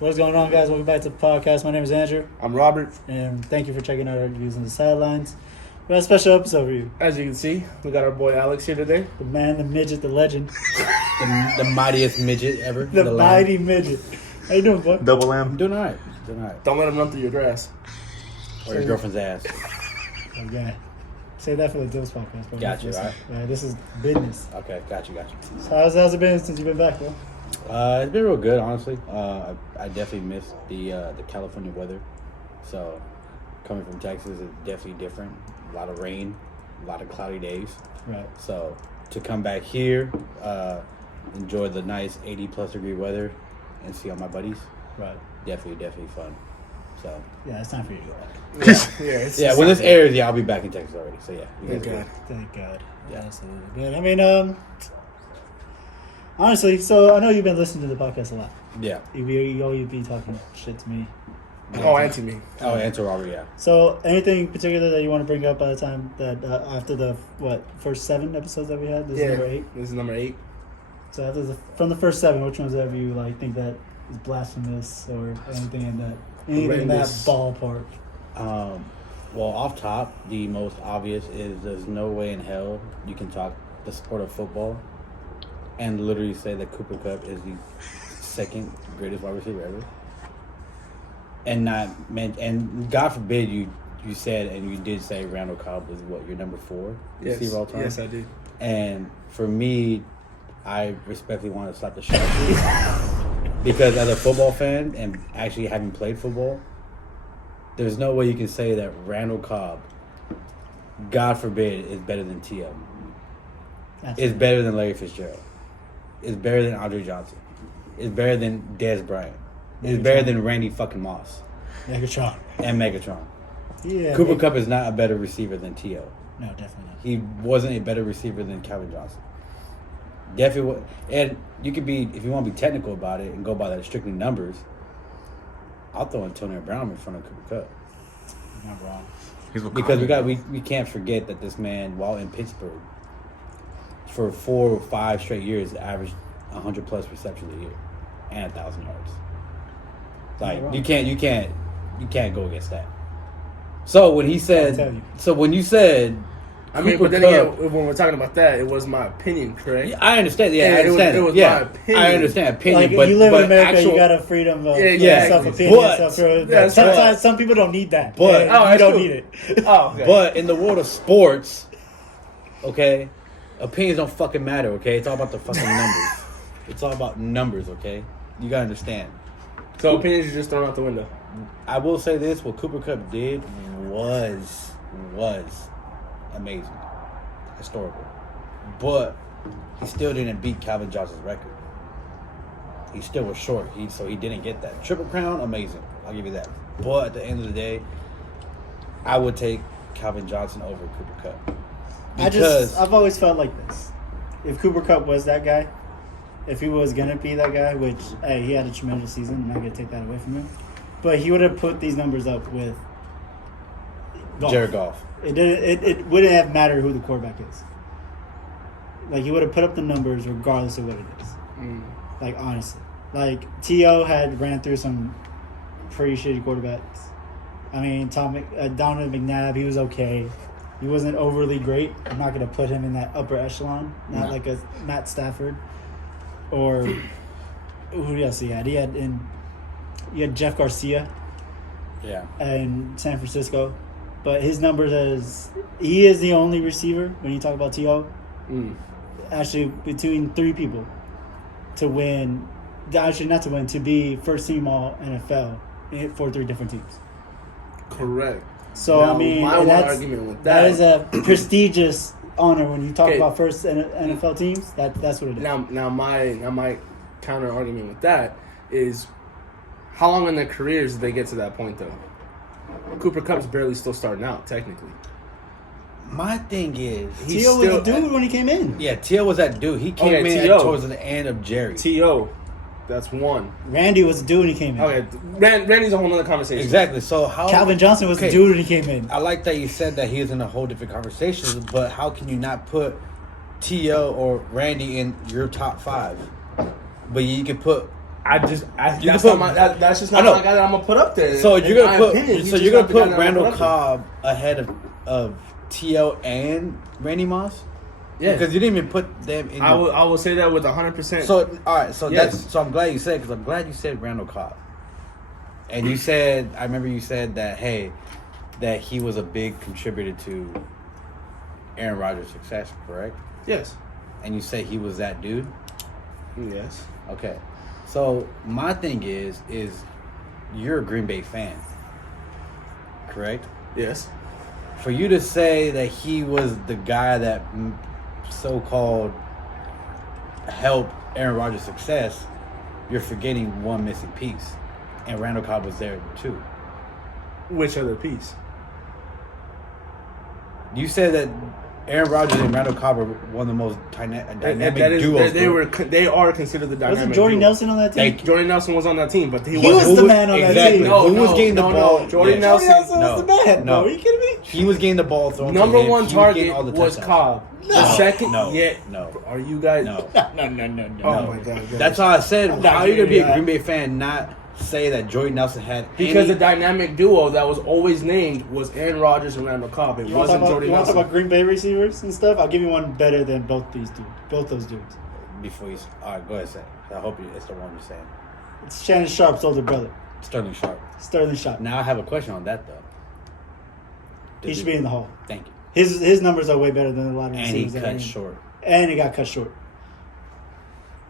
What's going on, guys? Welcome back to the podcast. My name is Andrew. I'm Robert. And thank you for checking out our reviews on the sidelines. We have a special episode for you. As you can see, we got our boy Alex here today. The man, the midget, the legend. the mightiest midget ever. The mighty midget. How you doing, boy? Double M. I'm doing all right. Don't let him run through your grass. Or your girlfriend's ass. Okay. Say that for the Dills podcast, bro. Got you, right? This is business. Okay, got you. So how's it been since you've been back, bro? It's been real good, honestly. I definitely missed the California weather. So, coming from Texas is definitely different. A lot of rain, a lot of cloudy days. Right. So, to come back here, enjoy the nice 80-plus degree weather, and see all my buddies. Right. Definitely fun. So. Yeah, it's time for you to go back. Yeah, when this airs, I'll be back in Texas already. So, yeah. Thank God. Yeah, absolutely. But, I mean, honestly, so I know you've been listening to the podcast a lot. Yeah. You always be talking shit to me. And to me. And to Robert, yeah. So, anything particular that you want to bring up by the time that after the first 7 episodes that we had? This is number 8. This is number 8. So after from the first 7, which ones have you think that is blasphemous or anything in that ballpark? Well, off top, the most obvious is there's no way in hell you can talk the sport of football and literally say that Cooper Kupp is the second greatest wide receiver ever. And God forbid you said, and you did say Randall Cobb was your number 4 receiver all time? Yes, I did. And for me, I respectfully want to slap the shit out of you. Because as a football fan and actually having played football, there's no way you can say that Randall Cobb, God forbid, is better than T.O. Is better than Larry Fitzgerald. Is better than Andre Johnson. Is better than Dez Bryant. Is better than Randy fucking Moss. Megatron. Yeah. Cooper Kupp is not a better receiver than T.O. No, definitely not. He wasn't a better receiver than Calvin Johnson. Definitely. And you could be, if you want to be technical about it and go by that strictly numbers, I'll throw Antonio Brown in front of Cooper Kupp. You're not wrong. Because we can't forget that this man, while in Pittsburgh, for 4 or 5 straight years, averaged 100+ receptions a year and 1,000 yards. Like you can't go against that. So when he said, when you said, I mean, but then again, when we're talking about that, it was my opinion, correct? Yeah, I understand. Yeah, I understand. It was my opinion. I understand opinion, but you live in America, you got a freedom of self-opinion. Sometimes some people don't need that. But you don't need it. Okay. But in the world of sports, okay, opinions don't fucking matter. Okay, it's all about the fucking numbers. It's all about numbers. Okay, you gotta understand. So opinions are just thrown out the window. I will say this: what Cooper Kupp did was amazing, historical, but he still didn't beat Calvin Johnson's record. He still was short. So he didn't get that Triple Crown. Amazing, I'll give you that. But at the end of the day, I would take Calvin Johnson over Cooper Kupp. I've always felt like this. If Cooper Kupp was that guy, if he was gonna be that guy, which he had a tremendous season, I'm not gonna take that away from him, but he would have put these numbers up with Jared Goff. It wouldn't have mattered who the quarterback is. Like, he would have put up the numbers regardless of what it is. Like, honestly. Like, T.O. had ran through some pretty shitty quarterbacks. I mean, Donovan McNabb, he was okay. He wasn't overly great. I'm not going to put him in that upper echelon. Not like a Matt Stafford. Or who else he had? He had Jeff Garcia. Yeah. In San Francisco. But his numbers he is the only receiver, when you talk about T.O., actually between 3 people to win, actually not to win, to be first team all NFL for 3 different teams. Correct. So, now, I mean, my one argument with that is a prestigious honor when you talk about first NFL teams. That's what it is. Now my counter argument with that is, how long in their careers did they get to that point, though? Cooper Kupp's barely still starting out, technically. My thing is, T.O. was a dude when he came in. Yeah, T.O. was that dude. He came in towards the end of Jerry. T.O. That's one. Randy was the dude when he came in. Okay, Randy's a whole other conversation. Exactly. So how Calvin Johnson was the dude when he came in. I like that you said that he was in a whole different conversation, but how can you not put T.O. or Randy in your top 5? But you can put that's just not my guy that I'm gonna put up there. So you're gonna put Randall Randall Cobb ahead of T.O. and Randy Moss? Yeah, because you didn't even put them in. I will say that with 100%. So all right, so yes. so I'm glad you said, because I'm glad you said Randall Cobb, and you said, I remember you said that that he was a big contributor to Aaron Rodgers' success, correct? Yes. And you say he was that dude? Yes. Okay. So my thing is you're a Green Bay fan, correct? Yes. For you to say that he was the guy that so-called helped Aaron Rodgers' success, you're forgetting one missing piece. And Randall Cobb was there too. Which other piece? You said that Aaron Rodgers and Randall Cobb are one of the most dynamic duos. They are considered the dynamic. Wasn't Jordy duo. Nelson on that team? Jordy Nelson was on that team, but he was the man on that team. Who was getting the ball? Jordy Nelson was the man. No. Are you kidding me? He was getting the ball thrown. Number to him. one He target all the was touchdowns. Cobb. No. The second, No. Are you guys? No. No. Oh my God. That's all I said. I'm How not are you gonna be a giving Green Bay fan not say that Jordy Nelson had Because any... the dynamic duo that was always named was Aaron Rodgers and Randall Cobb. It wasn't Jordy You want to Nelson. talk about Green Bay receivers and stuff? I'll give you one better than both those dudes. Before you... All right, go ahead, say it. I hope it's the one you're saying. It's Shannon Sharp's older brother, Sterling Sharp. Sterling Sharp. Now I have a question on that, though. He should be in the Hall. Thank you. His numbers are way better than a lot of And he receivers. cut short. And he got cut short.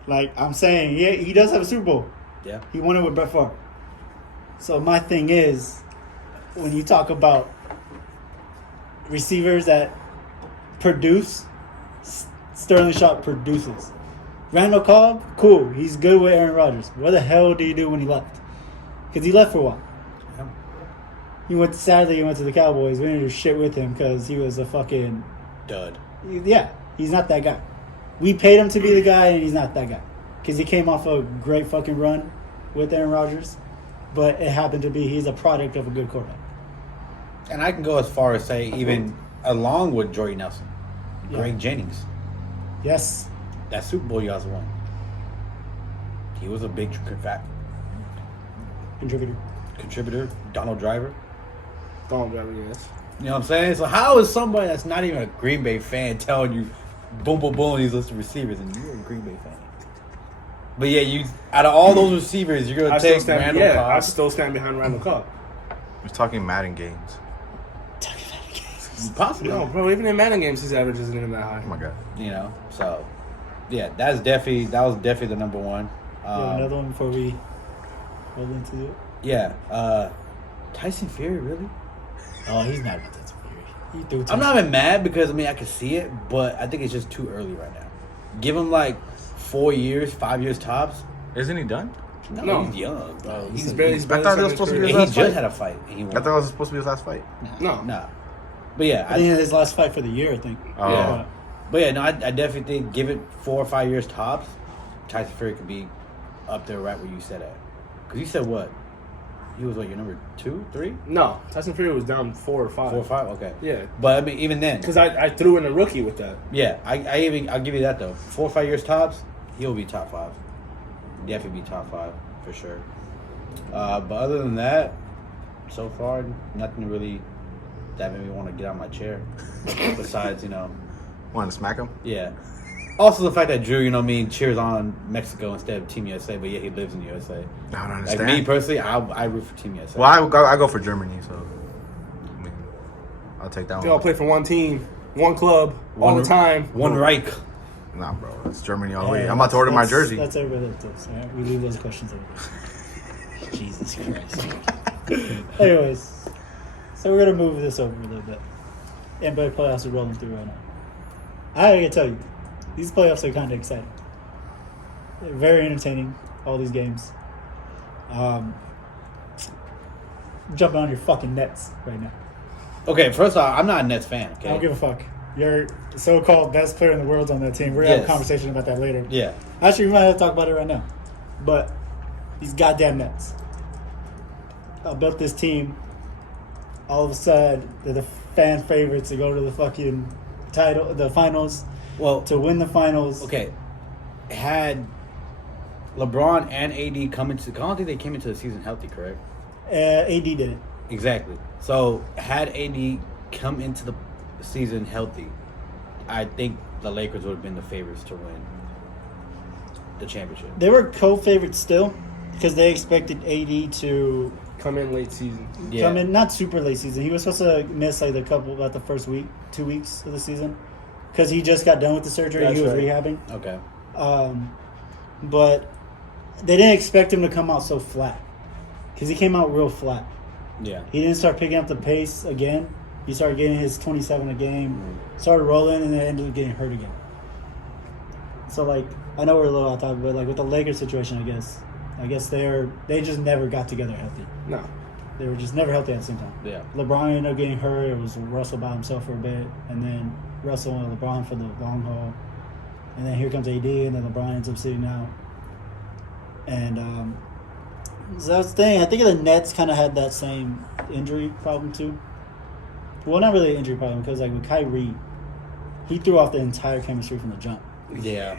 Like I'm saying, yeah, he does have a Super Bowl. Yeah. He won it with Brett Favre. So my thing is, when you talk about receivers that produce, Sterling Sharp produces. Randall Cobb, cool. He's good with Aaron Rodgers. What the hell did he do when he left? Because he left for a while. Yeah. Sadly, he went to the Cowboys. We didn't do shit with him because he was a fucking... Dud. Yeah, he's not that guy. We paid him to be the guy, and he's not that guy. Because he came off a great fucking run with Aaron Rodgers. But it happened to be he's a product of a good quarterback. And I can go as far as say, even along with Jordy Nelson, Yeah. Greg Jennings. Yes. That Super Bowl you guys won. He was a big contributor. Donald Driver. Donald Driver, yes. You know what I'm saying? So how is somebody that's not even a Green Bay fan telling you, boom, boom, boom, these list of receivers, and you're a Green Bay fan? But yeah, out of all those receivers, you're gonna take Randall Cobb. I still stand behind Randall Cobb. We're talking Madden games. Possibly. No, bro. Even in Madden games, his average isn't even that high. Oh my God. You know, so yeah, that was definitely the number one. Another one before we roll into it. Yeah, Tyson Fury, really? Oh, he's not about Tyson Fury. He threw I'm not even mad because I can see it, but I think it's just too early right now. Give him like 4 years, 5 years tops. Isn't he done? No. He's young, bro. He's barely. I thought it was supposed to be And his he last just fight. had a fight. And he won. I thought it was supposed to be his last fight. No. Nah. But yeah, I think his last fight for the year, I think. Oh. Yeah. But yeah, no, I definitely think give it 4 or 5 years tops, Tyson Fury could be up there right where you said at. Because you said what? He was what, your number 2, 3? No, Tyson Fury was down 4 or 5. 4 or 5? Okay. Yeah. But I mean, even then. Because I threw in a rookie with that. Yeah, I'll give you that though. 4 or 5 years tops, he'll be top 5. Definitely be top 5 for sure. But other than that, so far nothing really that made me want to get out of my chair. Besides, Want to smack him? yeah. Also the fact that Drew, cheers on Mexico instead of Team USA, but yeah, he lives in USA. I don't Like understand. me personally, I root for Team USA. Well, I go for Germany, so I mean, I'll take that They all one. play for one team, one club, all the time. One Reich. Nah, bro, it's Germany all the way. I'm about to order my jersey. That's everybody that does. All right? We leave those questions over there. Jesus Christ. Anyways, so we're going to move this over a little bit. NBA playoffs are rolling through right now. I gotta tell you, these playoffs are kind of exciting. They're very entertaining, all these games. Jumping on your fucking Nets right now. Okay, first off, I'm not a Nets fan. Okay. I don't give a fuck. Your so-called best player in the world's on that team. We're going to have a Yes. conversation about that later. Yeah. Actually, we might have to talk about it right now. But these goddamn Nets. I built this team. All of a sudden, they're the fan favorites to go to the fucking the finals, Well, to win the finals. okay. Had LeBron and AD come into. I don't think they came into the season healthy, correct? AD did it. Exactly. So had AD come into the season healthy, I think the Lakers would have been the favorites to win the championship. They were co-favorites still because they expected AD to Come in late season. Yeah. come in, not super late season. He was supposed to miss like about the first 2 weeks of the season because he just got done with the surgery. That's He was right. rehabbing. Okay. But they didn't expect him to come out so flat because he came out real flat. Yeah. He didn't start picking up the pace again. He started getting his 27 a game, started rolling, and then ended up getting hurt again. So, like, I know we're a little off topic, but, like, with the Lakers situation, I guess they just never got together healthy. No. They were just never healthy at the same time. Yeah. LeBron ended up getting hurt. It was Russell by himself for a bit, and then Russell and LeBron for the long haul. And then here comes AD, and then LeBron ends up sitting out. And so that's the thing. I think the Nets kind of had that same injury problem too. Well, not really an injury problem because like with Kyrie, he threw off the entire chemistry from the jump. Yeah.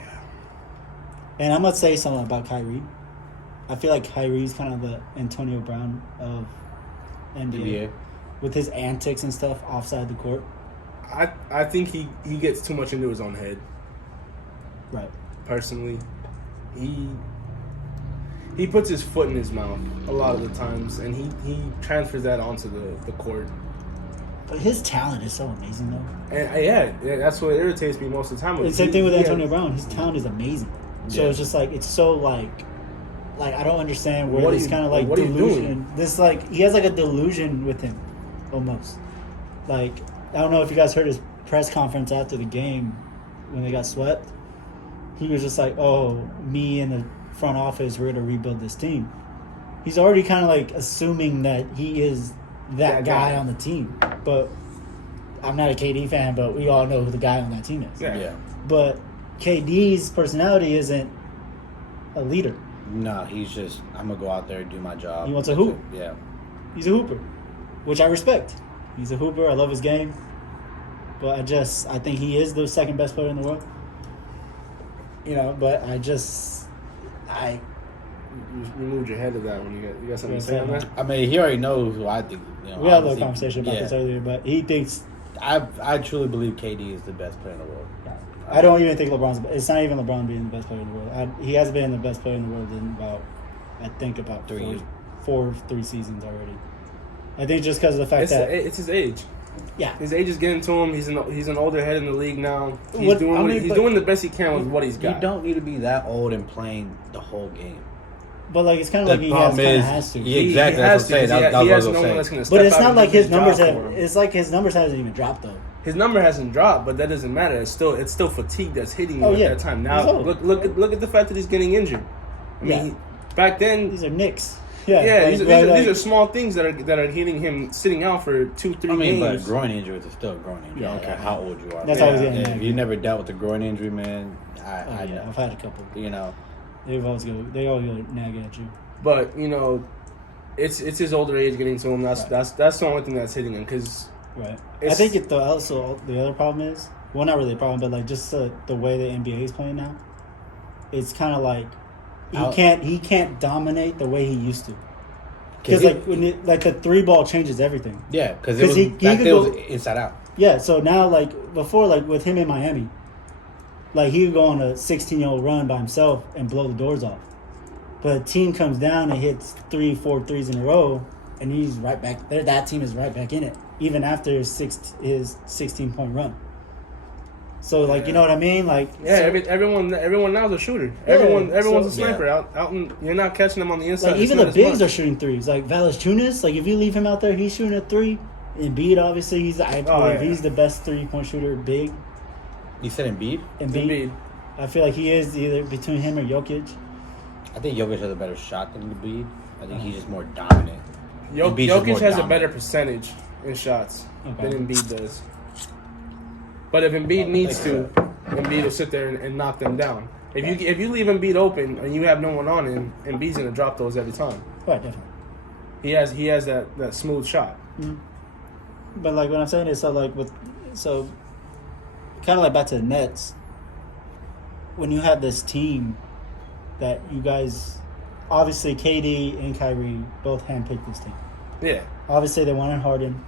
And I'm gonna say something about Kyrie. I feel like Kyrie's kind of the Antonio Brown of NBA. With his antics and stuff offside the court. I think he gets too much into his own head. Right. Personally, he puts his foot in his mouth a lot of the times, and he transfers that onto the court. But his talent is so amazing though. And yeah, that's what irritates me most of the time. The same thing with Antonio Brown. His talent is amazing. So Yeah. it's just like it's so like I don't understand where What are this you- kind of like what are you delusion. doing? This like he has like a delusion with him, almost. Like I don't know if you guys heard his press conference after the game when they got swept. He was just like, "Oh, me and the front office, we're gonna rebuild this team." He's already kind of like assuming that he is that guy on the team. But I'm not a KD fan, but we all know who the guy on that team is. Yeah. But KD's personality isn't a leader. No, he's just, I'm going to go out there and do my job. He wants a hoop. Yeah. He's a hooper, which I respect. He's a hooper. I love his game. But I think he is the second best player in the world. You know, but You moved your head to that one. You got something to say on that? I mean, he already knows who I think. You know, we had a little obviously, conversation about this earlier, but he thinks. I truly believe KD is the best player in the world. I don't even think it's not even LeBron being the best player in the world. He has been the best player in the world in about 3 years. 3 seasons already. I think just because of the fact It's his age. yeah, His age is getting to him. He's an older head in the league now. He's But doing the best he can with what he's got. You don't need to be that old and playing the whole game. but like it's kind of The like he problem is, has to. yeah, exactly. He has That's what I'm saying. to, 'cause That's he what I has was no gonna one that's say. going to step But it's out not and like do his the job numbers for have. him. It's like his numbers hasn't even dropped though. His number hasn't dropped, but that doesn't matter. It's still fatigue that's hitting him Oh, at yeah. that time. He's Now old. look at the fact that he's getting injured. I mean, Yeah. back then, These are Knicks. Yeah, yeah, like, these are small things that are hitting him sitting out for 2-3 I mean, but a games. groin injury is still a groin injury. I don't care how old you are. That's always getting If nagged. you never dealt with a groin injury, man, I've had a couple. you know, They always go nag at you. But it's his older age getting to him. That's the only thing that's hitting him because Right. I It's- think also the other problem is not really a problem, but like just the way the NBA is playing now. It's kind of like he can't dominate the way he used to. Because like the 3-ball changes everything. yeah, because it 'Cause was he back could then it go- was inside out. Yeah. So now like before like with him in Miami, like he would go on a 16-year-old run by himself and blow the doors off. But a team comes down and hits 3-4 threes in a row, and he's right back there. That team is right back in it, even after his 16-point run. So, like, you know what I mean? Like, yeah, so, everyone now is a shooter. Yeah, Everyone's a so- sniper out and you're not catching them on the inside. like It's even not the as bigs much. are shooting threes. Like Valanciunas, like if you leave him out there, he's shooting a 3. Embiid, obviously, I believe yeah. he's the best 3-point shooter. Big You said Embiid? Embiid. I feel like he is either between him or Jokic. I think Jokic has a better shot than Embiid. I think he's just more dominant. Embiid's just Jokic more has a dominant. better percentage in shots Okay. than Embiid does. But if Embiid needs to, Embiid will sit there and knock them down. If you leave Embiid open and you have no one on him, Embiid's gonna drop those every time. Right, definitely. He has that smooth shot. But like what I'm saying is, kind of like back to the Nets. When you have this team that you guys, obviously KD and Kyrie both handpicked this team. Yeah. Obviously, they wanted Harden.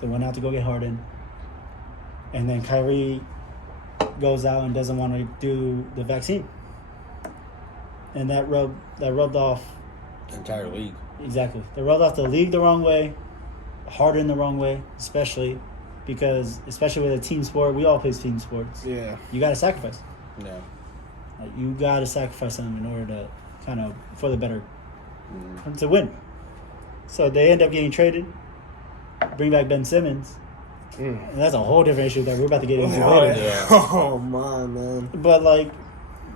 They went out to go get Harden. And then Kyrie goes out and doesn't want to do the vaccine. And that rubbed off The entire league. exactly. They rubbed off the league the wrong way, Harden the wrong way, especially with a team sport, we all play team sports. Yeah. You got to sacrifice. Yeah. Like, you got to sacrifice them in order to kind of for the better to win. So they end up getting traded. Bring back Ben Simmons. And that's a whole different issue that we're about to get into later. Yeah. Oh, man. But, like,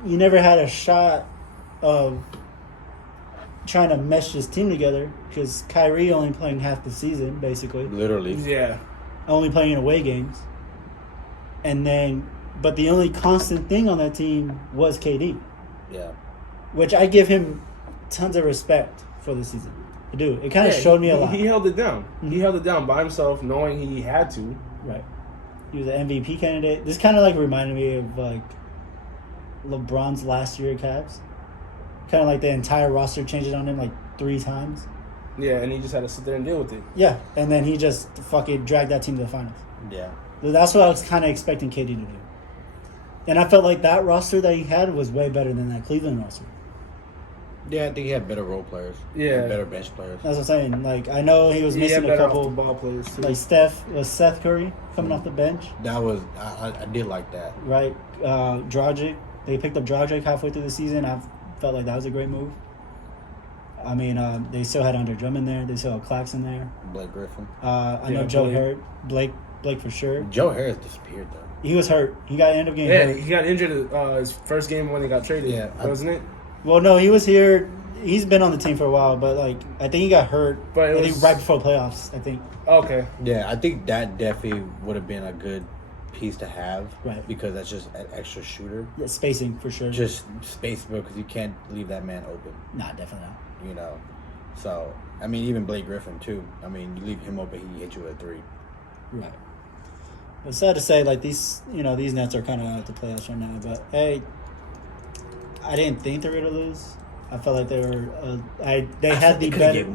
you never had a shot of trying to mesh this team together because Kyrie only playing half the season, basically. Literally. Yeah. Only playing in away games. And then, but the only constant thing on that team was KD, Yeah. which I give him tons of respect for the season. I do. It kind of showed me a lot. He held it down. He held it down by himself, knowing he had to. Right. He was an MVP candidate. This kind of like reminded me of like LeBron's last year at Cavs. Kind of like the entire roster changed on him like 3 times. Yeah, and he just had to sit there and deal with it. Yeah, and then he just fucking dragged that team to the finals. Yeah. That's what I was kind of expecting KD to do. And I felt like that roster that he had was way better than that Cleveland roster. Yeah, I think he had better role players. Yeah. And better bench players. That's what I'm saying. Like, I know he was He missing had a better couple. off the ball players, too. Like Seth Curry coming off the bench, That was I did like that. right? Dragic. They picked up Dragic halfway through the season. I felt like that was a great move. I mean, they still had Andre Drummond there. They still had Claxton there. Blake Griffin. I know Joe Blake. hurt. Blake for sure. Joe Harris disappeared though. He was hurt. He ended up getting Yeah, hurt. he got injured his first game when he got traded, Yeah, wasn't it? Well, no, he was here. He's been on the team for a while, but like I think he got hurt. But it I think was- right before playoffs. I think. Okay. Yeah, I think that definitely would have been a good piece to have. Right. Because that's just an extra shooter. Yeah, spacing for sure. Just space because you can't leave that man open. Nah, definitely not. You know. So I mean, even Blake Griffin too. I mean, you leave him open, he hit you with a 3. Right. It's sad to say, like these Nets are kind of out the playoffs right now. But hey, I didn't think they were gonna lose. I felt like they were. They had the better.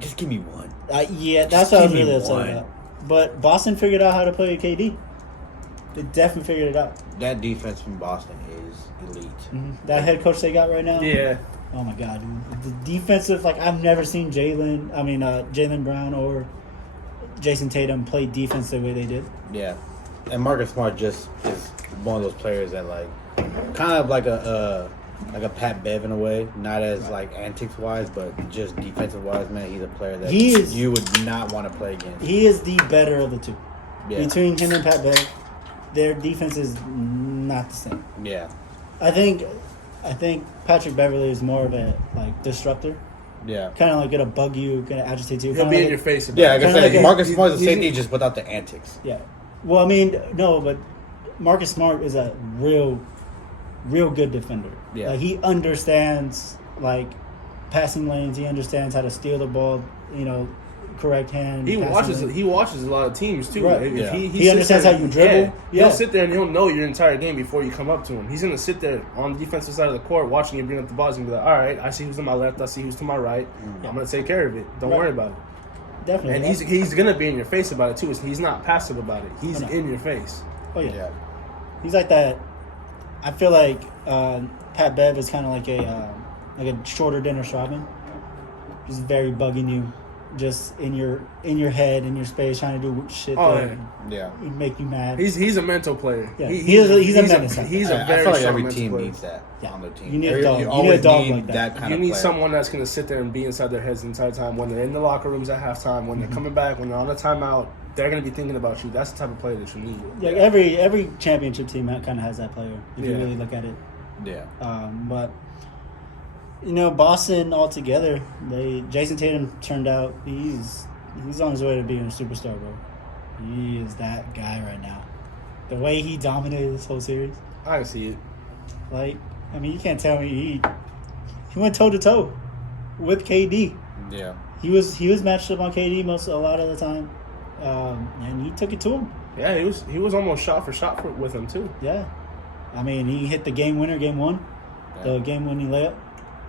Just give me one. Yeah, that's what I was give me really upset one. about. But Boston figured out how to play KD. They definitely figured it out. That defense from Boston is elite. That head coach they got right now. Yeah. Oh my god, dude. The defensive, like I've never seen Jaylen Brown or Jason Tatum play defense the way they did. Yeah, and Marcus Smart just is one of those players that like, kind of like a Pat Bev in a way, not as like antics wise, but just defensive wise, man. He's a player that you would not want to play against. He is the better of the two. Yeah. Between him and Pat Bev, their defense is not the same. Yeah, I think Patrick Beverly is more of a like disruptor. yeah, Kind of like gonna bug you, gonna agitate you. He'll kinda be like in your face. about yeah. it. Like I Kinda said, like Marcus Smart is the he's- same thing, just without the antics. Yeah. Well, I mean, no, but Marcus Smart is a real good defender. Yeah. Like he understands like passing lanes. He understands how to steal the ball. You know, correct hand. He passing watches. lane. He watches a lot of teams too. Right. If Yeah. He sits understands there- how you dribble. Yeah. He'll sit there and he'll know your entire game before you come up to him. He's gonna sit there on the defensive side of the court watching you bring up the ball and be like, "All right, I see who's to my left. I see who's to my right. I'm gonna take care of it. Don't Right. worry about it." Definitely. And he's gonna be in your face about it too. He's not passive about it. He's Oh, no. in your face. Oh yeah. Yeah, He's like that. I feel like Pat Bev is kind of like a shorter Dennis Rodman, just very bugging you, just in your head, in your space, trying to do shit Oh, that yeah. would make you mad. He's a mental player. Yeah. He's a menace. He's a I very feel like strong every mental team player. needs that Yeah. on their team. You need a dog. You need a always dog need like that. kind You of need player. someone that's going to sit there and be inside their heads the entire time. When they're in the locker rooms at halftime, when they're coming back, when they're on a timeout, they're going to be thinking about you. That's the type of player that you need. Like every championship team kind of has that player if you Yeah. really look at it. Yeah, But Boston altogether, Jason Tatum turned out he's on his way to being a superstar, bro. He is that guy right now. The way he dominated this whole series, I can see it. like I mean, you can't tell me he went toe to toe with KD. yeah. He was matched up on KD a lot of the time, and he took it to him. Yeah, he was almost shot for shot with him too. Yeah, I mean, he hit the game winner, game one, the game winning layup.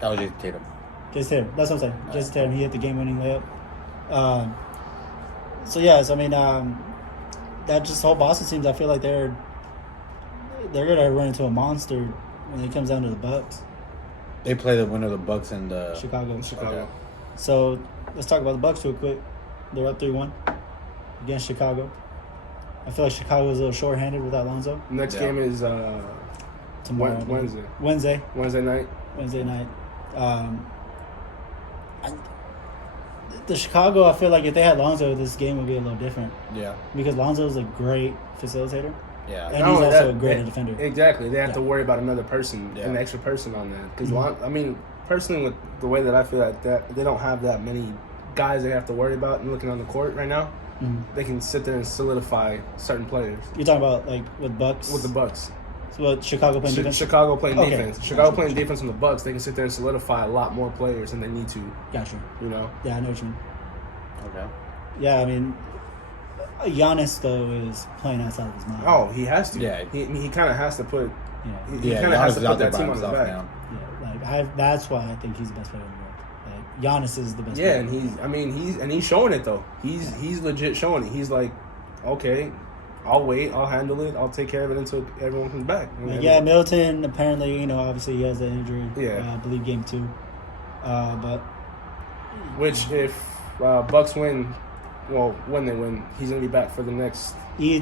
That was just Tatum. Just Tatum. That's what I'm saying. Just Tatum. He hit the game-winning layup. So yes, I mean that just whole Boston teams. I feel like they're gonna run into a monster when it comes down to the Bucks. They play the winner of the Bucks and the Chicago. Okay. So let's talk about the Bucks real quick. They're up 3-1 against Chicago. I feel like Chicago is a little short-handed without Lonzo. Next game is Tomorrow. Wednesday night. Wednesday night. The Chicago, I feel like if they had Lonzo, this game would be a little different. Yeah. Because Lonzo is a great facilitator. Yeah. And he's also a great defender. Exactly. They have to worry about another person, an extra person on that. Because, I mean, personally, with the way that I feel like that, they don't have that many guys they have to worry about and looking on the court right now. Mm-hmm. They can sit there and solidify certain players. You're talking about, like, with Bucks? With the Bucks. So what, Chicago playing defense? Chicago playing defense. Gotcha. Chicago playing defense on the Bucks, they can sit there and solidify a lot more players than they need to. Gotcha. You know? Yeah, I know what you mean. Okay. Yeah, I mean, Giannis, though, is playing outside of his mind. Oh, he has to. Yeah. He kind of has to put... Yeah. He kind of has to Giannis is out put there that by team on his himself back. now. Yeah, that's why I think he's the best player in the world. Like, Giannis is the best player. Yeah, and he's showing it, though. He's legit showing it. He's like, okay, I'll wait, I'll handle it, I'll take care of it until everyone comes back. Yeah, Middleton, apparently, obviously he has an injury. Yeah. I believe game 2. But which, if Bucks win, well, when they win, he's going to be back for the next...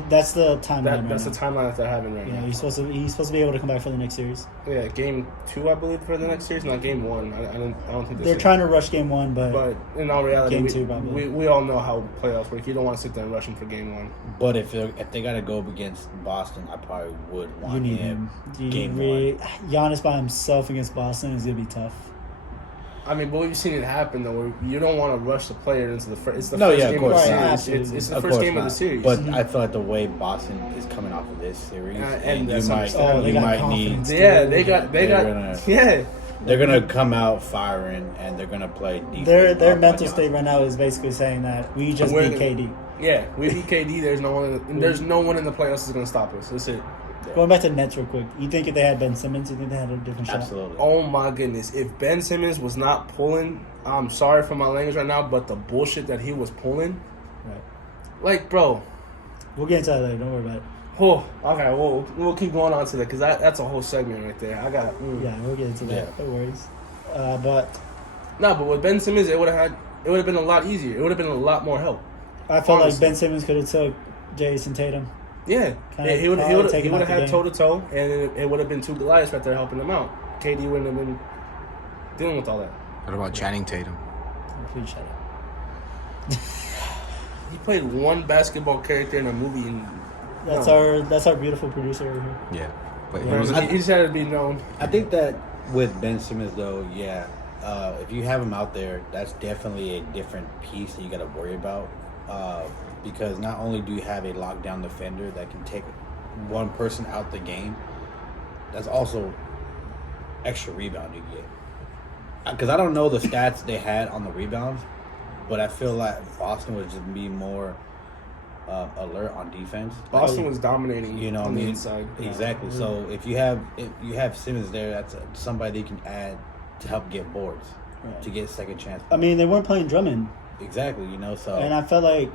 that's the timeline. That's the timeline that they're having right now. He's supposed to be able to come back for the next series. Yeah, game 2, I believe, for the next series, not game 1. I don't think they're trying to rush game 1, but in all reality, game 2 probably. We all know how playoffs work. You don't want to sit there and rush him for game 1. But if they got to go up against Boston, I probably would want him. Game 1. Giannis by himself against Boston is gonna be tough. I mean, but we've seen it happen though. Where you don't want to rush the player into the first. It's the No, first yeah, of game of the course. series. It's the Of first course game of the not. series. But I feel like the way Boston is coming off of this series, and you that's might understandable. they got need. confidence. Yeah, they got. They're gonna come out firing, and they're gonna play defense. Their off mental by state Giannis. right now is basically saying that we just We're beat gonna- KD. Yeah, we beat KD. There's no one in the playoffs that's going to stop us. That's it. Going back to the Nets real quick, you think if they had Ben Simmons, you think they had a different shot? Absolutely. Oh my goodness! If Ben Simmons was not pulling, I'm sorry for my language right now, but the bullshit that he was pulling, Right. like, bro. We'll get into that later. Don't worry about it. Oh, okay. We'll keep going on to that because that's a whole segment right there. I got. Yeah, we'll get into that. Yeah. No worries. But But with Ben Simmons, it would have been a lot easier. It would have been a lot more help. I felt like Honestly. Ben Simmons could have took Jason Tatum. Yeah, Kinda he would probably have taken out the had game. toe to toe, and it would have been 2 Goliaths right there helping him out. KD wouldn't have been dealing with all that. What about Channing Tatum? Please shut up. He played one basketball character in a movie, and That's our beautiful producer over here. Yeah. But he just had to be known. I think that with Ben Simmons, though, yeah, if you have him out there, that's definitely a different piece that you got to worry about. Because not only do you have a lockdown defender that can take one person out the game, that's also extra rebound you get. Because I don't know the stats they had on the rebounds, but I feel like Boston would just be more alert on defense. Boston was dominating, on the inside. Exactly. So if you have Simmons there, that's somebody they can add to help get boards, Right. to get second chance. I mean, they weren't playing Drummond, Exactly. So and I felt like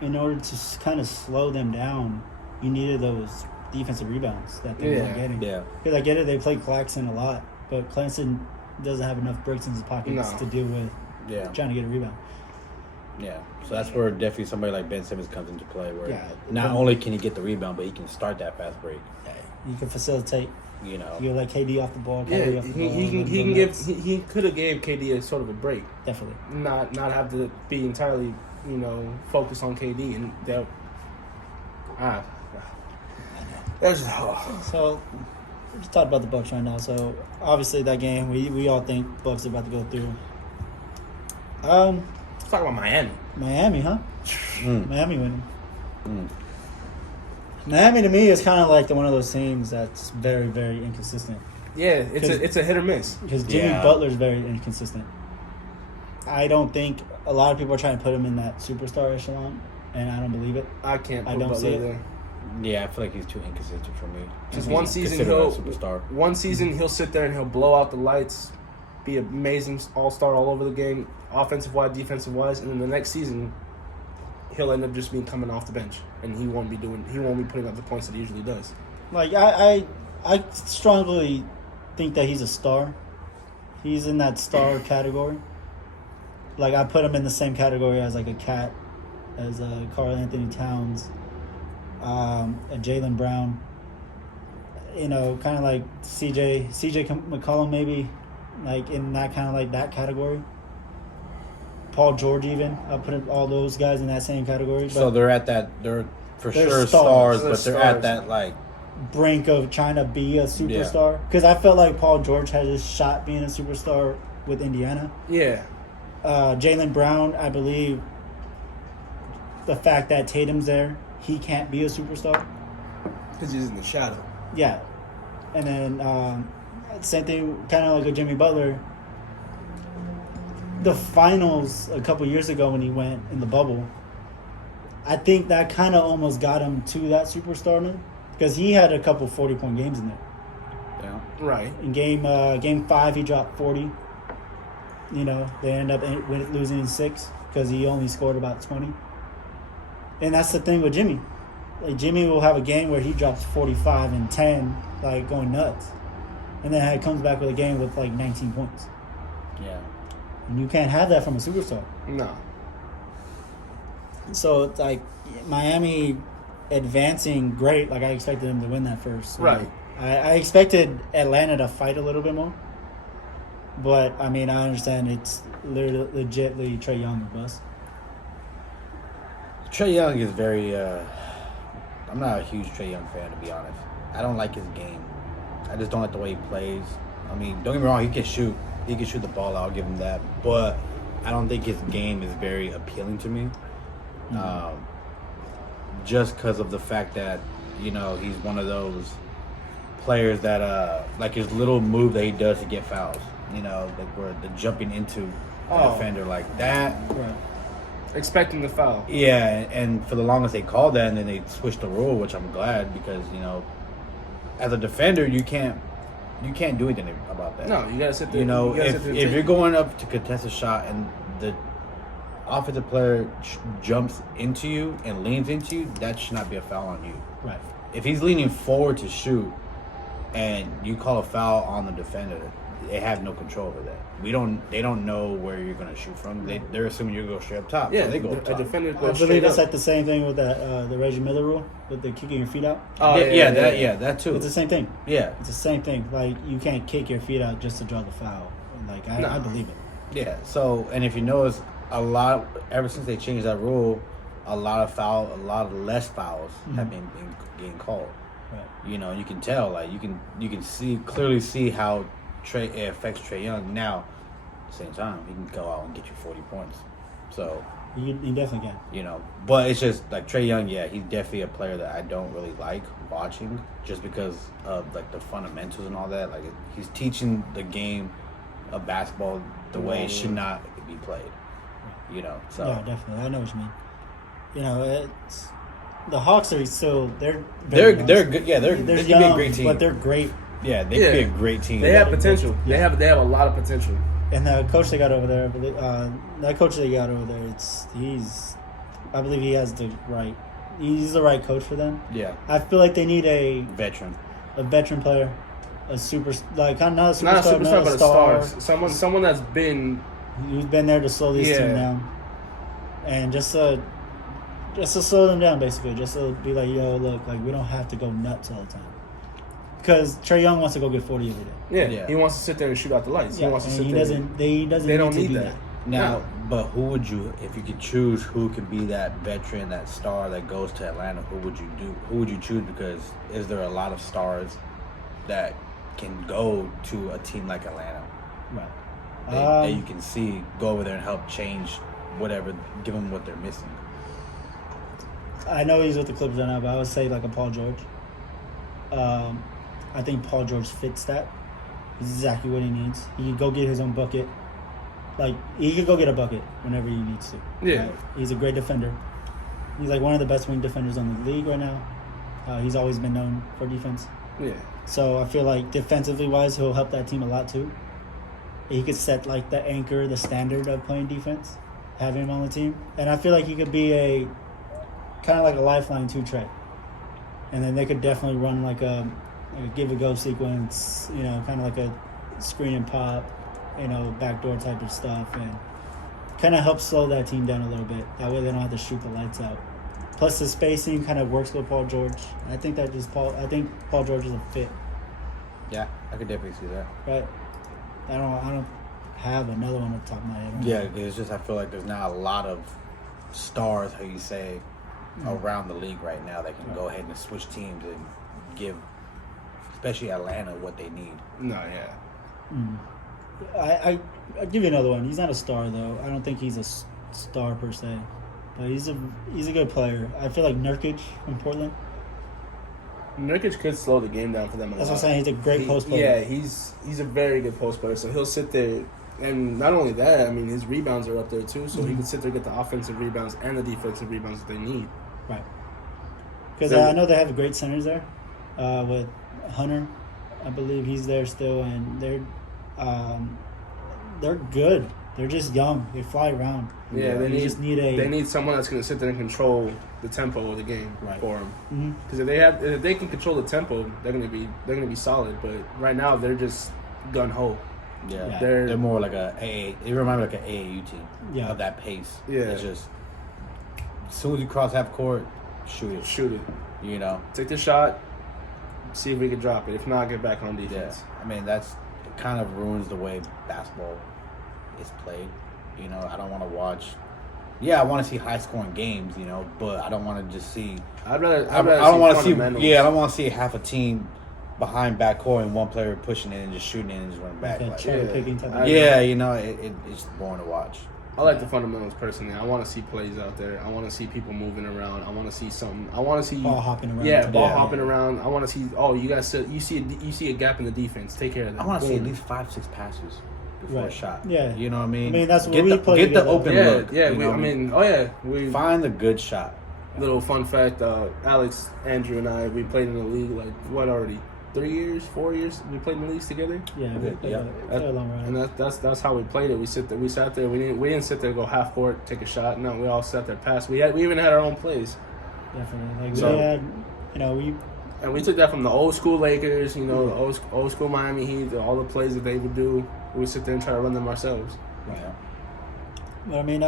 in order to kind of slow them down, you needed those defensive rebounds that they weren't getting. yeah. Because I get it, they play Claxton a lot, but Claxton doesn't have enough bricks in his pockets No. to deal with Yeah. trying to get a rebound. Yeah. So that's where definitely somebody like Ben Simmons comes into play, where Yeah. not only can he get the rebound, but he can start that fast break. You can facilitate. You know. You let KD off the ball. Yeah, Kyrie off the ball, he can give. He could have gave KD a sort of a break, definitely. not have to be entirely focused on KD, and that. That's So we're just talking about the Bucks right now. So obviously that game, we all think Bucks are about to go through. Let's talk about Miami. Miami, huh? Miami winning. Mm. Miami to me is kind of like one of those teams that's very, very inconsistent. Yeah, it's a hit or miss. Because Jimmy Yeah. Butler's very inconsistent. I don't think a lot of people are trying to put him in that superstar echelon, and I don't believe it. I can't. I Put don't Butler see it. there. Yeah, I feel like he's too inconsistent for me. Just He's one season considered a he'll superstar. One season he'll sit there and he'll blow out the lights. be amazing all-star all over the game, offensive-wise, defensive-wise, and then the next season, he'll end up just being coming off the bench, and he won't be putting up the points that he usually does. Like I strongly think that he's a star. He's in that star category. Like I put him in the same category as like a Cat, as Karl Anthony Towns, a Jaylen Brown. You know, kind of like CJ McCollum maybe, like in that kind of like that category. Paul George even. I put all those guys in that same category. So they're for they're sure stars. stars, but they're stars. at that like brink of trying to be a superstar. Because I felt like Paul George had his shot being a superstar with Indiana. Yeah. Jaylen Brown, I believe the fact that Tatum's there, he can't be a superstar. Because he's in the shadow. Yeah. And then same thing, kind of like with Jimmy Butler. The finals a couple years ago when he went in the bubble, I think that kind of almost got him to that superstardom because he had a couple 40-point games in there. yeah. Right. In game 5, he dropped 40. You know, they ended up losing in 6 because he only scored about 20. And that's the thing with Jimmy. Like Jimmy will have a game where he drops 45 and 10, like going nuts, and then he comes back with a game with like 19 points. Yeah. And you can't have that from a superstar. No. So it's like Miami advancing great. Like I expected them to win that first. Right. I expected Atlanta to fight a little bit more. But I mean, I understand it's legitly Trae Young or bust. Trae Young is very. I'm not a huge Trae Young fan, to be honest. I don't like his game. I just don't like the way he plays. I mean, don't get me wrong, he can shoot. He can shoot the ball. I'll give him that. But I don't think his game is very appealing to me. Just because of the fact that, you know, he's one of those players that, like his little move that he does to get fouls. You know, like where the jumping into a defender like that. Right. Expecting the foul. Yeah, and for the longest they called that, and then they switched the rule, which I'm glad because, you know, as a defender, you can't do anything about that. No, you gotta sit there. You know, gotta sit there and if take you're it. going up to contest a shot and the offensive player jumps into you and leans into you, that should not be a foul on you. Right. If he's leaning forward to shoot and you call a foul on the defender, they have no control over that. They don't know where you're going to shoot from. They're assuming you're going to go straight up top. Yeah, so they go up a top. defender I goes believe straight it's up. like the same thing with that the Reggie Miller rule with the kicking your feet out. Oh, that too. It's the same thing. Yeah, It's the same thing. Like you can't kick your feet out just to draw the foul. Like I believe it. yeah. So, and if you notice, ever since they changed that rule, a lot less fouls have been getting called. Right. You know, you can tell, like you can clearly see how it affects Trae Young. Now, at the same time, he can go out and get you 40 points. So, You definitely can. you know, but it's just like Trae Young. Yeah, he's definitely a player that I don't really like watching, just because of like the fundamentals and all that. Like he's teaching the game of basketball the way it should not be played. You know, so Yeah, definitely. I know what you mean. You know, it's the Hawks are still they're good. Yeah, they can be a young, great team. but they're great. Yeah, they can be a great team. They have potential. Yeah. They have a lot of potential. And the coach they got over there, that coach they got over there, I believe he has he's the right coach for them. Yeah, I feel like they need a veteran. veteran player, a super, like not a Not a superstar, superstar, but a star. star. Someone that's been. Who's been there to slow these Yeah. team down, and just to slow them down, basically, just to be like, yo, look, like we don't have to go nuts all the time. Because Trae Young wants to go get 40 every day. Yeah, he wants to sit there and shoot out the lights. He wants to and sit he there. doesn't. They don't need to need do that. Now, but who would you, if you could choose who could be that veteran, that star that goes to Atlanta, who would you do? Who would you choose? Because is there a lot of stars that can go to a team like Atlanta Right. that you can see go over there and help change whatever, give them what they're missing? I know he's with the Clippers right now, but I would say like a Paul George. I think Paul George fits that. He's exactly what he needs. He can go get his own bucket. Like, he can go get a bucket whenever he needs to. Yeah. Right? He's a great defender. He's like one of the best wing defenders on the league right now. He's always been known for defense. Yeah. So I feel like defensively wise, he'll help that team a lot too. he could set like the anchor, the standard of playing defense, having him on the team. And I feel like he could be a kind of like a lifeline to Trey. And then they could definitely run like a give and go sequence, kind of like a screen and pop, backdoor type of stuff, and kind of help slow that team down a little bit. That way they don't have to shoot the lights out. Plus the spacing kind of works with Paul George. I think Paul George is a fit. Yeah, I could definitely see that. Right. I don't have another one at the top of my head. Right Yeah, now. it's just I feel like there's not a lot of stars, how you say, around the league right now that can go ahead and switch teams and give, especially Atlanta, what they need. No, yeah. I give you another one. He's not a star though. I don't think he's a star per se, but he's a good player. I feel like Nurkic in Portland. Nurkic could slow the game down for them a That's lot. what I'm saying. He's a great post player. Yeah, he's a very good post player. So he'll sit there, and not only that, I mean, his rebounds are up there too. So he can sit there and get the offensive rebounds and the defensive rebounds that they need. Right. Because I know they have great centers there, with Hunter. I believe he's there still, and they're good. They're just young. They fly around. Yeah, they need someone that's going to sit there and control the tempo of the game for them. Because if they can control the tempo, they're going to be solid. But right now they're just gun ho. Yeah, They're more like a AA. They remind me like an AAU team. Yeah. Of that pace. Yeah. It's just as soon as you cross half court, shoot it. Take the shot. See if we can drop it. If not, get back on defense. Yeah. I mean, it kind of ruins the way basketball is played. I don't want to watch. Yeah, I want to see high scoring games. But I don't want to just see. I don't want to see. Yeah, I don't want to see half a team behind backcourt and one player pushing it and just shooting it and just running back. Picking type of it's boring to watch. I like the fundamentals personally. I want to see plays out there. I want to see people moving around. I want to see something. I want to see ball hopping around. Yeah, hopping around. I want to see. Oh, you guys, you see a gap in the defense. Take care of that. I want to see at least 5-6 passes before a shot. Yeah, you know what I mean. I mean that's what get we play. Get the open look. Yeah. We find the good shot. Little fun fact: Alex, Andrew, and I we played in the league already 3 years, 4 years. We played in the leagues together. Yeah, we played a long run. And that's how we played it. We sat there. We didn't sit there and go half court, take a shot. No, we all sat there, pass. We even had our own plays. Definitely, we had, and we took that from the old school Lakers. The old school Miami Heat. All the plays that they would do, we would sit there and try to run them ourselves. Right. But I mean,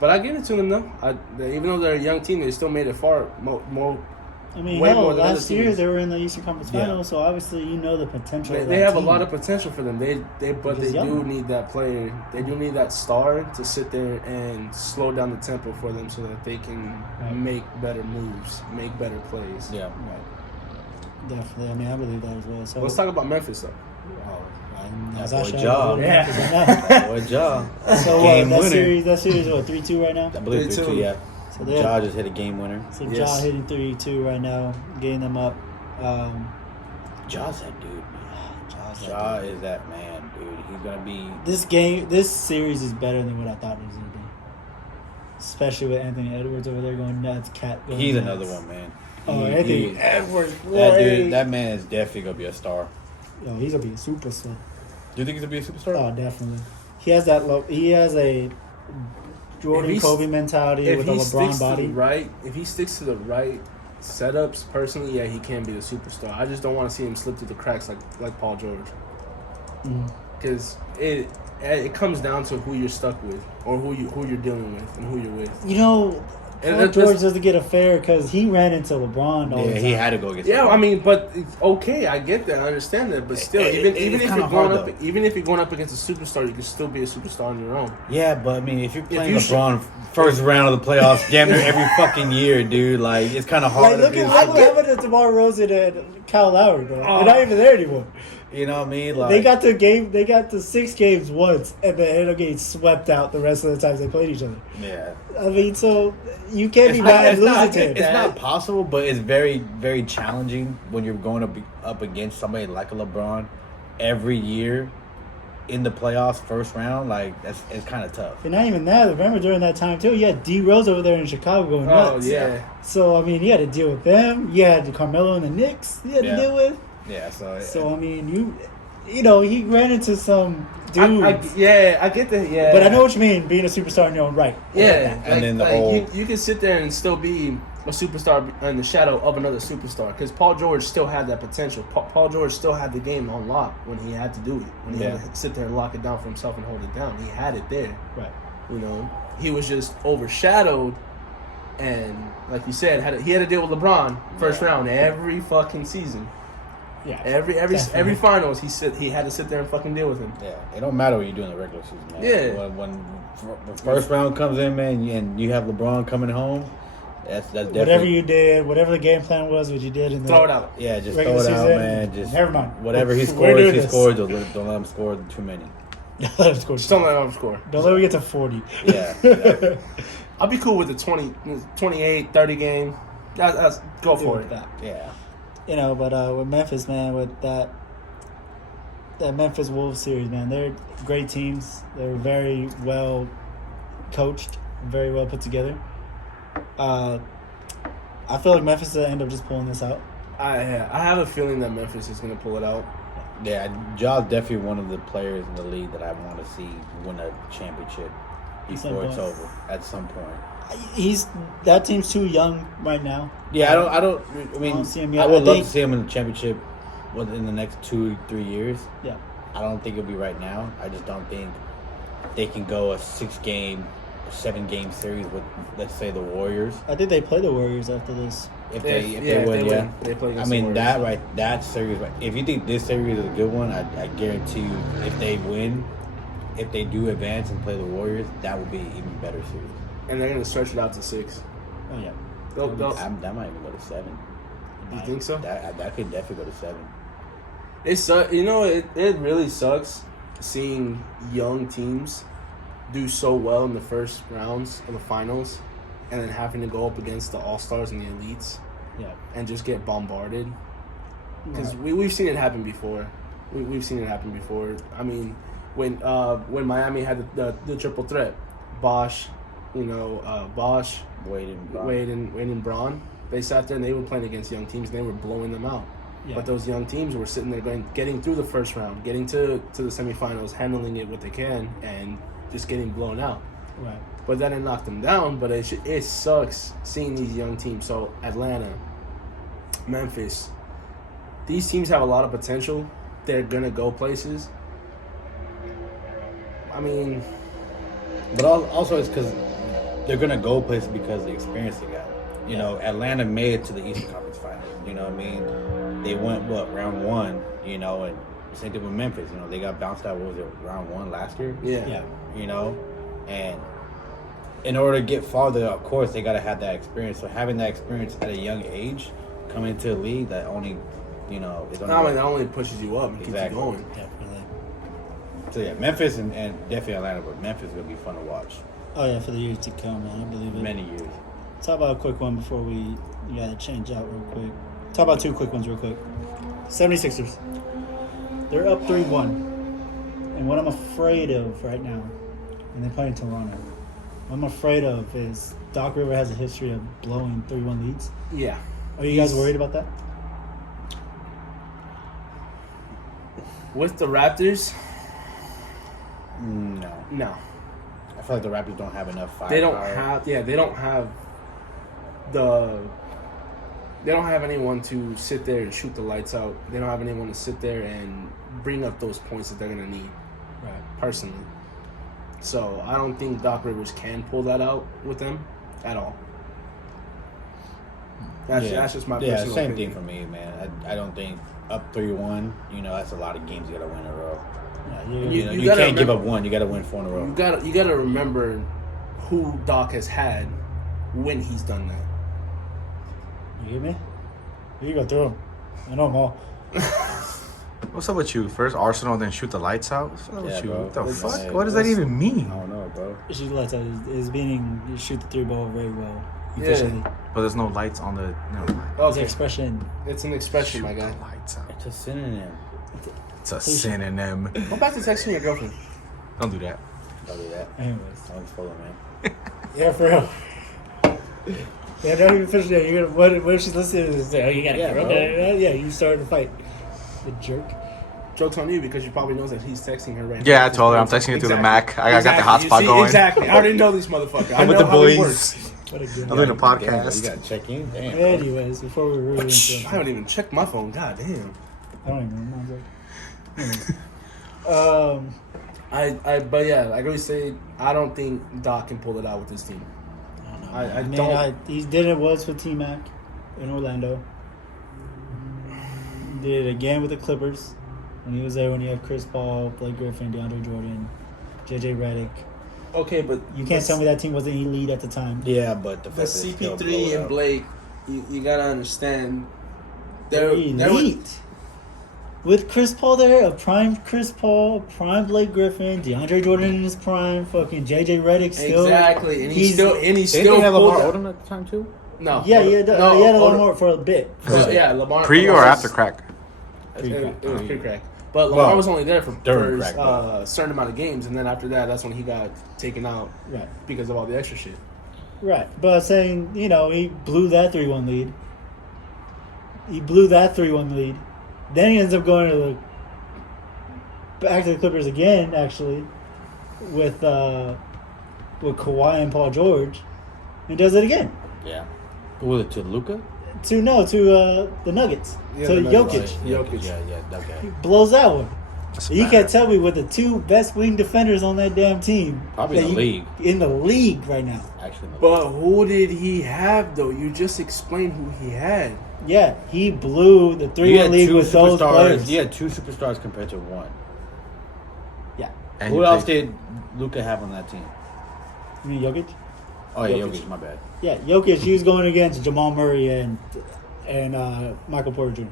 but I give it to them though. Even though they're a young team, they still made it far more. I mean, way more than last other year teams. they were in the Eastern Conference Finals, so obviously the potential. They have a lot of potential for them. They do need that player. They do need that star to sit there and slow down the tempo for them so that they can make better moves, make better plays. Yeah, right. Definitely. I mean, I believe that as well. So let's talk about Memphis though. That's boy Ja. Boy Ja. So game that winner. series is what 3-2 right now? I believe 3-2. Yeah. So Ja just hit a game winner. So Ja hitting 3-2 right now, getting them up. Ja's that dude, man. Ja is that man, dude. He's gonna be. This series is better than what I thought it was gonna be. Especially with Anthony Edwards over there going nuts. He's another one, man. Anthony Edwards, boy. That dude, that man is definitely gonna be a star. Yo, he's gonna be a superstar. Do you think he's gonna be a superstar? Oh, definitely. He has He has a Jordan Kobe mentality with a LeBron body. If he sticks to the right setups, personally, yeah, he can be the superstar. I just don't want to see him slip through the cracks like Paul George. Because it comes down to who you're stuck with, or who you're dealing with, and who you're with. Paul George doesn't get a fair because he ran into LeBron all the time. He had to go against. Yeah, I mean, but it's okay. I get that. I understand that. But still, even if you're going up against a superstar, you can still be a superstar on your own. Yeah, but I mean, if you're playing LeBron first round of the playoffs, damn near every fucking year, dude, like it's kind of hard. Look at what happened to DeMar DeRozan and Kyle Lowry. They're not even there anymore. You know what I mean? Like, they got to 6 games once, and then ended up getting swept out the rest of the times they played each other. Yeah. I mean, so you can't be mad at losing to him. It's not possible, but it's very, very challenging when you're going up against somebody like a LeBron every year in the playoffs, first round. Like, it's kind of tough. And not even that. Remember during that time, too, you had D. Rose over there in Chicago going nuts. Oh, yeah. So, I mean, you had to deal with them. You had Carmelo and the Knicks you had to deal with. Yeah, so I mean, he ran into some dudes. I get that. Yeah, But I know what you mean, being a superstar in your own right. Yeah, And then the whole- you can sit there and still be a superstar in the shadow of another superstar because Paul George still had that potential. Paul George still had the game on lock when he had to do it. When he had to sit there and lock it down for himself and hold it down, he had it there. Right. He was just overshadowed, and like you said, he had to deal with LeBron first round every fucking season. Yeah. Every finals, he had to sit there and fucking deal with him. Yeah, it don't matter what you do in the regular season, man. Yeah. When the first round comes in, man, and you have LeBron coming home, that's definitely Whatever you did, whatever the game plan was, what you did in the Throw it out. Yeah, just regular throw it out, season, man. Just never mind. Whatever he We're scores, doing he this. scores. Don't let him score too many. Don't let him score. Just don't let him score. Don't let him get to 40. Yeah. Exactly. I'll be cool with the 20, 28, 30 game. That's go for it. Yeah. But with Memphis, man, with that Memphis Wolves series, man, they're great teams. They're very well coached, very well put together. I feel like Memphis will end up just pulling this out. I have a feeling that Memphis is going to pull it out. Yeah, Ja's definitely one of the players in the league that I want to see win a championship before it's over. At some point, that team's too young right now. yeah, I don't. I mean, I don't see him yet. I would I love think- to see him in the championship within the next 2-3 years. Yeah. I don't think it'll be right now. I just don't think they can go a 7-game series with, let's say, the Warriors. I think they play the Warriors after this. If they win, yeah. They play I against mean the Warriors. that series. Right, if you think this series is a good one, I guarantee you, if they win, if they do advance and play the Warriors, that would be an even better series. And they're going to stretch it out to 6. Oh yeah. That might even go to 7. You think so? That could definitely go to 7. It really sucks seeing young teams do so well in the first rounds of the finals and then having to go up against the all-stars and the elites Yeah. and just get bombarded. Because we've seen it happen before. We've seen it happen before. I mean, when Miami had the triple threat, Bosh, Wade and Braun, they sat there and they were playing against young teams and they were blowing them out. Yeah. But those young teams were sitting there getting through the first round, getting to the semifinals, handling it what they can, and just getting blown out. Right. But then it knocked them down. But it sucks seeing these young teams. So Atlanta, Memphis, these teams have a lot of potential. They're gonna go places. I mean, But also it's because they're gonna go places because of the experience they got. Atlanta made it to the Eastern Conference Finals. You know what I mean? They went round 1. And same thing with Memphis. They got bounced out. What was it, round 1 last year? yeah. And in order to get farther, of course, they gotta have that experience. So having that experience at a young age, coming into the league, that only, is only. That only pushes you up and Exactly. keeps you going. Definitely. So yeah, Memphis and definitely Atlanta, but Memphis is gonna be fun to watch. Oh yeah, for the years to come, man. I believe it. Many years. Talk about a quick one before we gotta change out real quick. Talk about 2 quick ones real quick. 76ers. They're up 3-1. And what I'm afraid of right now, and they're playing Toronto, what I'm afraid of is Doc River has a history of blowing 3-1 leads. Yeah. Are you guys worried about that? With the Raptors, No. no. I feel like the Raptors don't have enough fire. They don't have anyone to sit there and shoot the lights out. They don't have anyone to sit there and bring up those points that they're gonna need. Right. Personally. So I don't think Doc Rivers can pull that out with them at all. That's just my personal same opinion. thing for me, man. I don't think up 3-1. That's a lot of games you gotta win in a row. Yeah, You can't give up one. You gotta win 4 in a row. You gotta remember who Doc has had when he's done that. You hear me? You go through them. I know them all. What's up with you? First Arsenal, then shoot the lights out? What's up with you? bro. What the It's- fuck? What does that even mean? I don't know, bro. Shoot the lights out is meaning you shoot the 3 ball very well. Yeah. Efficiently. But there's no lights on the. Never mind. It's Okay, expression. it's an expression, my Shoot guy. the lights out. It's a synonym. It's a synonym. Go back to texting your girlfriend. Don't do that. Don't do that. Anyways. Don't follow, man. Yeah, for real. Yeah, don't even finish that. You're gonna what if she's listening to this? Oh, you gotta Yeah, go. bro. Yeah, you started to fight. The jerk. Joke's on you because you probably knows that he's texting her right now. Yeah, I told her I'm texting you through the Mac. I got the hotspot going. Exactly. I already know these motherfuckers. I I'm with know the how it boys. works. What a good I'm doing a You podcast. got to check in. Damn. Anyways, before we really into I don't even check my phone. God damn. I don't even remember. Anyways. But yeah, like I always say, I don't think Doc can pull it out with this team. I don't. He did it once with T-Mac in Orlando. Did it again with the Clippers when he was there. When he had Chris Paul, Blake Griffin, DeAndre Jordan, JJ Redick. Okay, but You can't tell me that team wasn't elite at the time. Yeah, but the the fact that they still blow CP3 it and out. Blake, you gotta understand. They're elite. With Chris Paul there, a prime Chris Paul, prime Blake Griffin, DeAndre Jordan in his prime, fucking JJ Redick still. Exactly, and he's still Didn't still they have pulled Lamar out. Odom at the time too? No, Yeah, he had a little more for a bit. Yeah, Lamar. Pre or Lamar was- after crack? It was pre-crack. But Lamar Well, was only there for during a crack, certain amount of games, and then after that, that's when he got taken out Right. because of all the extra shit. Right. But saying, he blew that 3-1 lead. Then he ends up going back to the Clippers again, actually, with Kawhi and Paul George, and does it again. Yeah. Who was it, to Luka? To the Nuggets. Yeah, to the Jokic. Jokic. Yeah, okay. He blows that one. That's You bad. can't tell me with the two best wing defenders on that damn team. Probably in that the league. In the league right now. Actually, no. But who did he have though? You just explained who he had. Yeah, he blew the 3-1 league with those players. You had two superstars compared to one. Yeah. And Who you else picked- did Luka have on that team? You mean Jokic? Oh, yeah, Jokic. Jokic, my bad. Yeah, Jokic, he was going against Jamal Murray and Michael Porter Jr.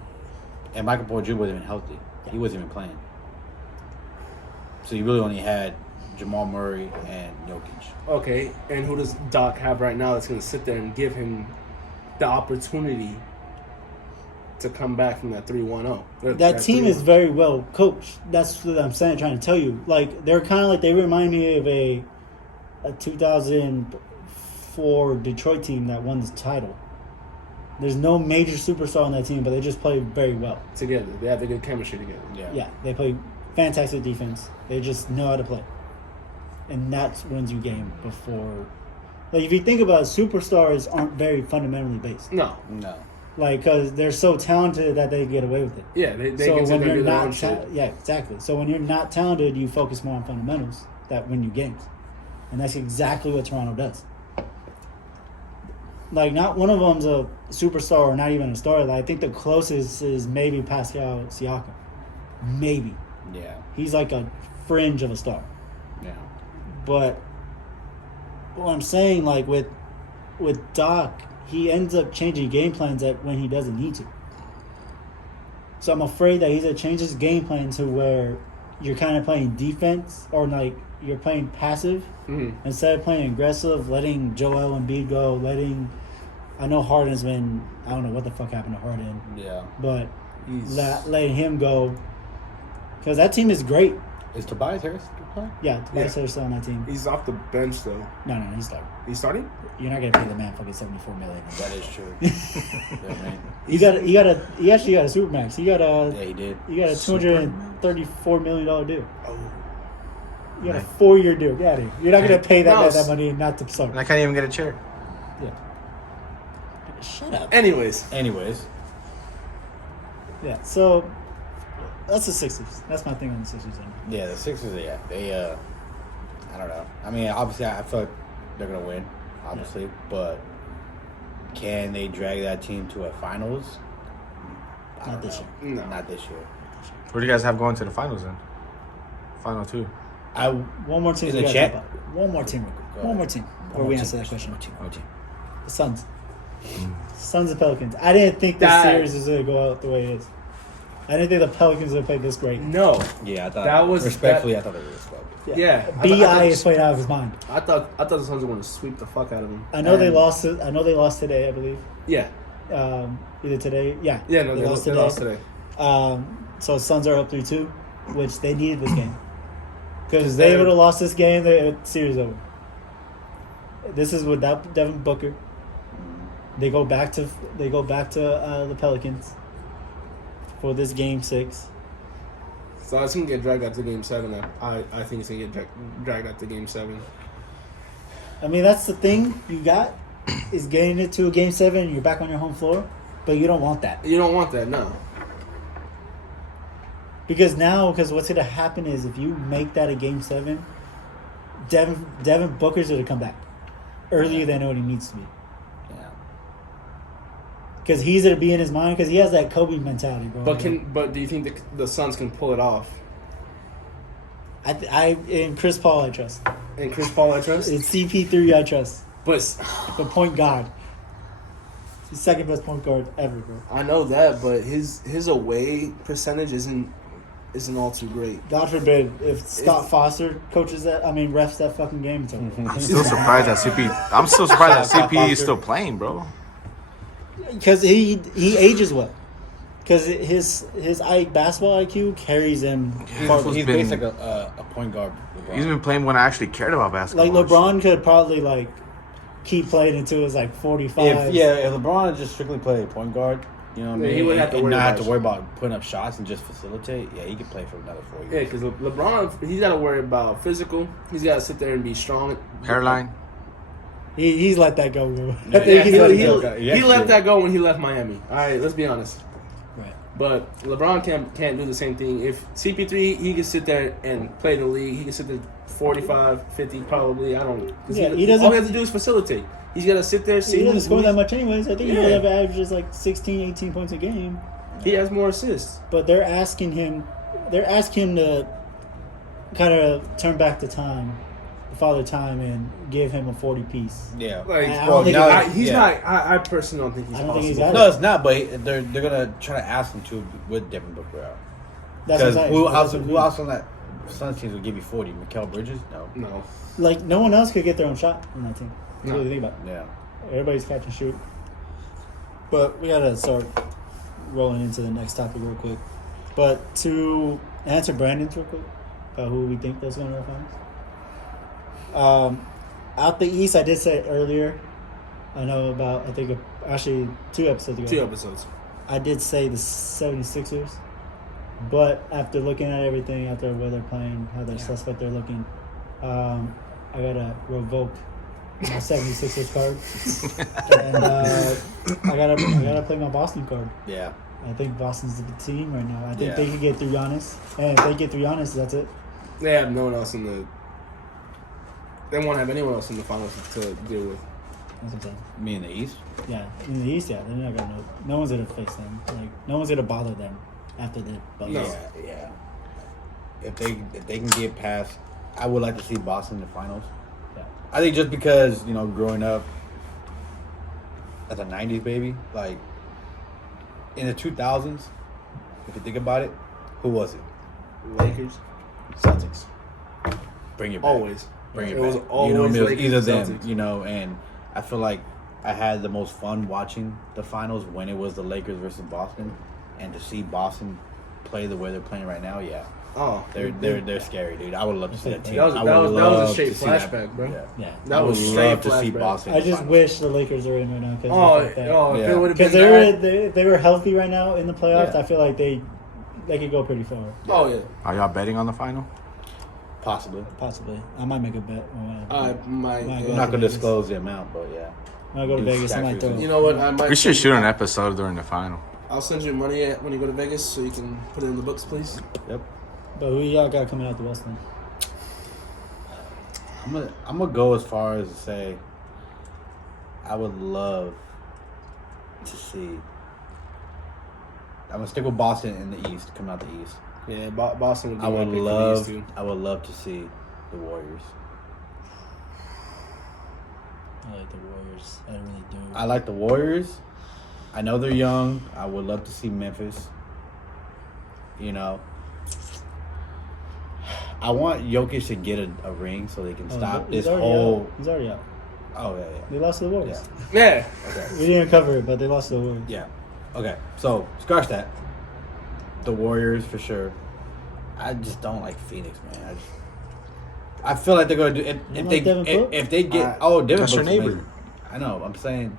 And Michael Porter Jr. wasn't even healthy. He wasn't even playing. So you really only had Jamal Murray and Jokic. Okay, and who does Doc have right now that's going to sit there and give him the opportunity to come back from that 3-1-0? That team is very well coached. That's what I'm saying, trying to tell you. Like, they're kind of like, they remind me of a 2004 Detroit team that won the title. There's no major superstar on that team, but they just play very well. together. They have the good chemistry together. Yeah, they play fantastic defense. They just know how to play. And that wins you game before. Like, if you think about it, superstars aren't very fundamentally based. No. No. Like, because they're so talented that they get away with it. Yeah, they So can sit when there and you're do their own not, shit. yeah, exactly. So when you're not talented, you focus more on fundamentals that win you games, and that's exactly what Toronto does. Like, not one of them's a superstar or not even a star. Like, I think the closest is maybe Pascal Siakam. Maybe Yeah. he's like a fringe of a star. Yeah. But what I'm saying, like with Doc, he ends up changing game plans when he doesn't need to. So I'm afraid that he's gonna change his game plan to where you're kind of playing defense, or like you're playing passive instead of playing aggressive, letting Joel Embiid go, I know Harden's been, I don't know what the fuck happened to Harden, Yeah. but He's- letting him go, because that team is great. Is Tobias Harris playing? Yeah, Tobias Yeah. Harris still on that team. He's off the bench though. No, he's starting. He's starting? You're not gonna pay the man fucking $74 million. That is true. Yeah, man. He actually got a supermax. He got Yeah, he did. a $234 million deal. Oh. You got a 4-year deal. Get out of here. You're not gonna pay No, that money not to And start. I can't even get a chair. Yeah. Shut up. Anyways, Anyways, Yeah. So that's the Sixers. That's my thing on the Sixers. yeah, the Sixers, they, I don't know. I mean, obviously, I feel like they're going to win, obviously, but can they drag that team to a finals? I Not don't this know. year. No. Not this year. What do you guys have going to the finals then? Final two. One more team. Is we it gotta Chet? talk about. One more team. Real quick. Go One ahead. more team. One Before more we team. answer that question. One more team. The Suns. Suns and Pelicans. I didn't think this That- series was gonna go out the way it is. I didn't think the Pelicans would play this great. no. Yeah, I thought That was- respectfully, I thought they were swept. Yeah. Bi is playing out of his mind. I thought the Suns were going to sweep the fuck out of him. I know they And- lost. I know they lost today. I believe. Yeah. Either today. Yeah. Yeah, no, they lost today. So Suns are up 3-2, which they needed this game because they would have lost this game. The series over. This is without Devin Booker. They go back to the Pelicans for this game 6. So it's gonna get dragged out to Game 7. I think it's gonna get dragged out to Game 7. I mean, that's the thing you got is getting it to a Game 7 and you're back on your home floor, but you don't want that. You don't want that, no. Because what's going to happen is if you make that a Game 7, Devin Booker's going to come back earlier than what he needs to be. Yeah. Because he's going to be in his mind because he has that Kobe mentality, bro. But do you think the Suns can pull it off? In Chris Paul, I trust. And Chris Paul, I trust? In CP3, I trust. But The point guard. He's second best point guard ever, bro. I know that, but his away percentage isn't all too great. God forbid if Scott Foster refs that fucking game. It's over. I'm still surprised that CP. I'm still surprised that CP is still playing, bro. Because he ages well. Because his basketball IQ carries him. He's basically a point guard. LeBron. He's been playing when I actually cared about basketball. Like LeBron could probably keep playing until it was 45. If LeBron had just strictly played point guard, you know what I mean? He wouldn't have to worry about about putting up shots and just facilitate. Yeah, he could play for another 4 years. Yeah, because LeBron, he's got to worry about physical. He's got to sit there and be strong. Hairline. He's let that go, bro. Yeah, Yeah, he let that go when he left Miami. All right, let's be honest. Right. But LeBron can't do the same thing. If CP3, he can sit there and play the league. He can sit there 45, 50 probably. I don't. Yeah, he doesn't. All he has to do is facilitate. He's got to sit there. He doesn't score that much anyways. I think he Yeah. only averages 16, 18 points a game. He has more assists. But they're asking him to kind of turn back the time, father time, and give him a 40 piece. Yeah. Like, I don't think he's not. I personally don't think he's I don't possible. think he's got No, it's not. But they're gonna try to ask him to with Devin Booker out. That's what I'm Because saying. who else on that Suns team would give you 40? Mikal Bridges? No. No. No one else could get their own shot in that team. That's No. what you think about it. Yeah. Everybody's catch and shoot. But we gotta start rolling into the next topic real quick. But to answer Brandon's real quick about who we think that's going to the finals. Out the East, I did say it earlier. I know about, actually 2 episodes ago. 2 episodes. I did say the 76ers. But after looking at everything, after where they're playing, how they're suspect they're looking, I gotta revoke my 76ers card. And I gotta play my Boston card. Yeah. I think Boston's the team right now. I think Yeah. they can get through Giannis. And if they get through Giannis, that's it. They have no one else in the. They won't have anyone else in the finals to deal with. That's what I'm saying. Me in the East? Yeah, in the East, they're not gonna. No one's gonna face them. No one's gonna bother them after the. No. Yeah. If they can get past, I would like to see Boston in the finals. Yeah. I think just because growing up as a '90s baby, in the 2000s, if you think about it, who was it? Lakers. Celtics. Bring it back. Always. Bring it It was back. always it was Lakers either and them, Celtics. and I feel like I had the most fun watching the finals when it was the Lakers versus Boston, and to see Boston play the way they're playing right now, yeah. Oh, They're scary, dude. I would love to see that team. That was I a would love straight to see that. flashback, bro. Yeah. That I would was straight love to see flashback. Boston. I in the just finals. wish the Lakers are in right now. If it would have been Because they were healthy right now in the playoffs. Yeah. I feel like they could go pretty far. Oh yeah. Are y'all betting on the final? Possibly. Possibly. I might make a bet. My. My I'm God. not gonna disclose the amount, but yeah. When I go to Do Vegas, I might throw. You know what? I might. We should shoot an episode during the final. I'll send you money when you go to Vegas, so you can put it in the books, please. Yep. But who y'all got coming out the West then? I'm gonna go as far as to say I would love to see. I'm gonna stick with Boston in the East, coming out the East. Yeah, Boston would be I my would pick for love. these two. I would love to see the Warriors. I like the Warriors. I really do. I like the Warriors. I know they're young. I would love to see Memphis. I want Jokic to get a ring so they can stop he's this already whole. out. He's already out. Oh yeah, They lost to the Warriors. Yeah. We didn't cover it, but they lost to the Warriors. yeah. Okay, so scratch that. The Warriors for sure. I just don't like Phoenix, man. I feel like they're gonna do if they get Devin That's your Booker's neighbor. amazing. I know. I'm saying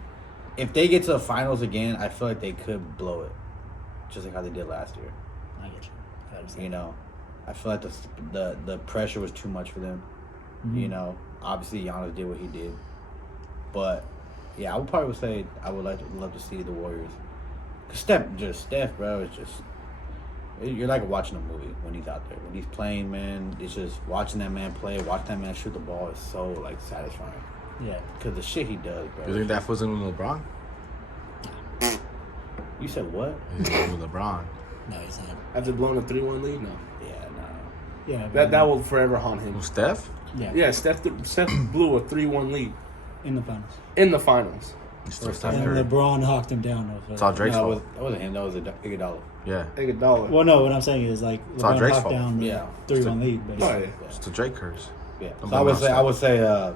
if they get to the finals again, I feel like they could blow it, just like how they did last year. I get you. I understand. I feel like the pressure was too much for them. Mhm. You know, obviously Giannis did what he did, but yeah, I would probably say I would love to see the Warriors. Cause Steph, bro, is just you're like watching a movie when he's out there. When he's playing, man, it's just watching that man play, watching that man shoot the ball is so like satisfying. Yeah. Cause the shit he does, bro. You think that was in LeBron? You said what? He's with LeBron. No, he's not. After blowing a 3-1 lead, no. Yeah, no. Yeah. That will forever haunt him. Who, Steph? Yeah. Yeah, Steph blew a 3-1 lead In the finals. in the finals. First And time Curry. LeBron hawked him down. It's all Drake's No, fault. that wasn't him. That was Iguodala. Yeah. Iguodala. Well, no, what I'm saying is like It's all LeBron Drake's hawked fault. down the Yeah. 3-1 lead. Oh, Basically. yeah. It's the Drake curse. Yeah. I'm So I going would say outside.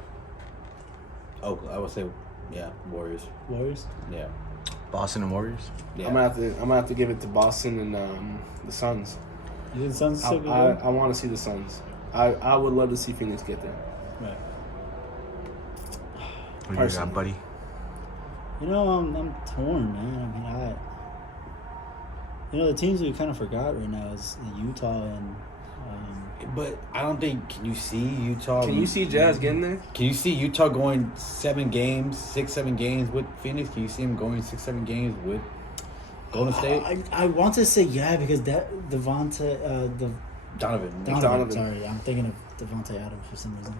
I would say yeah, Warriors. Warriors. Yeah. Boston and Warriors. Yeah. I'm gonna have to give it to Boston and the Suns. You think the Suns I, still good? I want to see the Suns. I would love to see Phoenix get there. Right. Who you Personally. got, buddy? You know, I'm torn, man. I mean, the teams we kind of forgot right now is Utah and. But I don't think. Can you see Utah? Can you see Jazz getting there? Can you see Utah going 7 games with Phoenix? Can you see him going 6-7 games with Golden State? I want to say yeah because that Donovan. Donovan. Sorry, I'm thinking of Devontae Adams for some reason.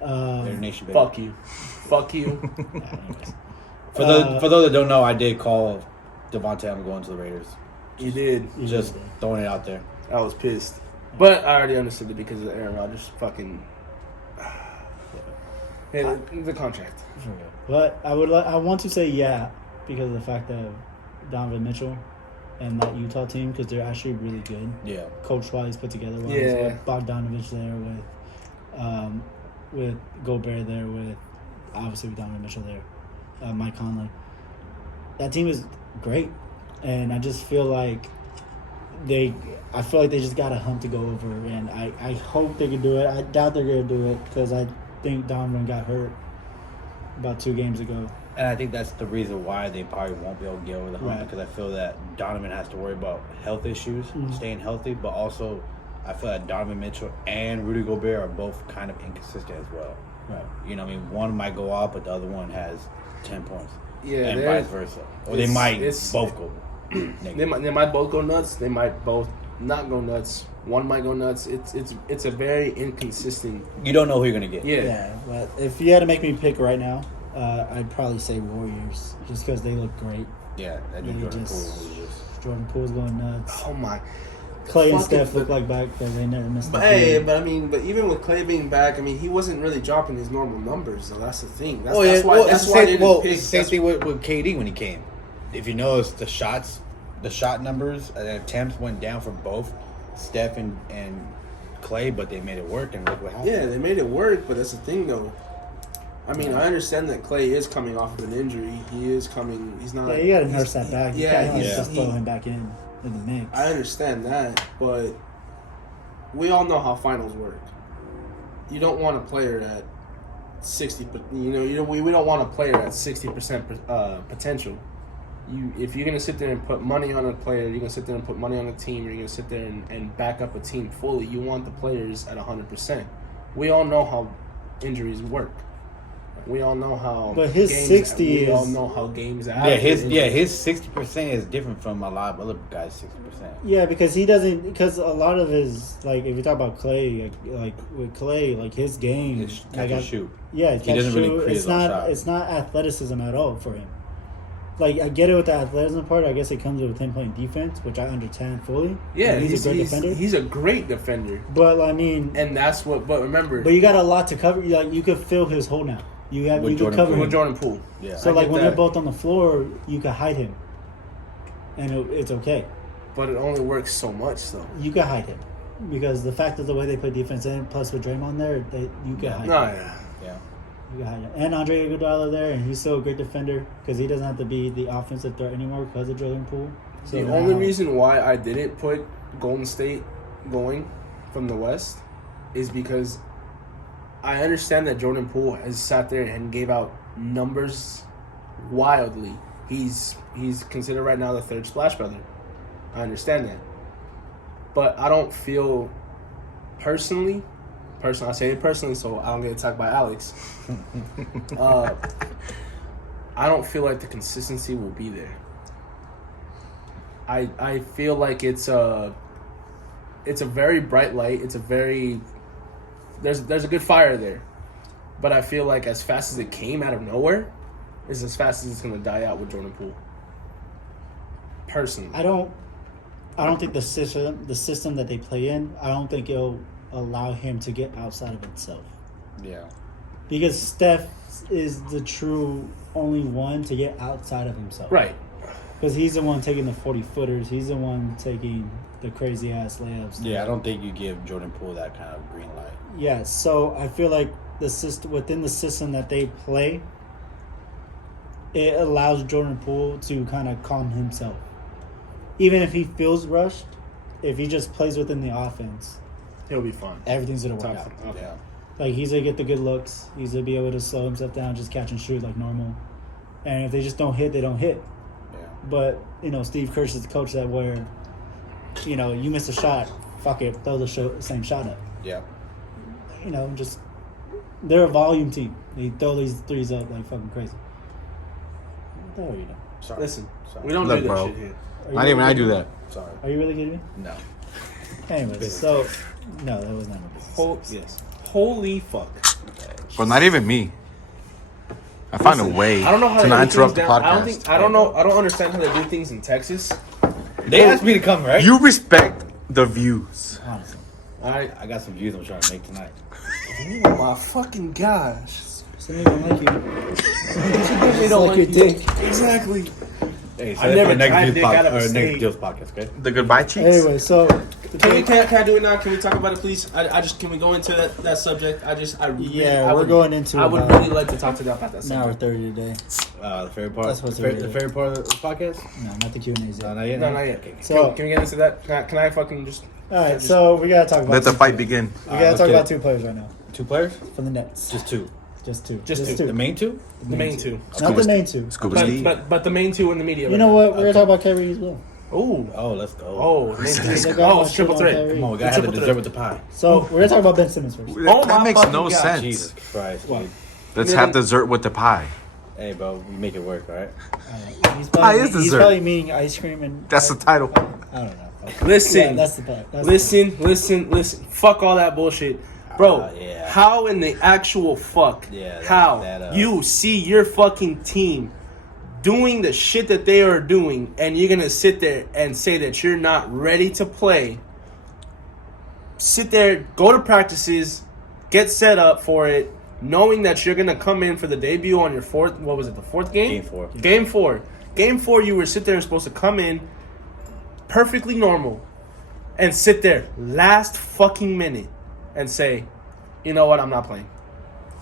They're nation baby. Fuck you. Fuck you. Yeah, anyways. For those that don't know, I did call Devontae Adams going to the Raiders. You did. You Just did. throwing it out there. I was pissed. But I already understood it because of Aaron Rodgers fucking. Yeah, the contract. But I want to say yeah because of the fact that Donovan Mitchell and that Utah team because they're actually really good. Yeah. Coach wise, put together wise. Yeah. With Bogdanovich there with Gobert there with obviously with Donovan Mitchell there, Mike Conley. That team is great, and I just feel like they just got a hump to go over, and I hope they can do it. I doubt they're gonna do it because I think Donovan got hurt about 2 games ago. And I think that's the reason why they probably won't be able to get over the hump Right. because I feel that Donovan has to worry about health issues, staying healthy, but also I feel that Donovan Mitchell and Rudy Gobert are both kind of inconsistent as well. Right. You know what I mean? One might go off, but the other one has 10 points. Yeah, and they're- vice versa. Or they might both go They negative. might both go nuts. They might both not go nuts. One might go nuts. It's a very inconsistent. You don't know who you're going to get. Yeah. Yeah, but if you had to make me pick right now, I'd probably say Warriors just because they look great. Yeah, that dude They Jordan just- Poole was just... Jordan Poole's going nuts. Oh my. Clay and fucking- Steph look like back there. They never missed. But a hey, beat. but even with Clay being back, I mean, he wasn't really dropping his normal numbers. Though that's the thing. That's, Oh, yeah. that's why. Well, That's it's why the they same, didn't pick. it's the same that's- thing with KD when he came. If you notice, the shot numbers, attempts went down for both Steph and Clay, but they made it work, and look what happened. Yeah, they made it work, but that's the thing, though. I mean, I understand that Clay is coming off of an injury. He is coming. He's not. Yeah, you got to nurse that back. You Yeah, can't he's- just throw him back in the mix. I understand that, but we all know how finals work. You don't want a player at 60. We don't want a player at 60% potential. If you're gonna sit there and put money on a player, you're gonna sit there and put money on a team. You're gonna sit there and back up a team fully. You want the players at 100%. We all know how injuries work. We all know how. But his games, 60 We all is- know how games. Yeah, his 60% is different from a lot of other guys' 60%. Yeah, because he doesn't. Because a lot of his if you talk about Clay, like with Clay, like his game, It's catch and shoot. Yeah, He doesn't really create it's his own not. shot. It's not athleticism at all for him. Like I get it with the athleticism part. I guess it comes with him playing defense, which I understand fully. Yeah, Like, he's a great defender. He's a great defender, But I mean, and that's what. But remember, but you got a lot to cover. Like you could fill his hole now. You With could Jordan cover Poole. him. with Jordan Poole. Yeah. So I like get when that. they're both on the floor, you could hide him, and it's okay. But it only works so much, though. You could hide him because the fact of the way they play defense, and plus with Draymond there, you could hide No, him. yeah. Yeah. You could hide him. And Andre Iguodala there, and he's still a great defender because he doesn't have to be the offensive threat anymore because of Jordan Poole. So The now- only reason why I didn't put Golden State going from the West is because I understand that Jordan Poole has sat there and gave out numbers wildly. He's considered right now the third Splash Brother. I understand that. But I don't feel personally, I say it personally, so I don't get attacked by Alex. I don't feel like the consistency will be there. I feel like it's a very bright light. There's a good fire there, but I feel like as fast as it came out of nowhere, is as fast as it's gonna die out with Jordan Poole. Personally, I don't think the system that they play in, I don't think it'll allow him to get outside of himself. Yeah. Because Steph is the true only one to get outside of himself. right? Because he's the one taking the 40-footers. He's the one taking the crazy-ass layups. Yeah, I don't think you give Jordan Poole that kind of green light. Yeah, so I feel like within the system that they play, it allows Jordan Poole to kind of calm himself. Even if he feels rushed, if he just plays within the offense, He'll be fine. everything's going to work out. Okay. Yeah. Like, he's going to get the good looks. He's going to be able to slow himself down, just catch and shoot like normal. And if they just don't hit, they don't hit. Yeah. But, Steve Kersh is the coach that where, you miss a shot, fuck it, throw the same shot up. Yeah. Just, they're a volume team. They throw these threes up like fucking crazy. What the hell are you doing? Sorry. Listen, Sorry. we don't Look, do that bro. shit here. Not even I do that. Sorry. Are you really kidding me? No. Anyways, so, no, that was not my business. Yes. Holy fuck. But not even me. I find a way I don't know how to they not do interrupt the things down. podcast. I don't understand how they do things in Texas. They asked me to come, right? You respect the views. Honestly. I got some views I'm trying to make tonight. Oh my fucking gosh. Some people don't like you. They don't like your dick. Exactly. Hey, I never tried dick out of a next state. Deals podcast, okay? The goodbye cheeks. Anyway, so, Can I do it now? Can we talk about it, please? Can we go into that subject? we're going into I would about really like to talk to them about that an hour subject. 30 today. The favorite part. That's what's the really- favorite part of the podcast? No, not the Q&As yet. Not yet. No, not yet. Okay. So- Can we get into that? Can I fucking just... All right, so we got to talk about Let the two fight players. begin. We got to Alright, talk let's about get 2 players right now Two players? for the Nets. Just two. Just two. Just two. The main two? The main two. Not the main 2. Scuba But, Steve. but the main two in the media. You know what? We're going to talk about Kyrie as well. Oh. Oh, let's go. Oh, main They three. got Oh, my it's shit triple on threat. Kyrie. Come on, we got to It's have the triple dessert threat. with the pie. So we're going to talk about Ben Simmons first. Oh, that my makes fucking no God. sense. Jesus Christ. What? Dude. Let's have dessert with the pie. Hey, bro, we make it work, all right? He's Pie probably, is he's dessert. probably meaning ice cream and... That's the title. I don't know. Okay. Listen. Yeah, that's the part. That's Listen. Fuck all that bullshit. Bro, yeah. how in the actual fuck? Yeah, how that, you see your fucking team doing the shit that they are doing and you're going to sit there and say that you're not ready to play? Sit there, go to practices, get set up for it, knowing that you're going to come in for the debut on your fourth game? Game 4. Game 4, you were sit there and supposed to come in perfectly normal and sit there last fucking minute and say, you know what, I'm not playing.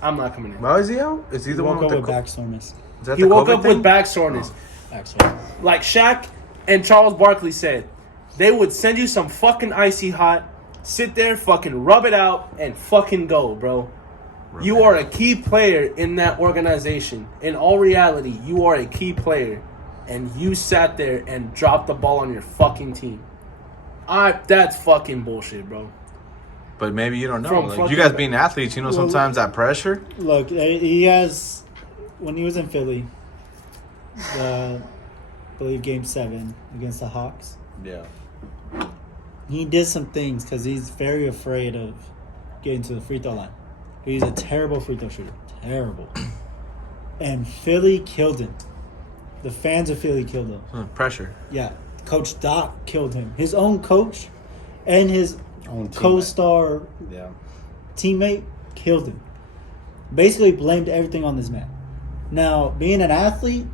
I'm not coming in. Why is he out? Is he He the one woke with up the with back soreness. Is that He the woke COVID up with thing? back soreness. Back soreness. Like Shaq and Charles Barkley said, they would send you some fucking icy hot, sit there, fucking rub it out, and fucking go, bro. You are a key player in that organization. In all reality, you are a key player. And you sat there and dropped the ball on your fucking team. That's fucking bullshit, bro. But maybe you don't know. From Like, fucking- you guys being athletes, you know, Well, sometimes that pressure. Look, he has... When he was in Philly, I believe Game 7 against the Hawks, Yeah. he did some things because he's very afraid of getting to the free throw line. He's a terrible free throw shooter. Terrible. And Philly killed him. The fans of Philly killed him. Pressure. Yeah. Coach Doc killed him. His own coach and his Own teammate. co-star Yeah. teammate killed him. Basically blamed everything on this man. Now, being an athlete,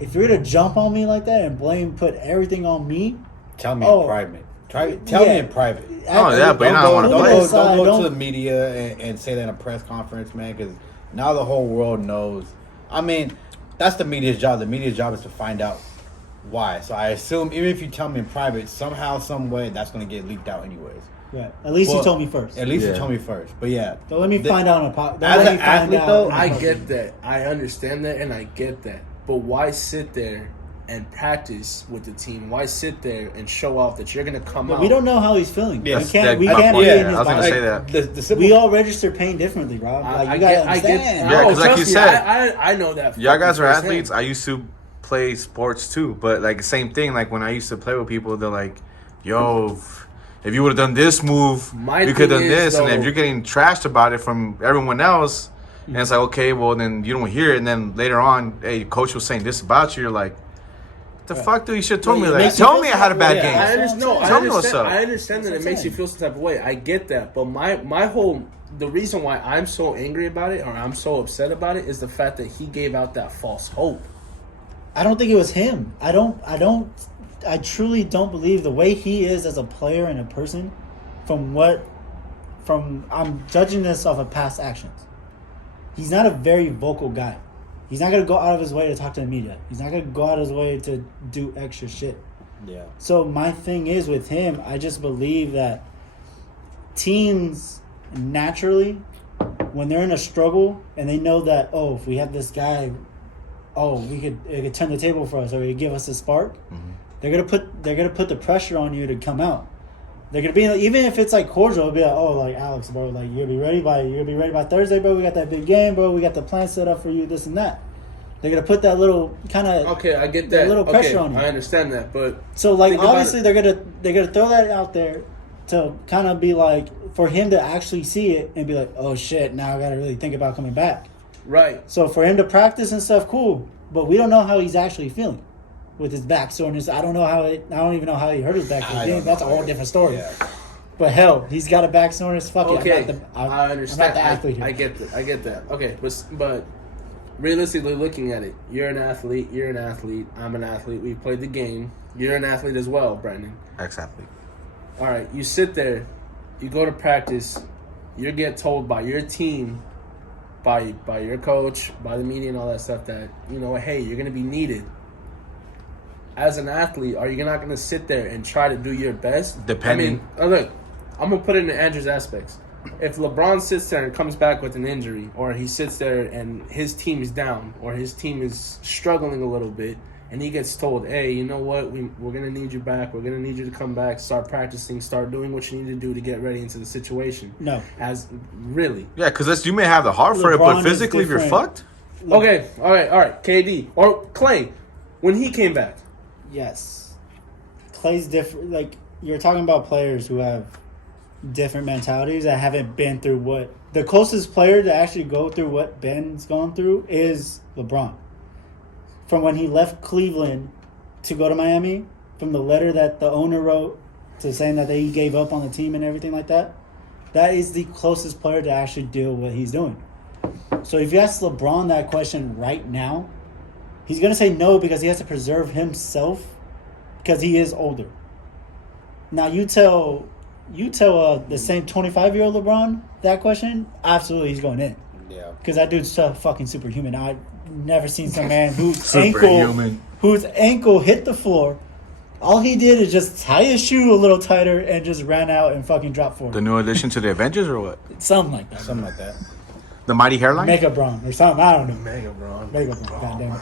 if you're to jump on me like that and put everything on me, Tell me Oh. in private. Tell me Yeah. in private. Oh, yeah, but you're not Don't wanna go, play. don't Aside, go don't- to the media and say that in a press conference, man, because now the whole world knows. I mean, that's the media's job. The media's job is to find out why. So I assume even if you tell me in private, somehow, some way, that's going to get leaked out anyways. right. At least Well, you told me first. At least Yeah. you told me first. But yeah. Don't let me The- find out on a podcast. As an athlete, though, I get that. I understand that and I get that. But why sit there and practice with the team? Why sit there and show off that you're going to come But out? we don't know how he's feeling. Yeah, we can't my read point. in his I was gonna body. say that. The simple, We all register pain differently, Rob. Like, you gotta understand. Yeah, 'cause like trust you me, said, I know that. Y'all guys are firsthand. athletes. I used to play sports too, but like the same thing. Like when I used to play with people, they're like, "Yo, if you would have done this move, My you could have done thing is, this." And if though- you're getting trashed about it from everyone else, and it's like, okay, well then you don't hear it, and then later on, hey, coach was saying this about you. You're like, "The fuck, dude? You should have told me Well, it that. makes you Tell feel me I had a bad yeah, game." I understand. No, Tell me what's up. I understand that That's it what makes I'm you saying. feel some type of way. I get that, but my whole the reason why I'm so angry about it or I'm so upset about it is the fact that he gave out that false hope. I don't think it was him. I truly don't believe the way he is as a player and a person. I'm judging this off of past actions. He's not a very vocal guy. He's not gonna go out of his way to talk to the media. He's not gonna go out of his way to do extra shit. yeah. So my thing is with him, I just believe that teams naturally, when they're in a struggle and they know that, oh, if we have this guy, oh, it could turn the table for us or it could give us a spark. They're gonna put the pressure on you to come out. They're gonna be like, even if it's like cordial, it'll be like, oh, like Alex, bro, like you're gonna be ready by Thursday, bro. We got that big game, bro. We got the plan set up for you, this and that. They're gonna put that little kind of Okay, I get that. little pressure on you. I understand that, but So like think about obviously they're gonna throw that out there to kind of be like for him to actually see it and be like, oh shit, now I gotta really think about coming back. right. So for him to practice and stuff, cool, but we don't know how he's actually feeling with his back soreness. I don't even know how he hurt his back. That's a whole different story. Yeah. But hell, he's got a back soreness. Fuck Okay, it. I understand. I'm not the athlete here. I get that. Okay, but realistically looking at it, you're an athlete. You're an athlete. I'm an athlete. We played the game. You're an athlete as well, Brandon. Ex-athlete. All right, you sit there, you go to practice, you get told by your team, by your coach, by the media and all that stuff that, hey, you're going to be needed. As an athlete, are you not going to sit there and try to do your best? Depending. I mean, look, I'm going to put it in Andrew's aspects. If LeBron sits there and comes back with an injury, or he sits there and his team is down, or his team is struggling a little bit, and he gets told, hey, you know what, we're going to need you back, we're going to need you to come back, start practicing, start doing what you need to do to get ready into the situation. No. Really? Yeah, because you may have the heart for it, LeBron but is physically, if you're different. fucked, Okay, all right, KD. Or Clay, when he came back. Yes. Clay's different. Like, you're talking about players who have different mentalities that haven't been through what... The closest player to actually go through what Ben's gone through is LeBron. From when he left Cleveland to go to Miami, from the letter that the owner wrote to saying that he gave up on the team and everything like that, that is the closest player to actually deal with what he's doing. So if you ask LeBron that question right now, he's going to say no because he has to preserve himself because he is older. Now, you tell the same 25-year-old LeBron that question, absolutely he's going in. Yeah. Because that dude's so fucking superhuman. I've never seen some man whose Superhuman. ankle hit the floor. All he did is just tie his shoe a little tighter and just ran out and fucking dropped forward. the new addition to the Avengers or what? Something like that. Something like that. The mighty hairline? Mega Braun or something. I don't know. Mega Braun. Mega Braun. God damn it.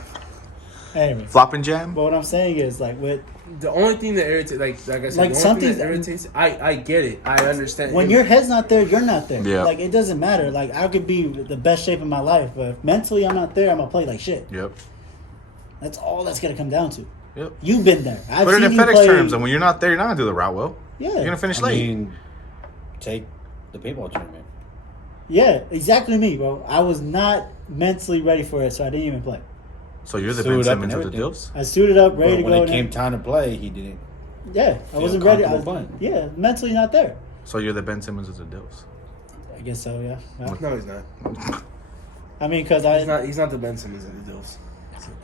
Anyway. Flopping jam? But what I'm saying is, like, with The only thing that irritates, like I said, Like the only something- thing that irritates, I get it. I understand. when your head's not there, you're not there. Yeah. Like, it doesn't matter. Like, I could be the best shape of my life, but if mentally I'm not there, I'm going to play like shit. Yep. That's all that's going to come down to. Yep. You've been there. I've Put it seen in you FedEx play. terms, and when you're not there, you're not going to do the route well. Yeah. You're going to finish I late. mean, take the paintball tournament. Yeah, exactly me, bro. I was not mentally ready for it, so I didn't even play. So you're the Suit Ben up Simmons and of the everything. Dilfs? I suited up, ready But to when go. it came time to play, he didn't. Yeah, I feel wasn't ready. comfortable playing. Yeah, mentally not there. So you're the Ben Simmons of the Dilfs? I guess so, yeah. No, he's not. I mean, because He's not the Ben Simmons of the Dills.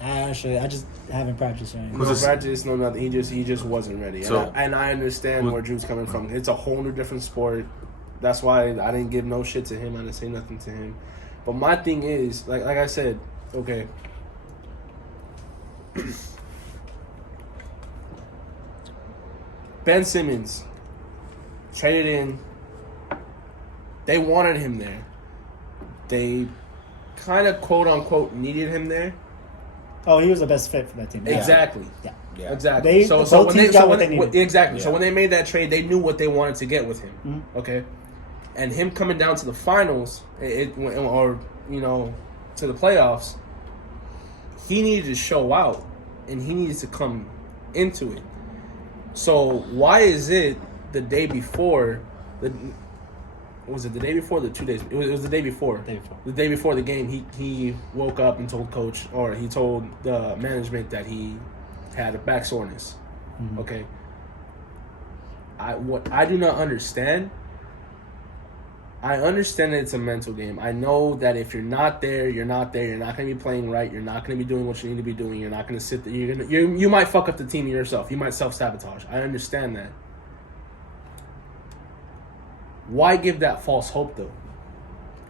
I just haven't practiced or anything. No this? practice, no nothing. He just wasn't ready. So- and I understand where Drew's coming from. It's a whole new different sport. That's why I didn't give no shit to him. I didn't say nothing to him. But my thing is, like I said, okay. Ben Simmons traded in. They wanted him there. They kind of quote unquote needed him there. Oh, he was the best fit for that team. Exactly. Yeah. Yeah. Exactly. Both teams got what they needed. Exactly. Yeah. So when they made that trade, they knew what they wanted to get with him. Mm-hmm. Okay, and him coming down to the finals, or to the playoffs, he needed to show out, and he needed to come into it. So why is it the day before? Was it the day before? Or the 2 days? It was the day before. The day before the game, he woke up and told coach, or he told the management that he had a back soreness. Mm-hmm. Okay. What I do not understand. I understand that it's a mental game. I know that if you're not there, you're not there. You're not going to be playing right. You're not going to be doing what you need to be doing. You're not going to sit there. You might fuck up the team yourself. You might self-sabotage. I understand that. Why give that false hope, though?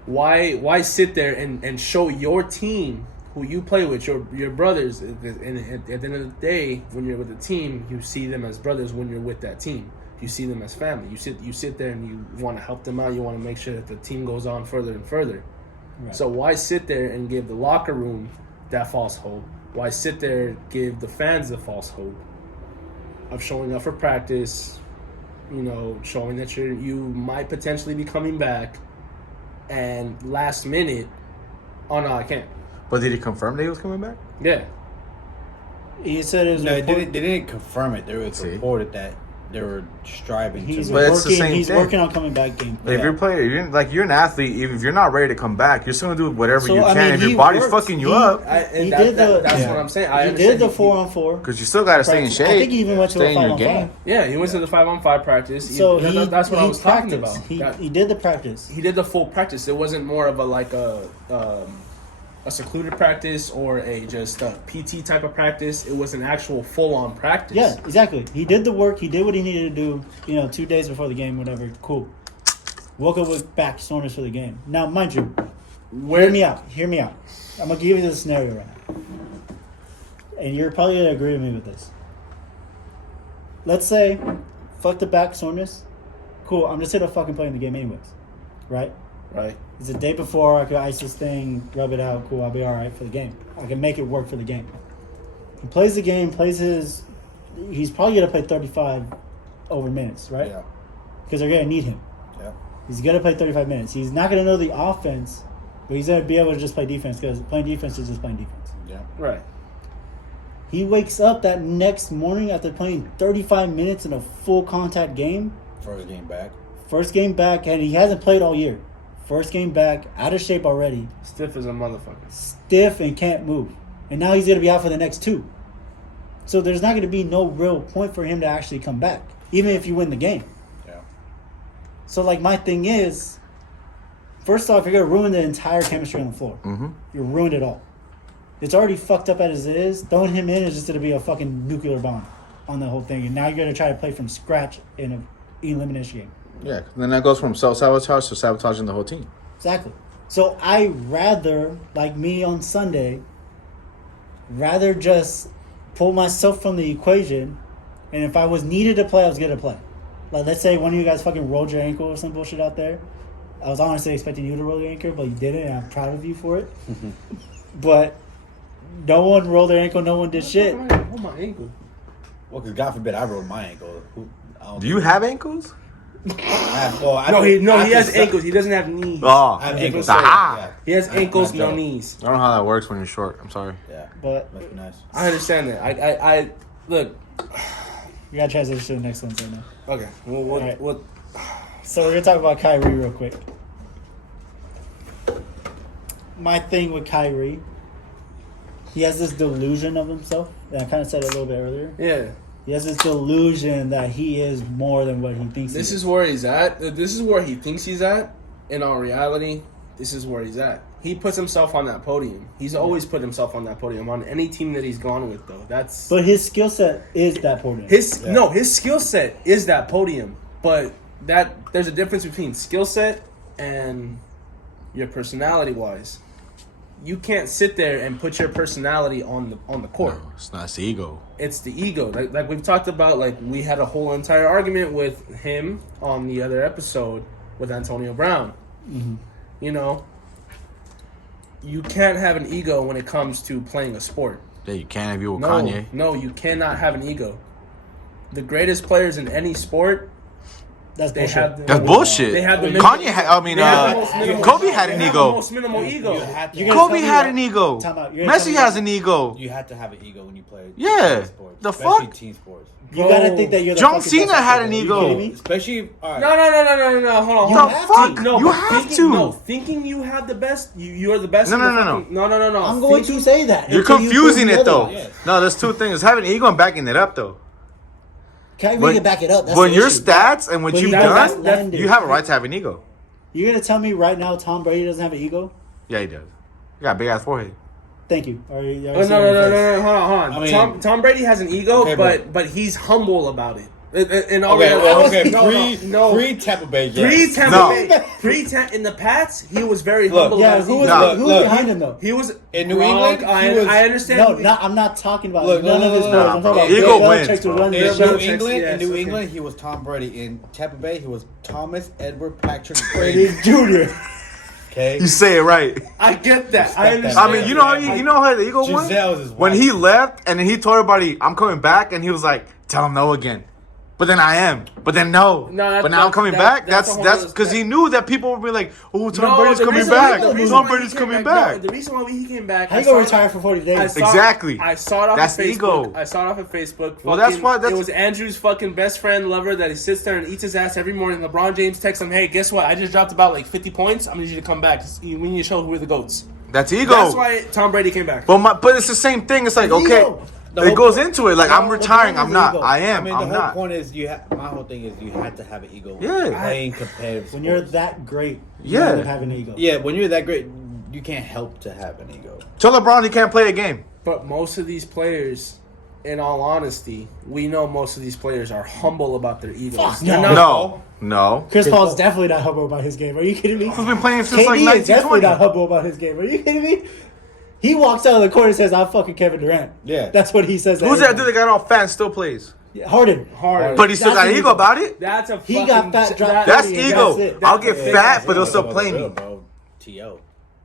Why sit there and show your team, who you play with, your brothers, and at the end of the day, when you're with the team, you see them as brothers when you're with that team. You see them as family. You sit there and you want to help them out. You want to make sure that the team goes on further and further. Right. So why sit there and give the locker room that false hope? Why sit there and give the fans the false hope of showing up for practice, showing that you might potentially be coming back, and last minute, oh no, I can't. But did he confirm that he was coming back? Yeah. He said it was No, they didn't confirm it. They were See? reported that they were striving He's to. But it's the working. same He's thing. working on coming back game. If you're a player, you're an athlete. If you're not ready to come back, you're still gonna do whatever So, you I can. mean, if he your body's worked. fucking you up, That's Yeah. what I'm saying. He did the 4-on-4. because you still gotta stay in shape. I think he even went to stay a in your 5-on-5. game. Yeah, he went to the 5-on-5 practice. So That's what I was talking practiced. about. He did the practice. He did the full practice. It wasn't more of a secluded practice or just a PT type of practice. It was an actual full-on practice. Yeah, exactly. He did the work. He did what he needed to do. 2 days before the game, whatever. Cool. Woke up with back soreness for the game. Now, mind you, hear me out. I'm gonna give you this scenario right now, and you're probably gonna agree with me with this. Let's say, fuck the back soreness. Cool. I'm just here to fucking play in the game anyways, right? Right. It's the day before. I could ice this thing, rub it out. Cool. I'll be all right for the game. I can make it work for the game. He plays the game. He's probably gonna play 35 over minutes, right? Yeah. Because they're gonna need him. Yeah. He's gonna play 35 minutes. He's not gonna know the offense, but he's gonna be able to just play defense because playing defense is just playing defense. Yeah. Right. He wakes up that next morning after playing 35 minutes in a full contact game. First game back, and he hasn't played all year. First game back, out of shape already. Stiff as a motherfucker. Stiff and can't move. And now he's going to be out for the next 2. So there's not going to be no real point for him to actually come back, even if you win the game. Yeah. So, my thing is, first off, you're going to ruin the entire chemistry on the floor. Mm-hmm. You ruined it all. It's already fucked up as it is. Throwing him in is just going to be a fucking nuclear bomb on the whole thing. And now you're going to try to play from scratch in an elimination game. Yeah, then that goes from self-sabotage to sabotaging the whole team. Exactly. So I rather, like me on Sunday, just pull myself from the equation, and if I was needed to play, I was going to play. Like, let's say one of you guys fucking rolled your ankle or some bullshit out there. I was honestly expecting you to roll your ankle, but you didn't, and I'm proud of you for it. But no one rolled their ankle, no one did shit. Oh, my ankle. Well, because God forbid I rolled my ankle. Do you have ankles? He has ankles. He doesn't have knees. Oh, I have ankles. Yeah. He has ankles, Not no joke. knees. I don't know how that works when you're short. I'm sorry. Yeah. But Must be nice. I understand that. I look. we got to transition to the next one right now. Okay. Well, what? Alright. What? So we're going to talk about Kyrie real quick. My thing with Kyrie, he has this delusion of himself. And I kind of said it a little bit earlier. Yeah. He has this delusion that he is more than what he thinks This he is where he's at. This is where he thinks he's at. In all reality, this is where he's at. He puts himself on that podium. He's always put himself on that podium on any team that he's gone with, though. That's But his skill set is that podium. his skill set is that podium. But there's a difference between skill set and your personality wise. You can't sit there and put your personality on the court. No, it's not. It's the ego. It's the ego. Like we've talked about, like we had a whole entire argument with him on the other episode with Antonio Brown. Mm-hmm. You can't have an ego when it comes to playing a sport. Yeah, you can if you're with No, Kanye. no, you cannot have an ego. The greatest players in any sport, That's they bullshit. have. That's bullshit. They have the Kanye had, I mean, they have the most minimal- Kobe had an they have ego. the most minimal ego. You're gonna Kobe tell me had that- an ego. Time out. You're gonna tell Messi me has that- an ego. You have to have an ego when you play. Yeah. Sports, The especially fuck? team sports. You gotta think that you're the John fucking Cena best had at an football. ego. Are you kidding me? Especially, all right. No. Hold You on. have fuck? to. No, You but have thinking, to. No, thinking you have the best, you're the best. No, in the no. fucking- No. I'm going to say that. You're until you confusing prove it though. otherwise. Yes. No, there's two things. Having ego and backing it up though. Kyrie can back it up. That's When the your issue. stats and what But you've he got done, landed. you have a right to have an ego. You're gonna tell me right now Tom Brady doesn't have an ego? Yeah, he does. He got a big ass forehead. Thank you. Hold No. Hold on. I mean- Tom Brady has an ego, Okay, but he's humble about it. In all Okay, reality- okay. no. Pre Tampa Bay. Yes. Pre Tampa No. Bay, in the Pats, he was very Look, humble Yeah, about who his was, ego. who was Look, behind him though? He was In New Gronk, England, he was- I understand. No, I'm not talking about Look, none of his look, players. look. I'm talking about Ego Bill wins, Belichick to bro. run In the New show. England, yes, in New okay. England, he was Tom Brady. In Tampa Bay, he was Thomas Edward Patrick Brady Brady. Jr. Okay. You say it right. I get that. I that. understand. I mean, you know how the ego won? Giselle was his wife. When he left and then he told everybody, "I'm coming back," and he was like, "Tell him no again." But then I am. But then no. No, that's- but now I'm coming that's- back. that's That's a that's whole because other he knew that people would be like, "Oh, Tom No, Brady's the coming reason back. why- the reason Tom why Brady's he coming came back." No, the reason why he came back. How you gonna retire for 40 days? Exactly. I saw it off That's of Facebook. ego. I saw it off of Facebook. Well, that's Fucking- why- that's- it was Andrew's fucking best friend, lover, that he sits there and eats his ass every morning. LeBron James texts him, "Hey, guess what? I just dropped about like 50 points. I'm gonna need you to come back. We need to show who are the goats." That's ego. That's why Tom Brady came back. But it's the same thing. It's like, It's okay, ego. it goes into it. Like, I'm The retiring. point I'm is not. ego. I am. I mean, I'm the whole not. point is my whole thing is you have to have an ego. Yeah. Playing competitive. When you're sports. that great, you Yeah. end up having an ego. Yeah, when you're that great, you can't help to have an ego. Tell LeBron he can't play a game. But most of these players, in all honesty, we know most of these players are humble about their egos. Fuck They're no. not- No. Chris Paul's definitely not humble about his game. Are you kidding me? He's been playing since like KD is definitely 1920. not humble about his game. Are you kidding me? He walks out of the court and says, "I'm fucking Kevin Durant." Yeah. That's what he says. to Who's that dude everybody. that got all fat and still plays? Yeah, Harden. Hard. But he still That's got an ego ego. about it? That's a He fucking, got fat, dropped That's 30, and ego. that's it. I'll That's get it. fat, but they'll That's still what's play real, me. bro. T.O.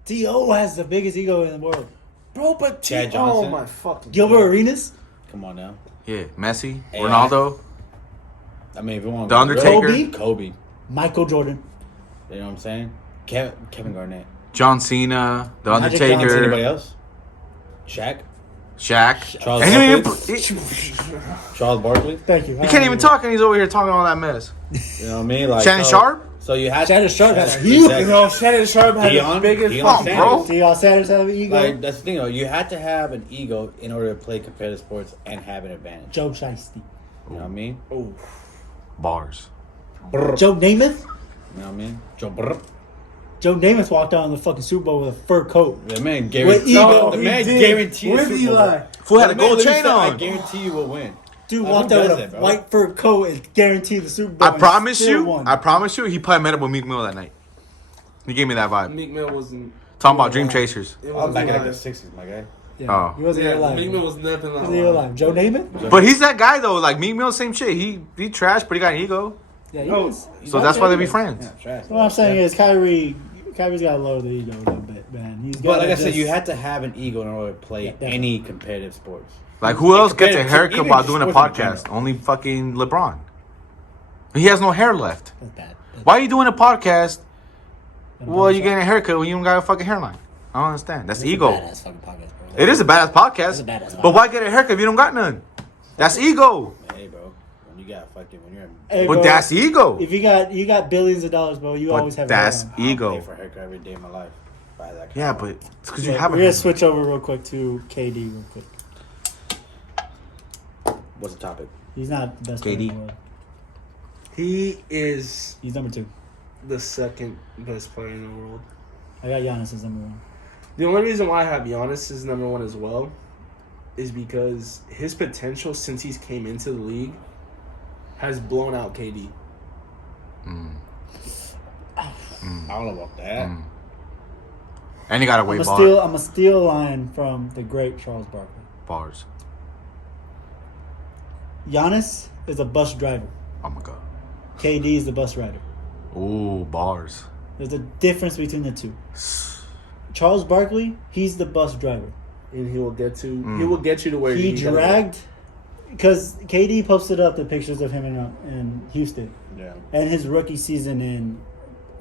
T.O. has the biggest ego in the world. Bro, but Chad oh Johnson. my fucking Gilbert Arenas, Come on now. Yeah, Messi, AI. Ronaldo. I mean, if you want The Undertaker. Kobe. Michael Jordan. You know what I'm saying? Kevin Garnett. John Cena, The Magic Anybody Undertaker, else? Shaq. Shaq. Charles And he, Barkley. he, Charles Barkley. Thank you. he can't even talk, and he's over here talking all that mess. You know what I mean? Like Shannon so- Sharp? So you had Shannon Sharp has a Exactly. huge- You know, Shannon Sharp had Deion- the biggest Deion fucking Sanders. bro. Do y'all Sanders have an ego? Like that's the thing though. You had to have an ego in order to play competitive sports and have an advantage. Joe Shiesty. You know what I mean? Oh, Bars. Joe Namath. You know what I mean? Joe Brr. Joe Namath walked out in the fucking Super Bowl with a fur coat. The man With guaranteed. ego, The he man did. guaranteed. With the Super Bowl. Eli. Fool had The a man gold literally chain said, I on. guarantee you will win. Dude Like, walked who out does with a that, bro? white fur coat and guaranteed the Super Bowl. I promise and still you, won. I promise you, he probably met up with Meek Mill that night. He gave me that vibe. Meek Mill wasn't. Talking about Dream Chasers. It I'm wasn't back in like the alive. '60s, my guy. Yeah, Oh. he wasn't Yeah, alive. Meek Mill was never He wasn't alive. Joe Namath? But he's that guy though. Like Meek Mill, same shit. He trash, but he got an ego. Yeah, he No. is. So that's why they be friends. Yeah, trash. What I'm saying is Kyrie's got to lower the ego a little bit, man. He's But got like I said, you had to have an ego in order to play Yeah, definitely. any competitive sports. Like who else gets a Even haircut while just doing a sports in podcast? general. Only fucking LeBron. He has no hair left. That's bad. Why are you doing a podcast? That's Well, you bad. getting a haircut when you don't got a fucking hairline. I don't understand. That's It's a ego. badass fucking podcast, bro. It is a badass podcast. It's a badass But why get a haircut if you don't got none? That's ego. Hey, bro, when you got fucking when you're in, Hey, But bro, that's ego. If you got billions of dollars, bro, you But always have. that's a hairline. I'll pay ego. for a haircut every day of my life. Buy that Yeah, kind but of- it's because you Look, have we're a gonna switch over real quick to KD real quick. what's the topic? He's not the best player in KD. the world. He is He's number 2. the second best player in the world. I got Giannis as number 1. The only reason why I have Giannis as number 1 as well is because his potential since he's came into the league has blown out KD. I don't know about that. And you got to I'm wait a steal line from the great Charles Barkley. bars. Giannis is a bus driver. Oh my god. KD is the bus rider. Ooh, bars. There's a difference between the two. Charles Barkley, he's the bus driver. and he will get you to where He you gotta go. dragged because KD posted up the pictures of him in Houston Yeah. and his rookie season in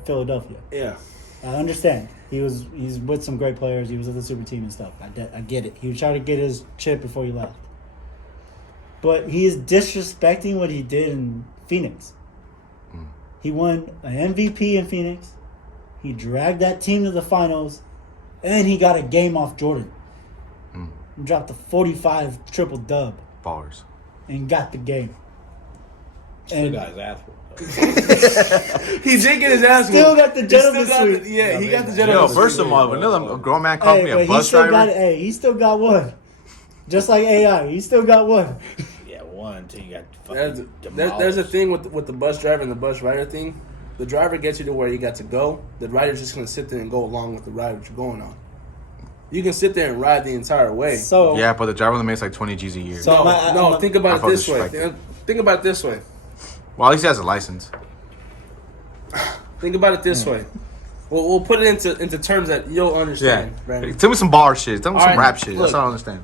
Philadelphia. Yeah. I understand. He's with some great players. He was with the super team and stuff. I get it. He was trying to get his chip before he left. But he is disrespecting what he did in Phoenix. He won an MVP in Phoenix. He dragged that team to the finals. And he got a game off Jordan. He dropped a 45 triple dub. Bars. And got the game. Still got his ass whooped. He did get his ass Still whooped. got the gentleman suite. He got the Yo, gentleman suite. first of all, another grown man called me a but bus driver. he still got one. Just like AI, he still got one. Yeah, one until you got There's fucking a thing with the bus driver and the bus rider thing. The driver gets you to where you got to go. The rider's just going to sit there and go along with the ride that you're going on. You can sit there and ride the entire way. So Yeah, but the driver only makes like 20 G's a year. So- No, think about I it this way. disrespect Think about it this way. Well, at least he has a license. Think about it this way. We'll put it into terms that you'll Yeah. understand, Brandon. Tell me some bar shit. Tell me All some right, rap shit. That's look. all I understand.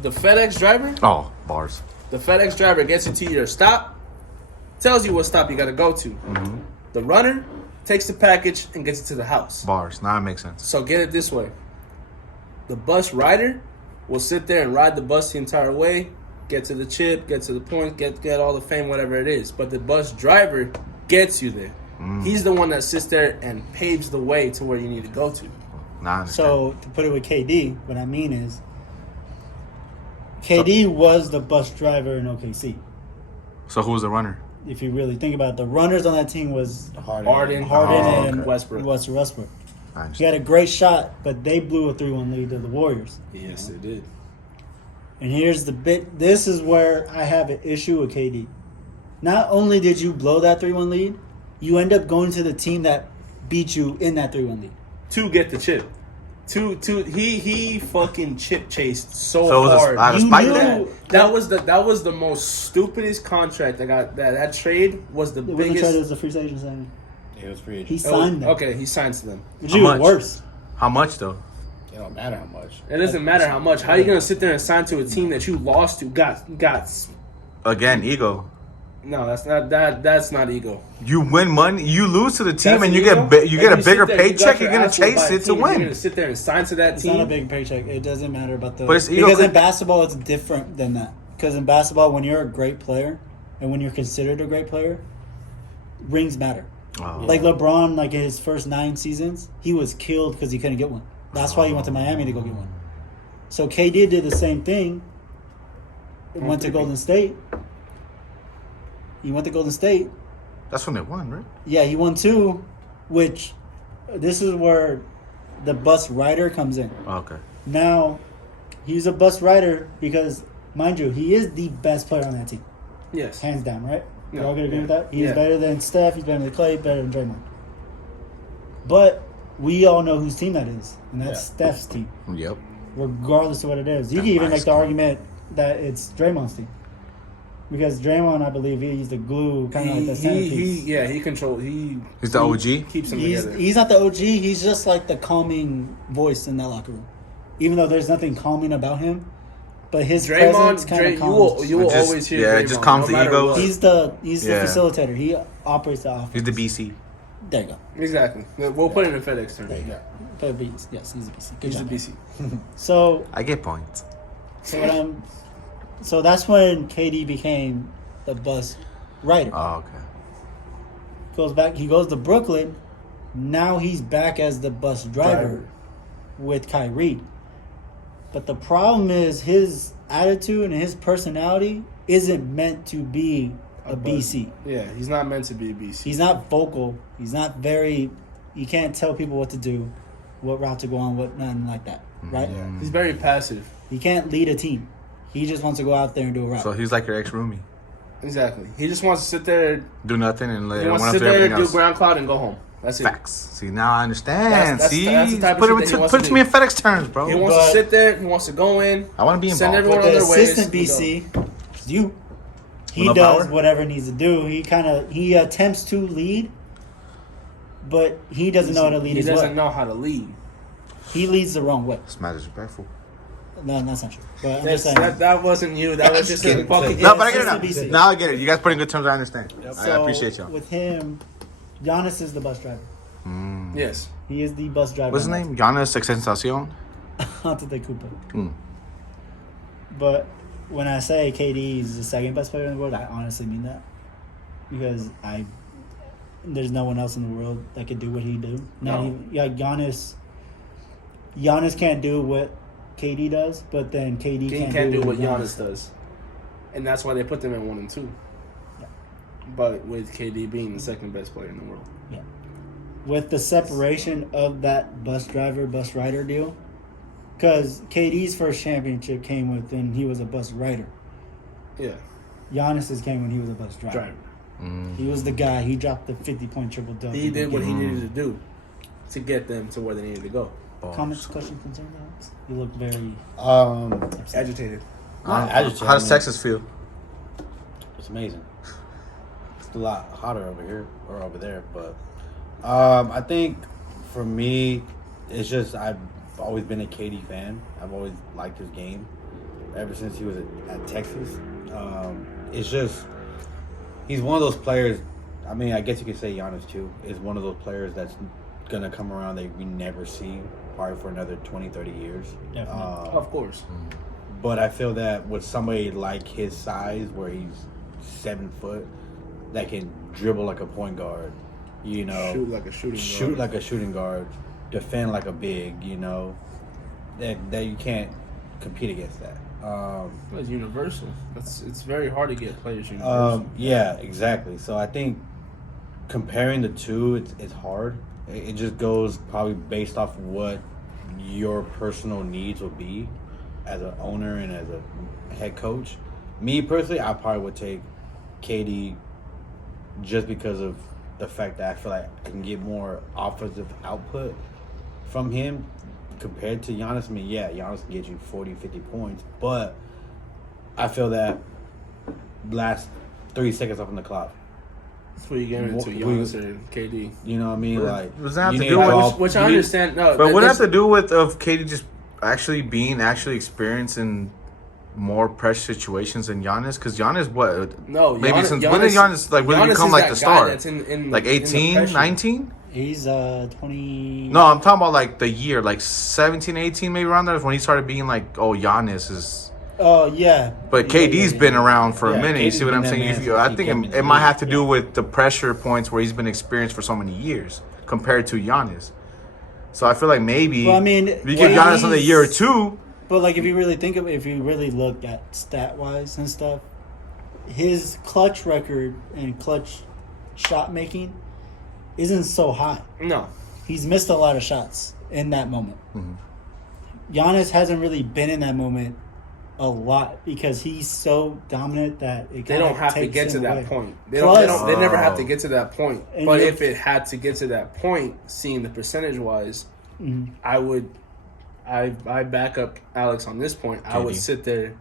The FedEx driver, Oh, bars. gets you to your stop, tells you what stop you got to go to. The runner takes the package and gets it to the house. Bars. Now it makes sense. So get it this way. The bus rider will sit there and ride the bus the entire way, get to the chip, get to the point, get all the fame, whatever it is. But the bus driver gets you there. He's the one that sits there and paves the way to where you need to go to. Now I understand. So to put it with KD, what I mean is KD was the bus driver in OKC. So who was the runner? If you really think about it, the runners on that team was Harden, and Westbrook. Westbrook. I He understand. had a great shot, but they blew a 3-1 lead to the Warriors. Yes, they did. And here's the bit. This is where I have an issue with KD. Not only did you blow that 3-1 lead, you end up going to the team that beat you in that 3-1 lead. To get the chip. He fucking chip chased so So it was hard. out of You spite. knew- That was the most stupidest contract that trade was the It wasn't biggest. traded, it was a free agent signing. It was free He agent. signed them. Okay, he signs them. Which How is much? worse. How much though? It don't matter how much. It doesn't matter how much. How are you gonna sit there and sign to a team that you lost to? Got Again, ego. no. That's not ego. You win money, you lose to the team, That's and you ego? get you Like, get a bigger sit there, you got paycheck. your You're gonna ass whooped by chase a it to team, You're win. gonna sit there and sign to that It's team. not a big paycheck. It doesn't matter about the. But it's ego because in could- basketball, it's different than that. Because in basketball, when you're a great player and when you're considered a great player, rings matter. Oh. Like LeBron, like in his first 9 seasons, he was killed because he couldn't get one. That's why he went to Miami to go get one. So KD did the same thing. Went to Golden State. He went to Golden State. That's when they won, right? Yeah, he won 2, which this is where the bus rider comes in. Oh, okay. Now, he's a bus rider because, mind you, he is the best player on that team. Yes. Hands down, right? Yeah. You're all going to agree with that? He's Yeah. better than Steph, he's better than Clay, better than Draymond. But we all know whose team that is, and that's Steph's team, Yep. regardless of what it is. You That's can even my make the team. argument that it's Draymond's team. Because Draymond, I believe, he's the glue, kind of like the centerpiece. He controls. He's the OG. Keeps them He's together. not the OG. He's just like the calming voice in that locker room. Even though there's nothing calming about him, but his presence kind of you calms. will It just- always hear. yeah, it Draymond, just calms no the matter egos. what. He's the Yeah. facilitator. He operates the offense. He's the BC. There you go. Exactly. We'll put it in FedEx terms. Yeah. But yes, he's a BC. Good He's a job. BC. So I get points. so that's when KD became the bus rider. Oh, okay. He goes to Brooklyn. Now he's back as the bus driver with Kyrie. But the problem is his attitude and his personality isn't meant to be a BC. Yeah, he's not meant to be a BC. He's not vocal. He's not very. He can't tell people what to do, what route to go on, what nothing like that. Right? Yeah. He's very passive. He can't lead a team. He just wants to go out there and do a route. So he's like your ex roomie. Exactly. He just wants to sit there. Do nothing and let He wants everyone to else sit do there, everything do else. ground cloud, and go home. That's it. Facts. See, now I understand. That's See, the type of put shit it, that he wants put to it to do. me in FedEx terms, bro. He wants But- to sit there. He wants to go in. I want to be Send involved. everyone But on the their ways. assistant BC, is you. He With no does power? whatever he needs to do. He attempts to lead, but he doesn't know how to lead He as doesn't well. know how to lead. He leads the wrong way. It's mad disrespectful. No, that's not true. But I'm just saying. That wasn't you. That was just a fucking. No, but I get Just to be it safe. now. Now I get it. You guys put in good terms. I understand. I So, appreciate y'all. With him, Giannis is the bus driver. Yes. He is the bus driver. What's his name? Giannis Sensacion. Antetokounmpo. But when I say KD is the second best player in the world, I honestly mean that because there's no one else in the world that could do what he do. Giannis can't do what KD does, but then KD can't do what Giannis does, and that's why they put them at 1 and 2. Yeah. But with KD being the second best player in the world. Yeah. With the separation of that bus rider deal, because KD's first championship came when he was a bus rider. Yeah. Giannis's came when he was a bus driver. He was the guy. He dropped the 50-point triple-double. He did what he needed to do to get them to where they needed to go. Comments, questions, concerns, Alex? You look very Agitated. agitated. How does Texas feel? It's amazing. It's a lot hotter over here or over there, but I think for me, it's just I've always been a KD fan. I've always liked his game ever since he was at Texas. It's just he's one of those players. I mean, I guess you could say Giannis too is one of those players that's gonna come around that we never see probably for another 20, 30 years. Definitely. Of course. But I feel that with somebody like his size, where he's 7 foot, that can dribble like a point guard, you know, Shoot like a shooting guard. defend like a big, you know, that you can't compete against that. It's universal. It's very hard to get players universal. Yeah, exactly. So I think comparing the two, it's hard. It just goes probably based off what your personal needs will be as an owner and as a head coach. Me personally, I probably would take KD just because of the fact that I feel like I can get more offensive output from him compared to Giannis. I mean, yeah, Giannis can get you 40, 50 points, but I feel that last 3 seconds off on the clock. That's what you gave it to Giannis or KD. You know what I mean? Like, Does that have you to need do with- golf- Which I you need- understand. No, But what that's- have to do with of Katie just actually experienced in more pressure situations than Giannis? Because Giannis, what? No, maybe Giannis- since when did Giannis like really Giannis become is like that the guy star? that's in Like the 18, pressure. 19? He's 20. No, I'm talking about like the year, like 17, 18, maybe around there when he started being like, oh, Giannis is. Oh yeah. But Yeah, KD's yeah, been yeah. around for Yeah, a minute. You KD's see what been I'm that saying? man I since he think came in it the might league. have to do with the pressure points where he's been experienced for so many years compared to Giannis. So I feel like maybe Well, I mean, if you give Giannis another year or two. But like, if you really look at stat wise and stuff, his clutch record and clutch shot making isn't so high. No. He's missed a lot of shots in that moment. Giannis hasn't really been in that moment a lot because he's so dominant that it They don't have to get to that away. point. They Plus- never have to get to that point. And But you- if it had to get to that point, seeing the percentage wise, I back up Alex on this point. I would KD. sit there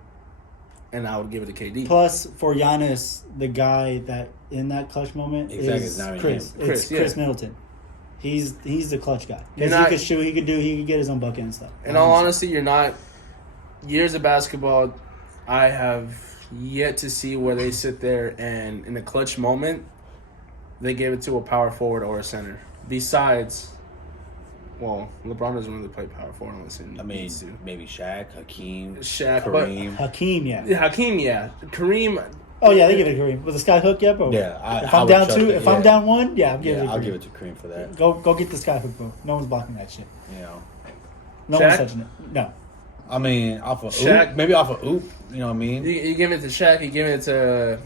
and I would give it to KD. Plus, for Giannis, the guy that in that clutch moment Exactly, is it's not Chris. him. It's Chris, Chris yeah. Middleton. He's the clutch guy You're because not- he could shoot, he could get his own bucket and stuff. In all honesty, you're not. Years of basketball, I have yet to see where they sit there and in a clutch moment, they gave it to a power forward or a center. Besides, well, LeBron doesn't really play power forward unless he I mean, needs to. maybe Shaq, Hakeem, Shaq, Kareem. Hakeem, yeah. Hakeem, yeah. Kareem, Oh yeah, they give it to Kareem with the sky hook, yeah, bro. Yeah, If I I'm would down trust two, it, if I'm yeah. down one, yeah, I'll give it. Yeah, To I'll Kareem. give it to Kareem for that. Go get the sky hook, bro. No one's blocking that shit. You know, No Shaq? one's touching it. No. I mean, off of Shaq. oop, maybe off of oop. You know what I mean? you giving it to Shaq, you giving it to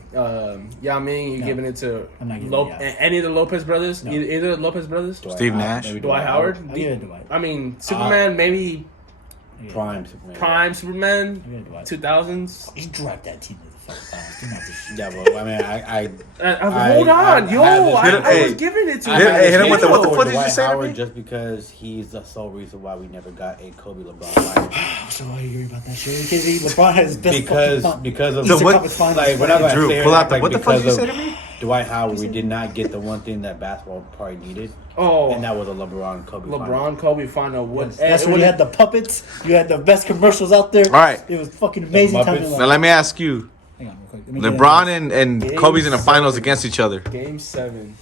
Yao Ming, you No. giving it to I'm not giving it to Yao. any of the Lopez brothers? No. Either of the Lopez brothers? Dwight Steve Howard, Nash. maybe Dwight Howard? I'll give it to Dwight. I mean, Superman, maybe Prime Superman. Prime Superman, I'll give it to Dwight. 2000s. He dragged that team to the fucking finals. Do not this shit. Yeah, but I mean, Hold on, I yo, have this- I was Hey, giving it to I Hit- him. have hey, hit this him with the- issue what the fuck did you Dwight say to Howard me? just because he's the sole reason why we never got a Kobe LeBron finals. So I agree about that shit. Because LeBron has his best because fucking because of Eastern what- Conference Finals. like we're not gonna Drew, sit here pull and out act the like what the fuck because you of- say to me? Dwight Howard, we did not get the one thing that basketball probably needed, and that was a LeBron and Kobe. Kobe final. That's when you had the puppets. You had the best commercials out there. All right. It was fucking amazing. Now let me ask you. Hang on, real quick. LeBron and Kobe's in the finals against each other. Game 7.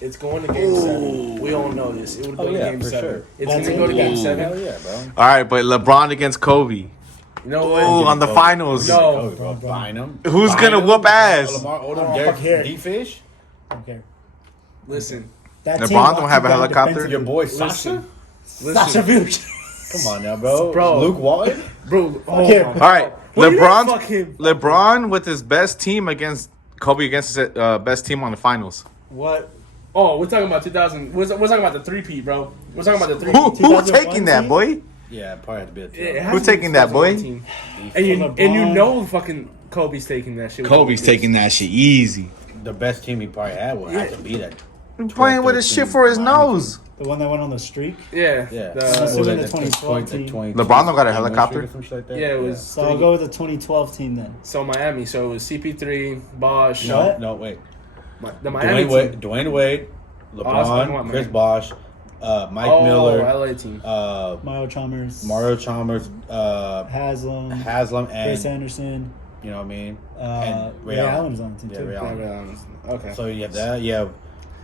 It's going to Game 7. We all know this. It would go to Game 7. Sure. It's going to go to Game 7. Hell yeah, bro. All right, but LeBron against Kobe. You know what? Oh, on the finals. No. Kobe, bro. Buying him. Who's gonna whoop ass? Lamar Odom, fuck Derek here. D-Fish. I don't care. Listen. That LeBron team don't locked have you a down helicopter? defensively. Your boy Sasha. Sasha Vuce. Come on now, bro. Bro. Luke Walton. Bro. here. my All right, What do you mean, fuck him? LeBron with his best team against Kobe against his best team on the finals. What? Oh, we're talking about 2000. We're talking about the 3-peat, bro. We're talking about the 3-peat. Who 2001 taking that, team? boy? Yeah, it probably had to be a It team. has Who to be taking that, boy? 2001 team. And you know fucking Kobe's taking that shit. Kobe's taking that shit easy. The best team he probably had would have to be that. Playing with his shit for his nose. The one that went on the streak? Yeah. Yeah. The- assuming the 2012 team. LeBron don't got a helicopter? Yeah, it was. So I'll go with the 2012 team then. So Miami. So it was CP3, Bosh. What? No, wait. The Miami team. Dwayne Wade, Austin, LeBron, what, Chris man? Bosh, Mike Oh, Miller, LA team. Mario Chalmers. Mario Chalmers, Haslam. Haslam, Chris and Anderson. you know what I mean? And Ray Allen is on the team Yeah, too. Ray Allen. Okay. So you have that. You have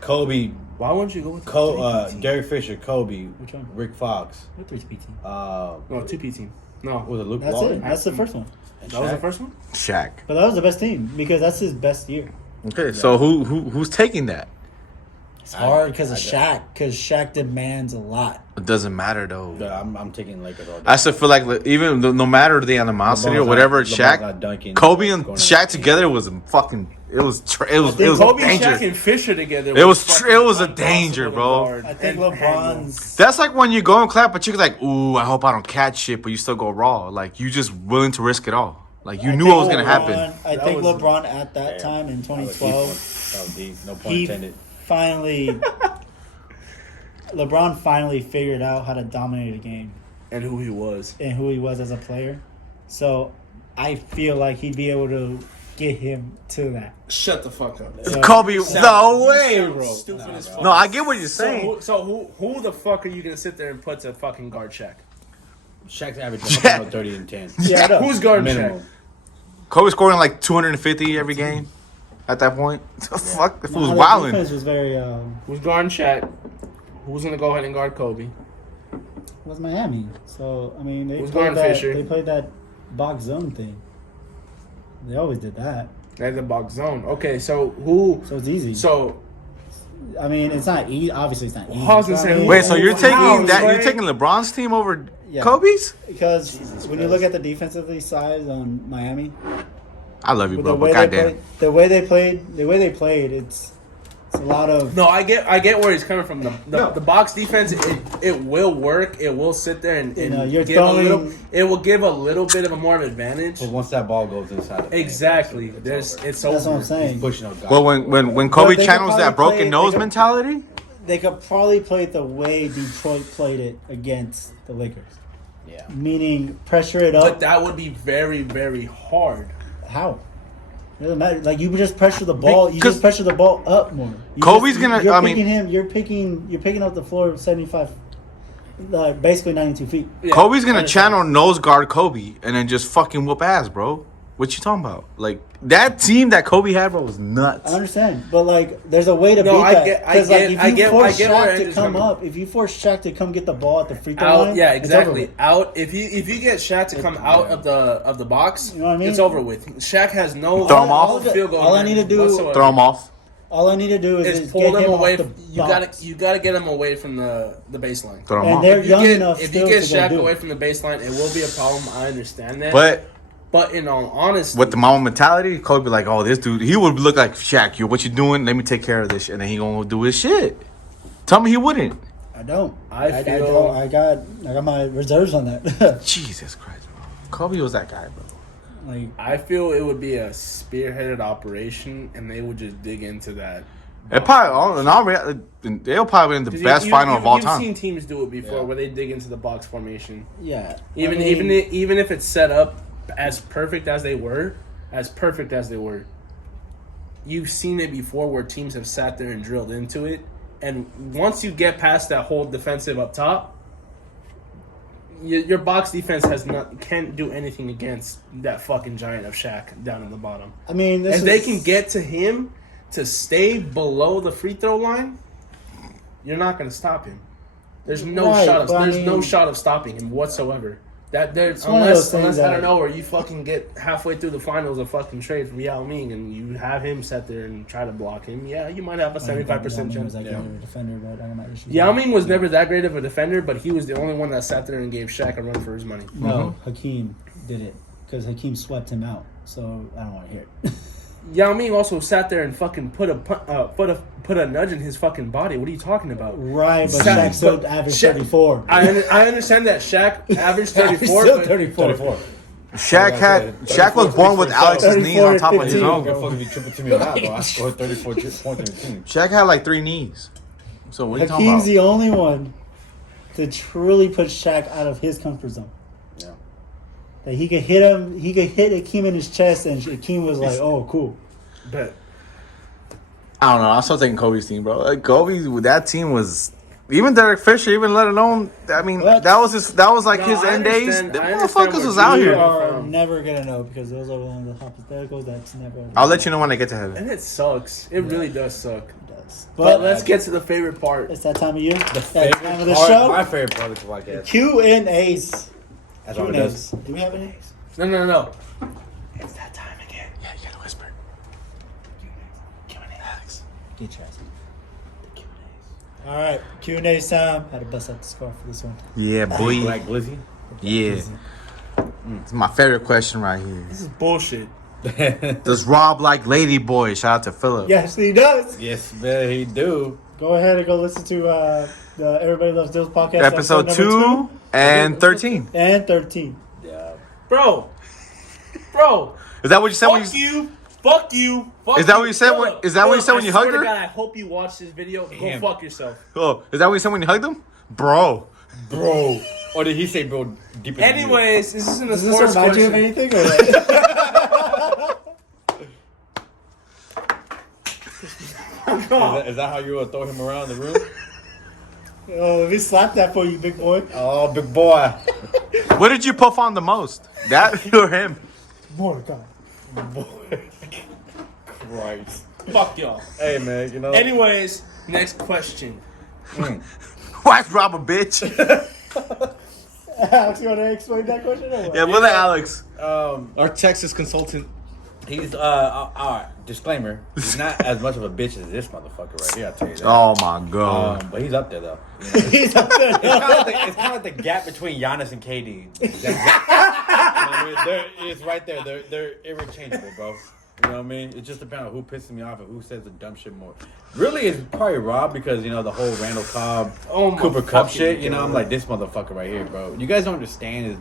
Kobe, Why wouldn't you go with the 3P team? Derek Fisher, Kobe, Which one? Rick Fox. What 3P team? No, 2P team. No. Was it Luke That's Walton? it. That's the first one. And That was the Shaq? first one? Shaq. But that was the best team because that's his best year. Okay, so who's taking that? It's hard because of Shaq. Because Shaq demands a lot. It doesn't matter though. Yeah, I'm taking Lakers all day. I still feel like even no matter the animosity or whatever, Shaq, Kobe and Shaq together was a fucking. It was Kobe, danger. Shaq, and Fisher together. It was a fucking danger, impossible bro. to guard I think and handle. LeBron's. That's like when you go and clap, but you're like, ooh, I hope I don't catch shit, but you still go raw. Like you just willing to risk it all. Like you knew what was gonna happen. I That think was- LeBron at that time in 2012, That was deep. No pun he intended. finally. LeBron finally figured out how to dominate a game And who he was. and who he was as a player. So I feel like he'd be able to get him to that. Shut the fuck up. So- Kobe, no way, bro. Stupid as fuck. No, I get what you're saying. So who the fuck are you gonna sit there and put to fucking guard Shaq? Shaq's averaging about 30 and 10. Yeah, I know. Who's guarding Minimum. Shaq? Kobe scoring like 250 every game at that point. The fuck, the fool's Nah, the wilding. defense was very. Who's guarding Shaq? Who's gonna go ahead and guard Kobe? Was Miami. So I mean, Who's guarding that. Fisher? They played that box zone thing. They always did that. That's the box zone. Okay, so who? So it's easy. So I mean, it's not easy. Obviously, it's not easy. I was gonna So, I say, mean, Wait, so you're How, taking that? right? You're taking LeBron's team over Yeah. Kobe's? because when you look at the defensively size on Miami, I love you, with bro, the but way they goddamn. played, the way they played, it's a lot of. no, I get where he's coming from. The box defense, it will work. It will sit there and, You know, you're give a little. throwing- It will give a little bit of a more advantage. But once that ball goes inside the paint, Exactly. it's There's over. it's That's over. what I'm saying. Pushing up guys. Well, when Kobe they could channels that probably broken play- nose they could- mentality, They could probably play it the way Detroit played it against the Lakers, Yeah. meaning pressure it But up. that would be very very hard. How? It doesn't matter. Like you just pressure the ball. You Because- just pressure the ball up more. Kobe's gonna- You're I mean- picking him. You're picking up the floor 75, basically 92 feet. Yeah, Kobe's I gonna understand. channel nose guard Kobe and then just fucking whoop ass, bro. What you talking about? Like that team that Kobe had, bro, was nuts. I understand, but like, there's a way to No, beat I that. get- I 'Cause, like, get- if I you get- force I get where Shaq to Andrew's come coming. up, if you force Shaq to come get the ball at the free throw Out, line, yeah, it's over exactly. with. Out. If you get Shaq to come out of the box, You know what I mean? it's over with. Shaq has no Throw him off. field goal. All I need to do- whatsoever. Throw him off. All I need to do is Is just pull get them him away. off the You box. gotta get him away from the baseline. Throw him And off. they're If you young get, enough if still you get to go Shaq do away it. from the baseline, it will be a problem. I understand that. But in all honesty, with the mama mentality, Kobe be like, oh, this dude, he would look like Shaq. Yo, what you doing? Let me take care of this, and then he gonna do his shit. Tell me he wouldn't. I don't. I feel- don't. I got my reserves on that. Jesus Christ, bro. Kobe was that guy, bro. Like, I feel it would be a spearheaded operation, and they would just dig into that. It probably, in all reality, they'll probably win the best final of all You've time. seen teams do it before, where they dig into the box formation. yeah. Even I mean, even if it's set up as perfect as they were, you've seen it before where teams have sat there and drilled into it. And once you get past that whole defensive up top, your box defense can't do anything against that fucking giant of Shaq down in the bottom. I mean, if they can get to him to stay below the free throw line, you're not going to stop him. There's no shot of stopping him whatsoever. Unless I don't know, or you fucking get halfway through the finals a fucking trade from Yao Ming and you have him sit there and try to block him. Yeah, you might have a 75% chance. Yao Ming was never that great of a defender, but he was the only one that sat there and gave Shaq a run for his money. No, Hakeem did it because Hakeem swept him out. So I don't want to hear it. Yao Ming also sat there and fucking put a nudge in his fucking body. What are you talking about? Right, but Shaq still averaged 34. I understand that Shaq averaged 34. Still 34. Shaq was born with Alex's knee on top of his own. You're fucking be tripping to me on that, bro. I scored 34 points in the team. Shaq had like 3 knees. So what are you talking Hakeem's about? the only one to truly put Shaq out of his comfort zone. Yeah. Like he could hit him, he could hit Hakeem in his chest, and Hakeem was like, "Oh, cool." But I don't know. I'm still taking Kobe's team, bro. Like Kobe, that team was. Even Derek Fisher, even let alone. I mean, that was his end days. The motherfuckers was out You here. are never gonna know because those are one of the hypotheticals that's never. I'll let you know when I get to heaven. and it sucks. It really does suck. It does. But let's get to the favorite part. It's that time of year. The That time of the part, show. my favorite part of the podcast. Q&As. That's all it does. Do we have any A's? No. It's that time again. Yeah, you gotta whisper. Q&A. Alex. Get your ass. The Q&As. All right, Q&A's time. Had to bust out the scarf for this one. Yeah, boy. Black Glizzy. Yeah. It's my favorite question right here. This is bullshit. Does Rob like Lady Boy? Shout out to Philip. Yes, he does. Yes, man, he do. Go ahead and go listen to the Everybody Loves Dills podcast. Episode number 2 and 13. and 13. Yeah. Bro. Is that what you said when Fuck you? you. Fuck you. Fuck Is that you. what you said when- Philip, is that what you said when I you swear hugged to her? God, I hope you watch this video. Damn. Go fuck yourself. Oh, is that what you said when you hugged him, bro? Bro. Or did he say bro deeper than you? Anyways, this isn't a Does this sports remind you of question. anything? Or what? Is that how you would throw him around the room? Oh, let me slap that for you, big boy. Oh, big boy. What did you puff on the most? That or him? Mordecai. Christ. Fuck y'all. Hey, man, you know. Anyways, next question. Wife rob a bitch. Alex, you want to explain that question? Or what? Yeah, we'll let Alex. Our Texas consultant. He's, all right, disclaimer. He's not as much of a bitch as this motherfucker right here, I'll tell you that. Oh my god. But he's up there, though. You know? He's up there. It's kind of like the gap between Giannis and KD. You know what I mean? It's right there. They're interchangeable, bro. You know what I mean? It just depends on who pisses me off and who says the dumb shit more. Really, it's probably Rob because, you know, the whole Randall Cobb, Cooper Cup shit. You know, I'm like, this motherfucker right here, bro. You guys don't understand is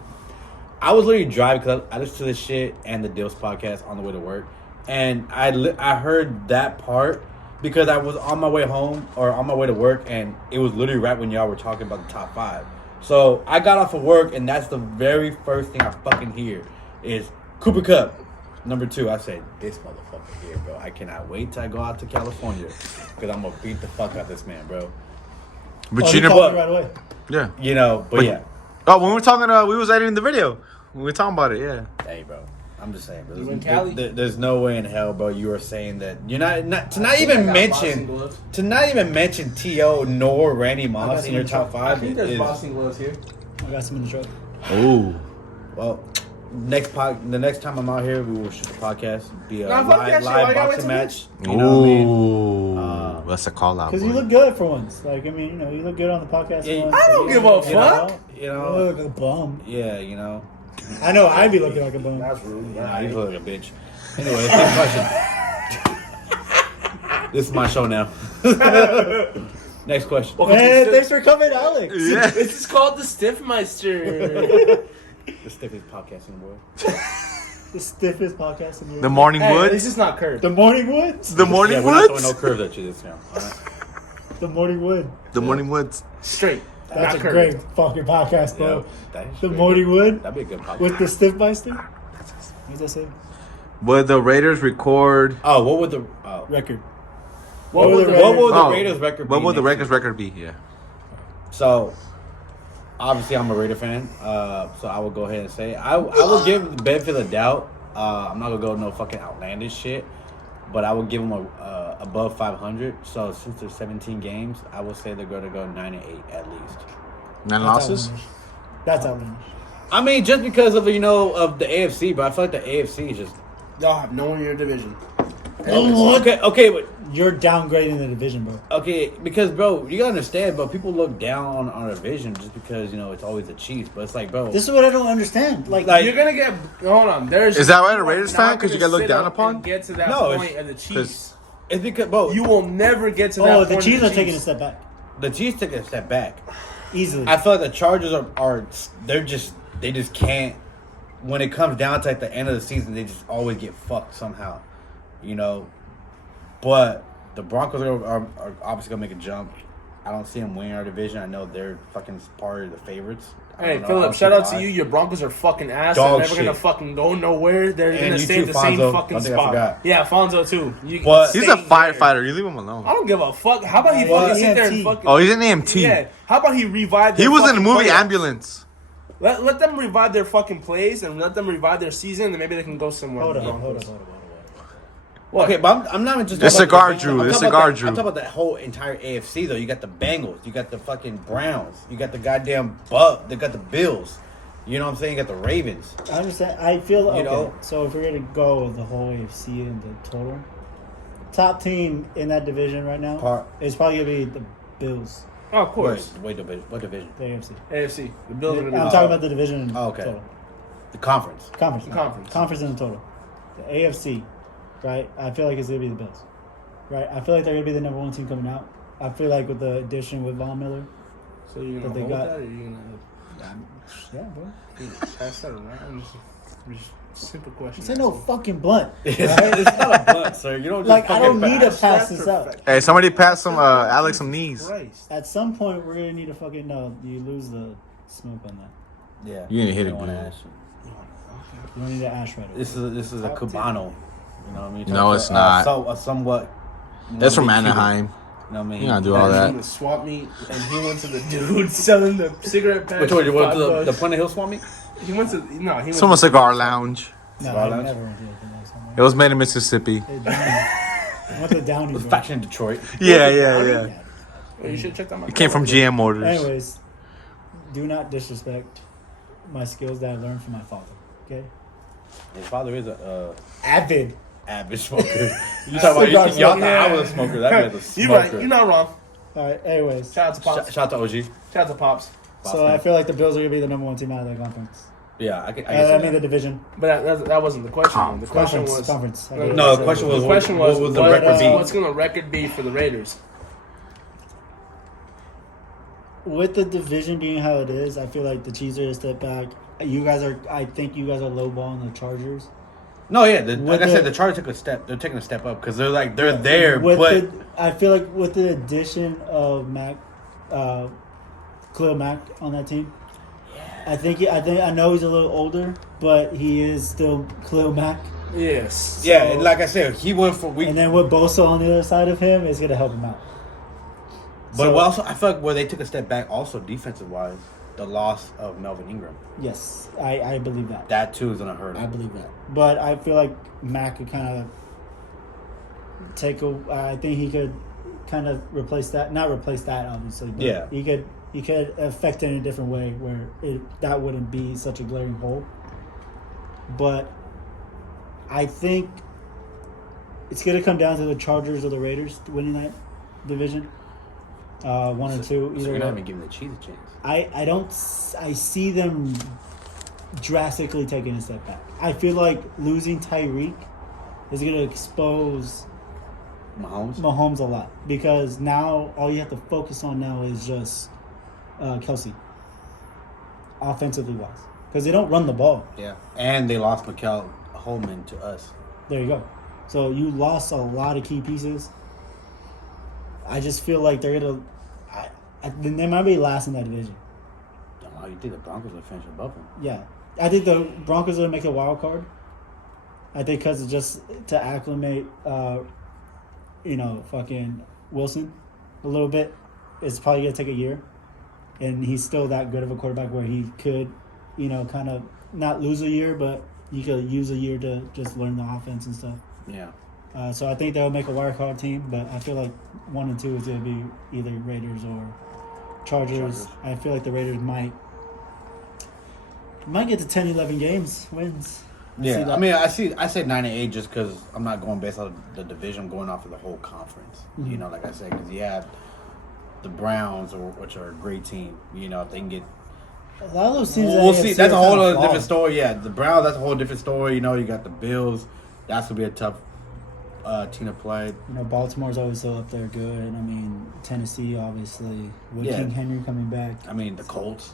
I was literally driving because I listened to this shit and the Dills podcast on the way to work. And I heard that part because I was on my way home or on my way to work and it was literally right when y'all were talking about the top 5. So I got off of work and that's the very first thing I fucking hear is Cooper Cup. Number 2, I said, this motherfucker here, bro. I cannot wait till I go out to California because I'm going to beat the fuck out this man, bro. But Oh, you he never. called me right away. Yeah. You know, but yeah. Oh, when we were talking, we was editing the video. We were talking about it. Yeah. Hey, bro. I'm just saying, bro. You in Cali? There's no way in hell, bro. You are saying that you're not to not even mention T.O. nor Randy Moss in your top I 5. think there's boxing gloves here. I got some in the truck. Oh. Well, the next time I'm out here, we will shoot the podcast. Be a Nah, fuck that shit. Why live you gotta wait boxing till match. You know what I mean? Ooh. That's a call out. Because you boy. look good for once. Like, I mean, you know, you look good on the podcast. Yeah, once. I don't give a You fuck. know? You You know? look like a bum. Yeah, you know. I know I'd be looking like a bum. That's rude. Nah, you look like a bitch. Anyway, next question. This is my show now. Next question. Hey, thanks for coming, Alex. Yeah. This is called the Stiffmeister. The stiffest podcasting boy. The stiffest podcast in the world. The Morning Hey, Woods. this is not curved. The Morning Woods. The Morning Yeah, we're not Woods. throwing no curves at you this now. All right. The Morning Wood. The Morning Woods. Straight. That's not a curved. great fucking podcast, bro. That is The pretty Morning good. Wood That'd be a good podcast. with the Stiffmeister. What does that say? Would the Raiders record? Oh, what would the Record. what would the Oh, Raiders record? What be would the next Raiders year? record be? Yeah. So, obviously, I'm a Raider fan. So I will go ahead and say I will give the benefit of the doubt. I'm not gonna go no fucking outlandish shit, but I will give them above 500. So since there's 17 games, I will say they're gonna go 9-8 at least. 9 losses. That's outlandish. I mean, just because of of the AFC, but I feel like the AFC is just Y'all have no one in your division. okay, but You're downgrading the division, bro. okay, because bro, you gotta understand, bro. People look down on our division just because it's always the Chiefs, but it's like, bro, This is what I don't understand. Like You're gonna get. Hold on. Is that why the Raiders fan? Because you get looked down upon? Get to that No, point of the Chiefs. it's because bro, You will never get to that point. the of Chiefs are taking a step back the Chiefs took a step back. easily. I feel like the Chargers they just can't. When it comes down to like the end of the season, they just always get fucked somehow, But the Broncos are obviously gonna make a jump. I don't see them winning our division. I know they're fucking part of the favorites. I Hey, don't know. I Philip, don't shout see out to why. you. Your Broncos are fucking ass. Dog They're never shit. gonna fucking go nowhere. They're And gonna you stay too, at the same Fonzo. fucking One thing I spot. forgot. Yeah, Fonzo too. You But- He's stay a there. firefighter. You leave him alone. I don't give a fuck. How about he Well, fucking sit there and EMT. fucking? Oh, he's an EMT. Yeah. How about he revive? He their was in the fucking movie playoffs? Ambulance. Let them revive their fucking plays and let them revive their season, and then maybe they can go somewhere. Hold with on. the Broncos. What? Okay, but I'm not just. The talking cigar about Drew, I'm the talking cigar about Drew. I'm talking about that whole entire AFC though. You got the Bengals, you got the fucking Browns, you got the goddamn Buck, they got the Bills. You know what I'm saying? You got the Ravens. I understand. I feel okay. You know? So if we're gonna go with the whole AFC and the total, top team in that division right now is probably gonna be the Bills. Oh, of course. Wait, what division? The AFC. AFC. The Bills are I'm gonna be. talking about the division in Oh, okay. total. The conference. Conference. Conference. Conference in the total. The AFC, right? I feel like it's going to be the Bills. Right? I feel like they're going to be the number one team coming out. I feel like with the addition with Von Miller. So you're But gonna they hold got- that, or you're gonna Yeah, bro. pass that around? Just simple question. It's no fucking blunt. It's not a blunt, sir. You don't just Like, I don't fucking need to pass. pass this up. Hey, somebody pass some Alex some knees. Christ. At some point, we're going to need to fucking know. You lose the smoke on that. Yeah. You didn't hit You it don't wanna good. ash. You don't need to ash right This is a Cubano. You know what I mean? No, it's not. A somewhat. That's from Cuban. Anaheim. You know what I mean? You gotta do all He that. went to swap meet, and he went to the dude selling the cigarette packs. Which one? You went to for the $5. Puente Hill Swap Meet? He went to no. He went Some to cigar lounge. No, Cigar I Lounge? never went to anything else. I'm like, It was made in Mississippi. hey, Downey. I went to Downey. bro. Faction in Detroit. Yeah. Oh, you should check that. It came from GM Motors. Anyways, do not disrespect my skills that I learned from my father. Okay, His father is a avid. avid smoker. You talking about y'all thought I was a smoker? That was a You're smoker. right. You're not wrong. All right. Anyways, Shout out to Pops. Shout out to OG. Shout out to Pops. so I feel like the Bills are gonna be the number one team out of the conference. Yeah, I can. I mean the division. But that wasn't the question. The question was. Conference. No, the question was The question was, what would the record be? What's going to record be for the Raiders? With the division being how it is, I feel like the Chiefs are a step back. I think you guys are lowballing the Chargers. No, yeah. Like I the- said, the Chargers took a step. They're taking a step up because they're there, With but I feel like with the addition of Khalil Mack on that team, I know he's a little older, but he is still Khalil Mack. Yes. yeah, and like I said, he went for And then with Bosa on the other side of him, it's gonna help him out. But So- also, I feel like where they took a step back, also defensive wise, the loss of Melvin Ingram. Yes, I believe that. That too is gonna hurt. I believe that. But I feel like Mack could kind of I think he could kind of replace that. Not replace that, obviously. But Yeah. He could affect it in a different way where that wouldn't be such a glaring hole. But I think it's going to come down to the Chargers or the Raiders winning that division. 1 or 2. So Either you're way. not even giving the Chiefs a chance. I see them drastically taking a step back. I feel like losing Tyreek is going to expose Mahomes a lot because now all you have to focus on now is just Kelsey, offensively wise, because they don't run the ball. Yeah, and they lost Mikel Holman to us. There you go. So you lost a lot of key pieces. I just feel like they're gonna. They might be last in that division. Oh, you think the Broncos will finish above them? Yeah, I think the Broncos are gonna make a wild card. I think because just to acclimate, fucking Wilson a little bit, it's probably going to take a year. And he's still that good of a quarterback where he could, kind of not lose a year, but you could use a year to just learn the offense and stuff. Yeah. So I think they'll make a wild card team, but I feel like 1 and 2 is going to be either Raiders or Chargers. I feel like the Raiders might get to 10, 11 games, wins. Yeah, I mean, I say 9-8 just because I'm not going based on the division, I'm going off of the whole conference. Mm-hmm. Like I said, because you have the Browns, which are a great team. If they can get, A lot of those teams. we'll see. That's a whole other different different story. Yeah, the Browns, that's a whole different story. You got the Bills. That's gonna be a tough team to play. Baltimore's always still up there good. I mean, Tennessee, obviously. With Yeah. King Henry coming back. I mean, the Colts.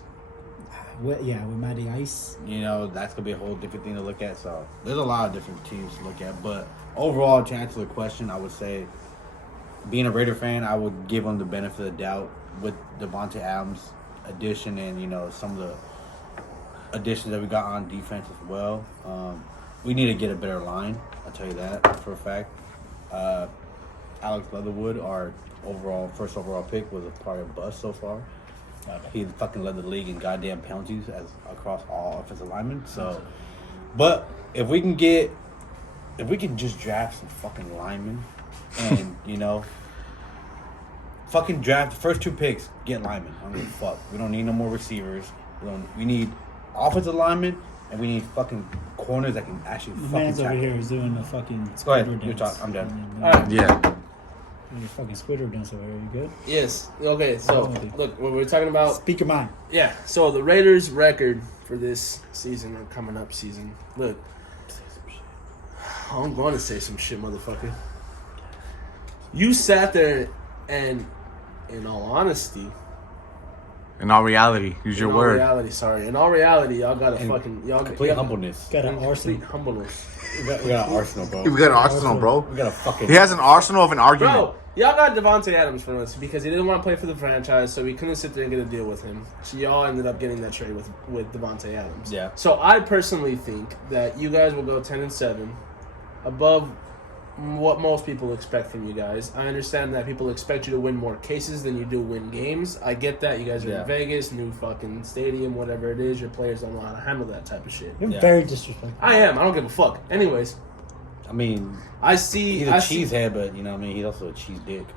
With Matty Ice. That's gonna be a whole different thing to look at. So there's a lot of different teams to look at. But overall, to answer the question, I would say, being a Raider fan, I would give them the benefit of the doubt with Devontae Adams' addition and some of the additions that we got on defense as well. We need to get a better line. I'll tell you that for a fact. Alex Leatherwood, our first overall pick, was probably a bust so far. He fucking led the league in goddamn penalties across all offensive linemen. So, but if we can just draft some fucking linemen, and fucking draft the first 2 picks, get linemen. I don't give a fuck. We don't need no more receivers. We need offensive linemen, and we need fucking corners that can actually The fucking man's over tackle. here is doing the fucking Go Squidward ahead. You dance. talk. I'm done. Yeah. Your fucking Squidward dance over here. You good? Yes. Okay. So look, when we're talking about Speak your mind. yeah. So the Raiders' record for this season or coming up season. Look, I'm going to say some shit, motherfucker. You sat there and, in all honesty, In all reality, use your word. In all reality, y'all got a And fucking Complete humbleness. Got an complete arsenal. humbleness. We got an arsenal, bro. We got an arsenal, bro. We got a fucking. He has an arsenal of an argument. Bro, y'all got Devontae Adams from us because he didn't want to play for the franchise, so we couldn't sit there and get a deal with him. So y'all ended up getting that trade with Devontae Adams. Yeah. So I personally think that you guys will go 10-7, above what most people expect from you guys. I understand that people expect you to win more cases than you do win games. I get that. You guys are Yeah. in Vegas, new fucking stadium, whatever it is. Your players don't know how to handle that type of shit. You're Yeah. very disrespectful. I am. I don't give a fuck. Anyways, I mean, I see. he's a I see- cheesehead, but he's also a cheese dick.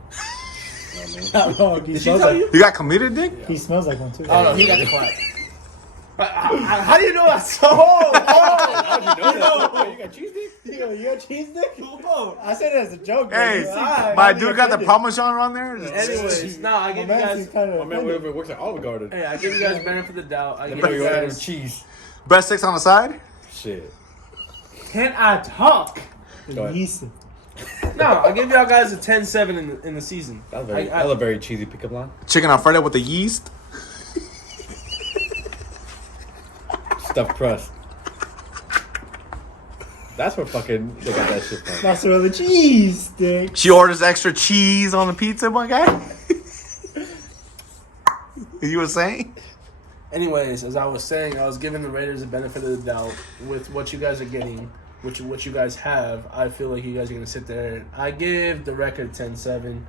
He Did she smells tell like, you? You got committed, Dick? he smells like one too. Oh no, he got the clap. How do you know that? Oh, You got cheese dick? You got cheese dick? I said it as a joke. Hey, man. my dude got the Parmesan on there. anyways, no, I give you guys. kind of. works at Olive Garden. Hey, I give you guys benefit of the doubt. I give But you you ordered guys. cheese. Breast sticks on the side. Shit. Can I talk? Go ahead. Yeast. No, I give y'all guys a 10-7 in the season. That was I- a very cheesy pickup line. Chicken Alfredo with the yeast. Stuffed crust. That's where fucking they got that shit from. Mozzarella cheese stick. She orders extra cheese on the pizza, my guy. You were saying? Anyways, as I was saying, I was giving the Raiders the benefit of the doubt with what you guys are getting, what you guys have. I feel like you guys are gonna sit there. I give the record 10-7,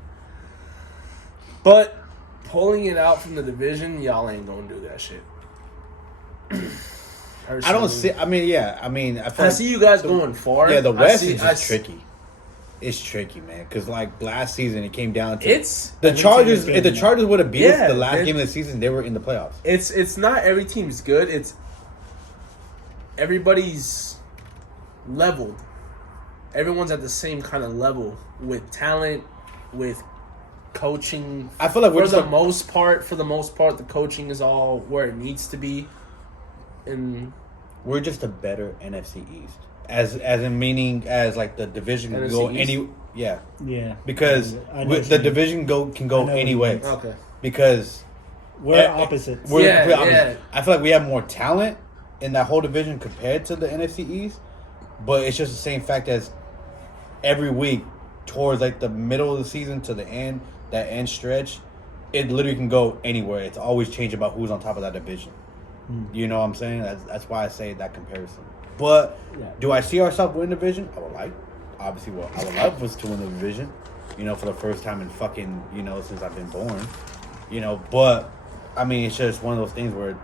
but pulling it out from the division, y'all ain't gonna do that shit. I don't see. I mean, yeah. I mean, I feel I like see you guys going far. Yeah, the West is I just tricky. It's tricky, man. Because like last season, it came down to It's the every Chargers. team is If the good. Chargers would have beat Yeah, us the last man. game of the season, they were in the playoffs. It's not every team's good. It's everybody's leveled. Everyone's at the same kind of level with talent, with coaching. I feel like we're For just the most part, the coaching is all where it needs to be. And we're just a better NFC East, as in meaning as like the division can NFC go East? any Yeah. because I know with what the you mean. division can go I know what any you way mean. okay, because We're opposites. we're Yeah, the complete yeah. opposite. I feel like we have more talent in that whole division compared to the NFC East, but it's just the same fact as every week towards like the middle of the season to the end, that end stretch, it literally can go anywhere. It's always changing about who's on top of that division. You know what I'm saying? That's why I say that comparison. But Yeah. do I see ourselves win the division? I would like, obviously, well, I would love us to win the division. For the first time in fucking, since I've been born. But I mean, it's just one of those things where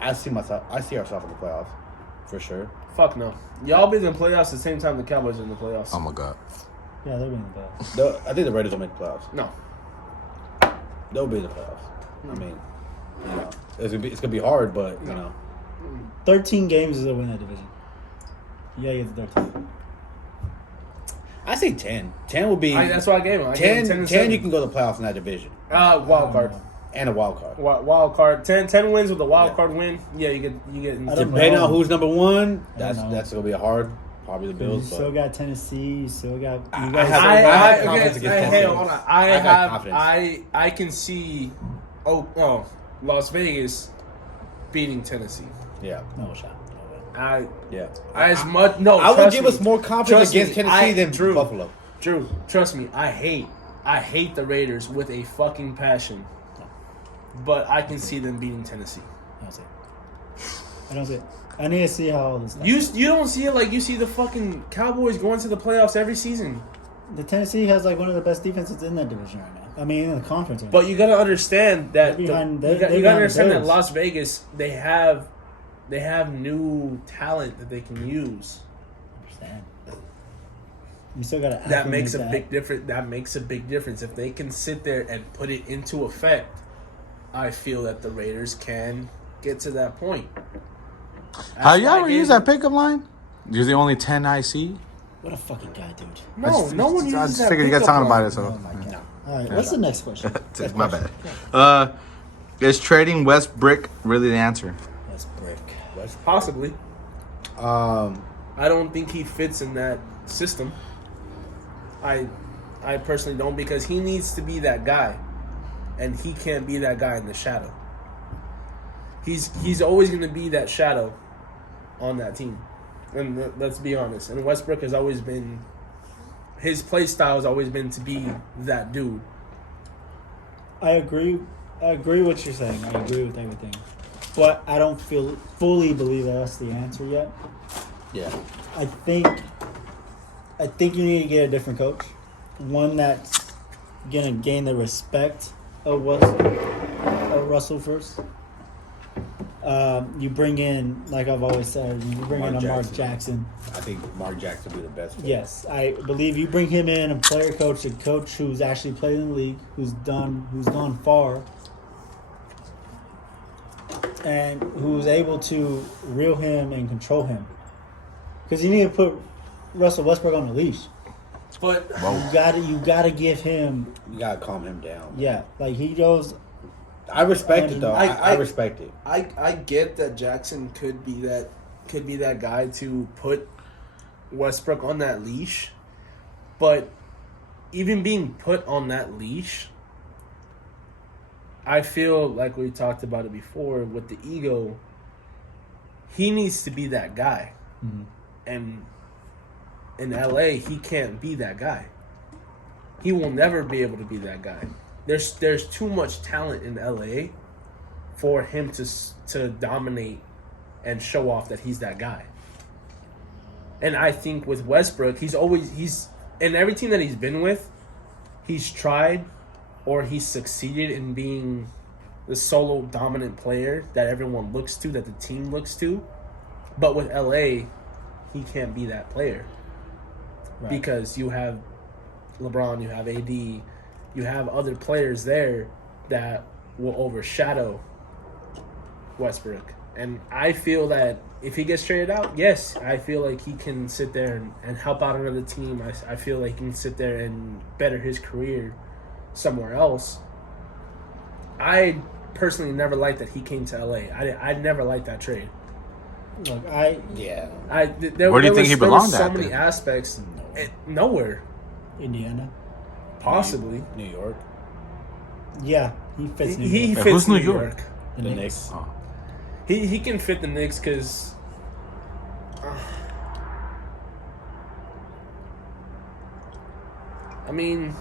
I see ourselves in the playoffs for sure. Fuck no. Y'all be in the playoffs at the same time the Cowboys are in the playoffs. Oh my god. Yeah, they'll be in the playoffs. I think the Raiders will make the playoffs. No. They'll be in the playoffs. I mean, it's gonna be hard, but 13 games is a win that division. Yeah, you get the 13. I say 10. 10 will be. That's what I gave him. I gave him 10 you can go to the playoffs in that division. Wild card. And a wild card. Wild card. 10 wins with a wild card win. Yeah, you get. Depending on who's number one, I don't know. that's gonna be hard. Probably the You Bills. still got Tennessee. You still got. You I have confidence against Tennessee. Hold on. I got confidence. I can see. Las Vegas beating Tennessee. Yeah. No shot. Yeah. As much. No, I would trust give me. us more confidence Trust me, against Tennessee than Drew, Buffalo. Drew, trust me. I hate the Raiders with a fucking passion. But I can see them beating Tennessee. I don't see it. I need to see how all this. You don't see it like you see the fucking Cowboys going to the playoffs every season. The Tennessee has like one of the best defenses in that division right now. I mean, in the conference. Right But you gotta understand that They're behind- you they're gotta understand that behind the Las Vegas they have new talent that they can use. understand. You still got to. That makes a big difference. That makes a big difference if they can sit there and put it into effect. I feel that the Raiders can get to that point. Have you ever used that pickup line? You're the only 10 I see. What a fucking guy, dude. No one uses I just that figured you got pickup talking about line. it, so. Oh my god. All right, what's the next question? It's my bad. Is trading Westbrook really the answer? That's brick. Possibly. Um, I don't think he fits in that system. I personally don't because he needs to be that guy, and he can't be that guy in the shadow. He's always going to be that shadow on that team, and let's be honest. And Westbrook has always been his play style has always been to be that dude. I agree. I agree with what you're saying. I agree with everything, but I don't fully believe that that's the answer yet. yeah. I think you need to get a different coach, one that's gonna gain the respect of Russell first. You bring in, like I've always said, you bring in a Mark Jackson. I think Mark Jackson would be the best fit. Yes, I believe you bring him in, a coach who's actually played in the league, who's gone far, and who's able to reel him and control him. Because you need to put Russell Westbrook on the leash. But You gotta give him. You gotta calm him down. Yeah, like he goes. I respect it though. I I respect it. I get that Jackson could be that guy to put Westbrook on that leash, but even being put on that leash, I feel like we talked about it before with the ego. He needs to be that guy, and in LA he can't be that guy. He will never be able to be that guy. There's too much talent in LA for him to dominate and show off that he's that guy. And I think with Westbrook, he's in every team that he's been with, he's tried or he's succeeded in being the solo dominant player that everyone looks to, that the team looks to. But with LA, he can't be that player. Right. Because you have LeBron, you have AD, you have other players there that will overshadow Westbrook. And I feel that if he gets traded out, yes, I feel like he can sit there and help out another team. I feel like he can sit there and better his career somewhere else. I personally never liked that he came to LA. I never liked that trade. Look, Where do you think he belonged so at? many aspects. Nowhere. Indiana. Possibly. New York. Yeah, he fits New He York. fits who's New New York? York. The Knicks. Oh. He can fit the Knicks because I mean,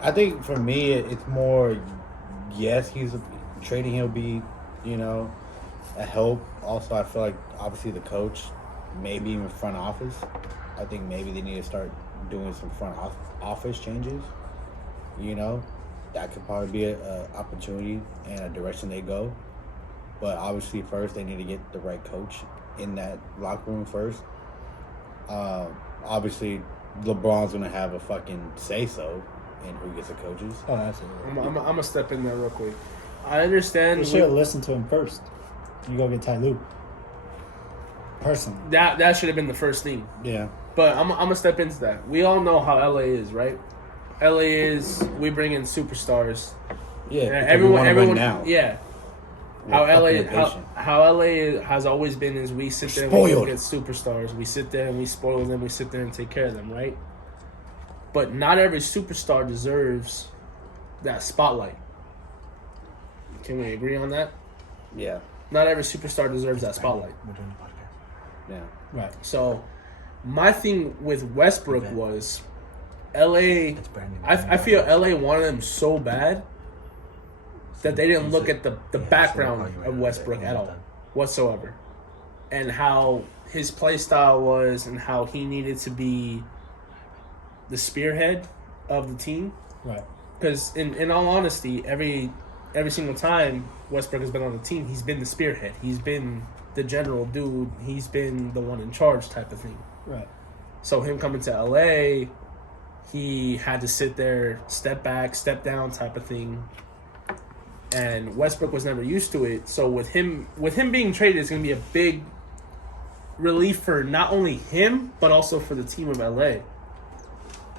I think for me, it's more. Yes, trading. He'll be, a help. Also, I feel like obviously the coach maybe even front office. I think maybe they need to start doing some front office changes. You know, that could probably be a opportunity and a direction they go. But obviously, first they need to get the right coach in that locker room first. Obviously, LeBron's gonna have a fucking say so in who gets the coaches. Oh, absolutely. I'm gonna step in there real quick. I understand. You should have listened to him first. You go get Ty Lue. Personally, That should have been the first thing. Yeah. But I'm gonna step into that. We all know how LA is, right? LA is we bring in superstars. Yeah. And because we wanna win everyone, now. yeah. We're How fucking LA, impatient. how LA has always been is we sit there and we Spoiled. get superstars. We sit there and we spoil them. We sit there and take care of them, right? But not every superstar deserves that spotlight. Can we agree on that? Yeah. Not every superstar deserves that spotlight. We're doing the podcast. Yeah. right. So, my thing with Westbrook was LA. I feel LA wanted him so bad that they didn't look at the background of Westbrook at all, whatsoever, and how his play style was, and how he needed to be the spearhead of the team. Right. Because in all honesty, every single time Westbrook has been on the team, he's been the spearhead. He's been the general dude. He's been the one in charge type of thing. Right. So him coming to LA, he had to sit there, step back, step down type of thing. And Westbrook was never used to it. So with him being traded, it's going to be a big relief for not only him, but also for the team of LA.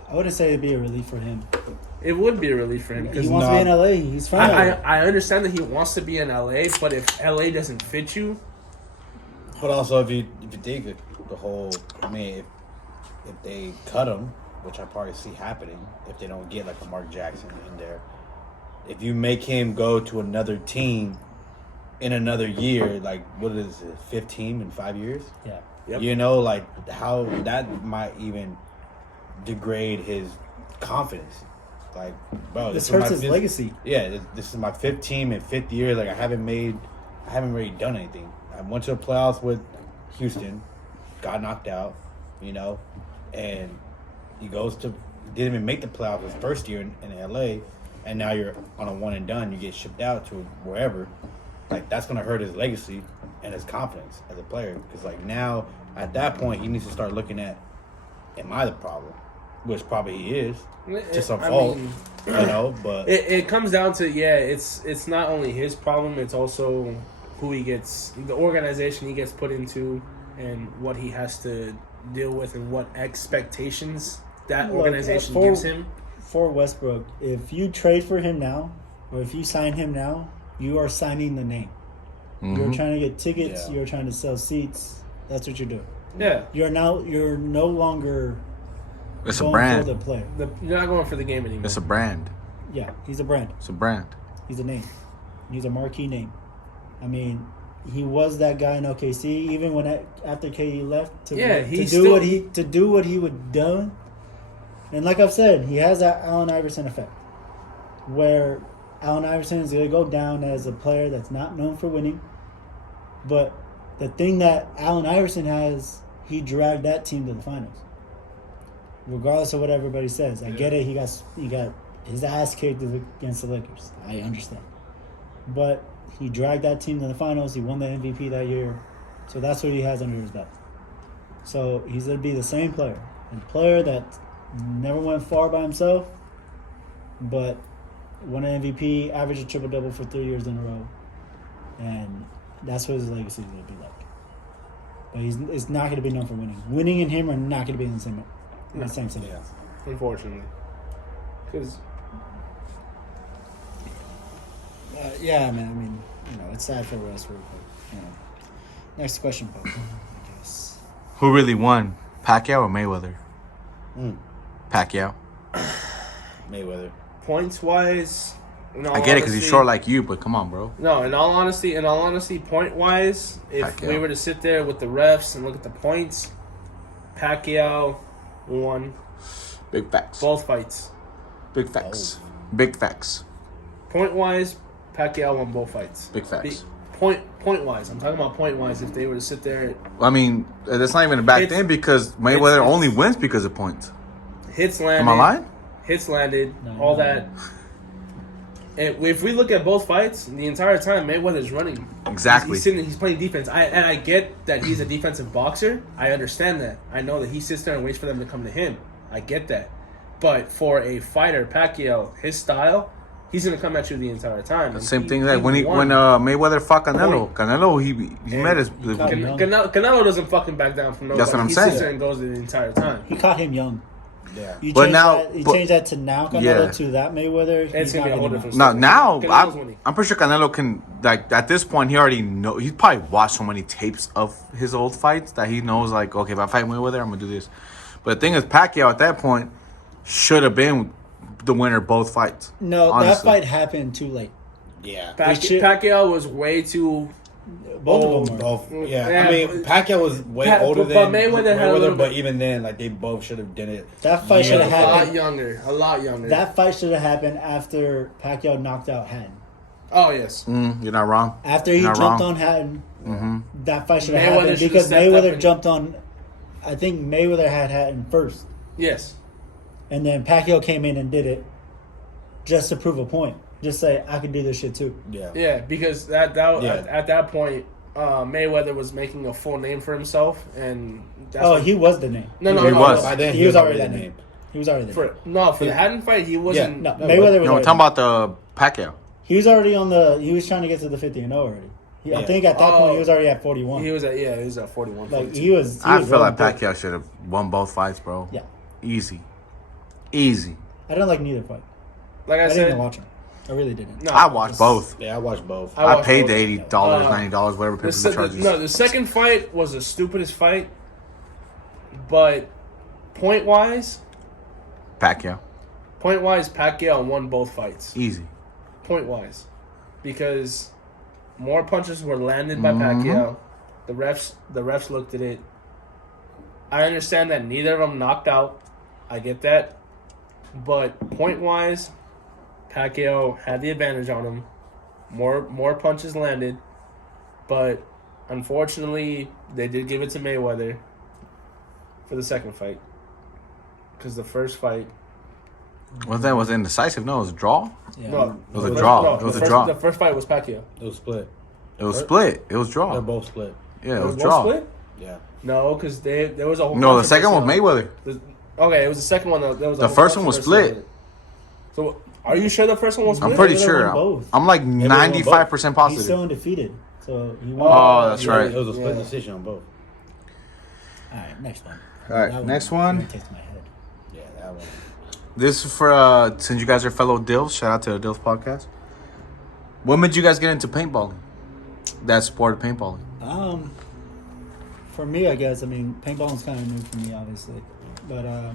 I wouldn't say it'd be a relief for him. It would be a relief for him. He Because wants to be in LA. He's from LA. I understand that he wants to be in LA, but if LA doesn't fit you, But also, if you think of the whole, I mean, if they cut him, which I probably see happening, if they don't get like a Mark Jackson in there, if you make him go to another team in another year, like what is it, 15 in 5 years? Yeah. Yep. You know, like how that might even degrade his confidence. Like, bro, This is my hurts his fifth- legacy. Yeah, this is my fifth team and fifth year. Like I haven't really done anything. I went to the playoffs with Houston, got knocked out, you know, and he didn't even make the playoffs his first year in LA, and now you're on a one and done. You get shipped out to wherever. Like that's gonna hurt his legacy and his confidence as a player. Because like now at that point he needs to start looking at, am I the problem? Which probably he is to some fault, you know. But it comes down to it's not only his problem, it's also who he gets, the organization he gets put into, and what he has to deal with, and what expectations that organization gives him. For Westbrook, if you trade for him now, or if you sign him now, you are signing the name. You're trying to get tickets. Yeah. You're trying to sell seats. That's what you're doing. Yeah, You're no longer It's a going brand. for the player. you're not going for the game anymore. It's a brand. Yeah, he's a brand. It's a brand. He's a name. He's a marquee name. I mean, he was that guy in OKC. Even after KD left, to do what he would do. And like I've said, he has that Allen Iverson effect, where Allen Iverson is going to go down as a player that's not known for winning. But the thing that Allen Iverson has, he dragged that team to the finals. Regardless of what everybody says, I get it. He got his ass kicked against the Lakers. I understand, but he dragged that team to the finals. He won the MVP that year, so that's what he has under his belt. So he's going to be the same player, a player that never went far by himself, but won an MVP, averaged a triple-double for 3 years in a row, and that's what his legacy is going to be like. But it's not going to be known for winning. Winning and him are not going to be in the same sentence. Unfortunately, because yeah, man. I mean, it's sad for Westbrook, but next question, Pope, I guess. Who really won, Pacquiao or Mayweather? Pacquiao. Mayweather. points wise, I get it because he's short like you, but come on, bro. No, in all honesty, point wise, if Pacquiao. we were to sit there with the refs and look at the points, Pacquiao won Big facts. both fights. Big facts. Big facts. Point wise, Pacquiao won both fights. Big facts. point wise. I'm talking about point wise. If they were to sit there, I mean, that's not even back then because Mayweather it's- only wins because of points. hits landed. Am I lying? Hits landed. No, all no. that. And if we look at both fights, the entire time Mayweather's running. Exactly. He's sitting. He's playing defense. I get that he's a defensive boxer. I understand that. I know that he sits there and waits for them to come to him. I get that. But for a fighter, Pacquiao, his style, he's gonna come at you the entire time. The And same he- thing that he when won. Mayweather fought Canelo. Canelo, he met his. caught him. Canelo doesn't fucking back down from nobody. That's what I'm he saying. sits there and goes the entire time. He caught him young. Yeah. You But change now- that, you but- change that to now Canelo Yeah. to that Mayweather. It's gonna be a whole different Now, Canelo's winning. I'm pretty sure Canelo can, like, at this point, he already know. He's probably watched so many tapes of his old fights that he knows, like, okay, if I fight Mayweather, I'm going to do this. But the thing is, Pacquiao at that point should have been the winner of both fights. No, honestly. that fight happened too late. Yeah. Pacquiao was way too. Both Oh, of them were. Both. Yeah. Yeah, I mean, Pacquiao was way older but than Mayweather had a little but bit- even then, like, they both should have done it. That fight should have A lot happened. younger. A lot younger. That fight should have happened after Pacquiao knocked out Hatton. Oh yes. You're not wrong. After he You're not jumped wrong. on Hatton, Mm-hmm. that fight should have Mayweather happened should have because stepped up Mayweather and- jumped on. I think Mayweather had Hatton first, Yes. and then Pacquiao came in and did it just to prove a point. Just say I can do this shit too. Yeah. Yeah, because at that point, Mayweather was making a full name for himself, and that's Oh, what- he was the name. No, He was. By then, He was already that name. He was already the name. for the Hatton fight, he wasn't. No, No, Mayweather was. No, we're already talking about the Pacquiao. He was already on the. He was trying to get to the 50-0 already. I Yeah. think at that point he was already at 41. He was at 41. like 42. he was. I was feel like running good. Pacquiao should have won both fights, bro. Yeah, Easy. I don't like neither fight. Like I I didn't even said, watch him. I really didn't. no, I watched both. Yeah, I watched both. I watched paid both. the $80, Uh, $90, whatever The, pay-per-view se- charges. the second fight was the stupidest fight, but point wise, Pacquiao. Pacquiao won both fights. Easy. Point wise, because more punches were landed by Mhm. Pacquiao. The refs looked at it. I understand that neither of them knocked out. I get that, but point wise, Pacquiao had the advantage on him. More punches landed, but unfortunately, they did give it to Mayweather for the second fight. Because the first fight, Was it indecisive? No, it was a draw. Yeah. no, It was a the draw. no, It was the a first- draw. The first fight was Pacquiao. It was split. It was split. It was They're draw. both split. Yeah, it was both draw. split? Yeah. No, because there was a whole. No, the second one was controversy Mayweather. Okay, it was the second one. There was a The whole first one was controversy split. about it. So, are you sure the first one was split? I'm pretty Mayweather sure. won both. I'm like won both. 95% He's positive. still undefeated, so he won. Oh, that's right. It was a split Yeah. decision on both. All right, next one. All right, That next one. really takes my head. Yeah, that one. This is for since you guys are fellow Dills. Shout out to the Dills podcast. When did you guys get into paintballing? That sport of paintballing. For me, I guess. I mean, paintballing's kind of new for me, obviously, but I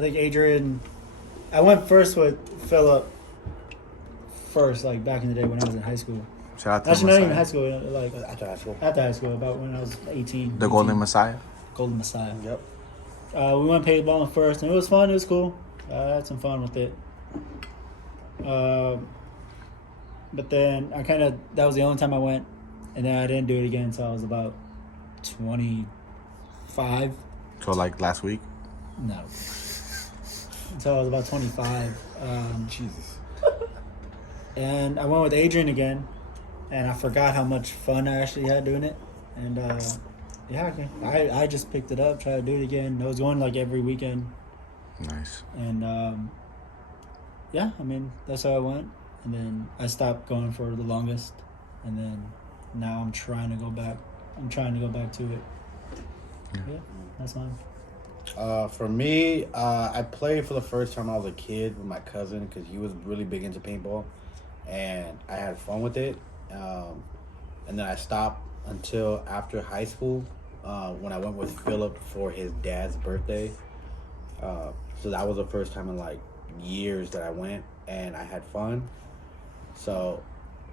think Adrian. I went first with Philip. First, like back in the day when I was in high school. Shout out to Actually, not the even high Messiah. school. Like After high school. after high school, about when I was 18. The Golden 18. Messiah. Golden Messiah. Yep. We went paintballing first, and it was fun. It was cool. I had some fun with it. But then that was the only time I went, and then I didn't do it again until I was about 25. So like last week. No. Until I was about 25. Jesus. And I went with Adrian again, and I forgot how much fun I actually had doing it. And yeah, I just picked it up, tried to do it again. I was going like every weekend. Nice. And yeah, I mean, that's how I went. And then I stopped going for the longest. And then now I'm trying to go back. I'm trying to go back to it. Yeah, that's mine. For me, I played for the first time when I was a kid with my cousin because he was really big into paintball, and I had fun with it. And then I stopped until after high school when I went with Philip for his dad's birthday. So that was the first time in like years that I went, and I had fun. So,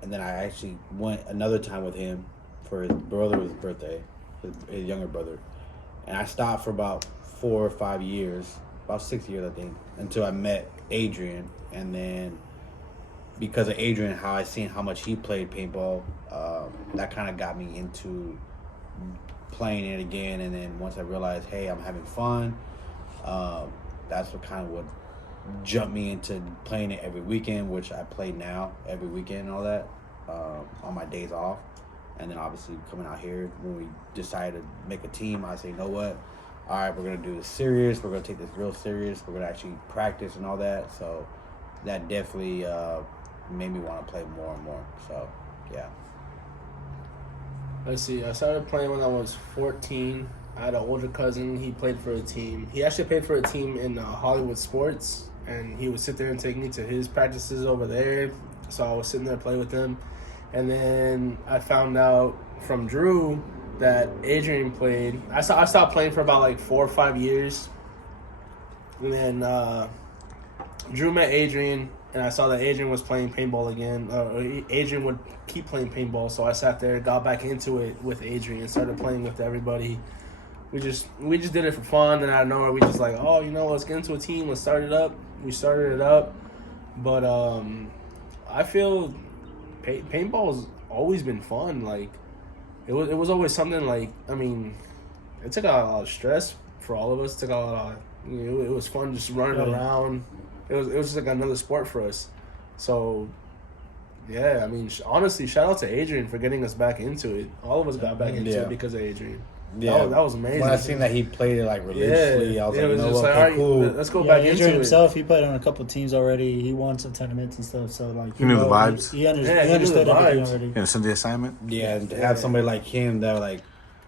and then I actually went another time with him for his brother's birthday, his younger brother. And I stopped for about 4 or 5 years, about 6 years, I think, until I met Adrian. And then because of Adrian, how I seen how much he played paintball, that kind of got me into playing it again. And then once I realized, hey, I'm having fun, that's what kind of would jump me into playing it every weekend, which I play now every weekend and all that, on my days off. And then obviously coming out here, when we decided to make a team, I say, you know what? All right, we're going to do this serious. We're going to take this real serious. We're going to actually practice and all that. So that definitely made me want to play more and more. So, yeah. Let's see. I started playing when I was 14. I had an older cousin. He played for a team. He actually played for a team in Hollywood sports, and he would sit there and take me to his practices over there. So I was sitting there playing with him. And then I found out from Drew that Adrian played. I stopped playing for about like 4 or 5 years. And then Drew met Adrian, and I saw that Adrian was playing paintball again. Adrian would keep playing paintball, so I sat there, got back into it with Adrian, started playing with everybody. We just did it for fun, and out of nowhere, we just like, oh, you know, let's get into a team, let's start it up. We started it up, but I feel paintball's always been fun. Like, it was always something. Like, I mean, it took a lot of stress for all of us. It took a lot of, you know, it was fun just running around. It was just like another sport for us. So, yeah, I mean, honestly, shout out to Adrian for getting us back into it. All of us got back into it because of Adrian. Yeah, that was amazing. When I seen that he played it like religiously, I was like, it was no, just okay, like, all right, cool. let's go Yeah, back into Adrian it. himself, he played on a couple teams already. He won some tournaments and stuff. So like, He knew the vibes. He he understood knew the everything vibes. already. You know, send the assignment. Yeah, and to have somebody like him that like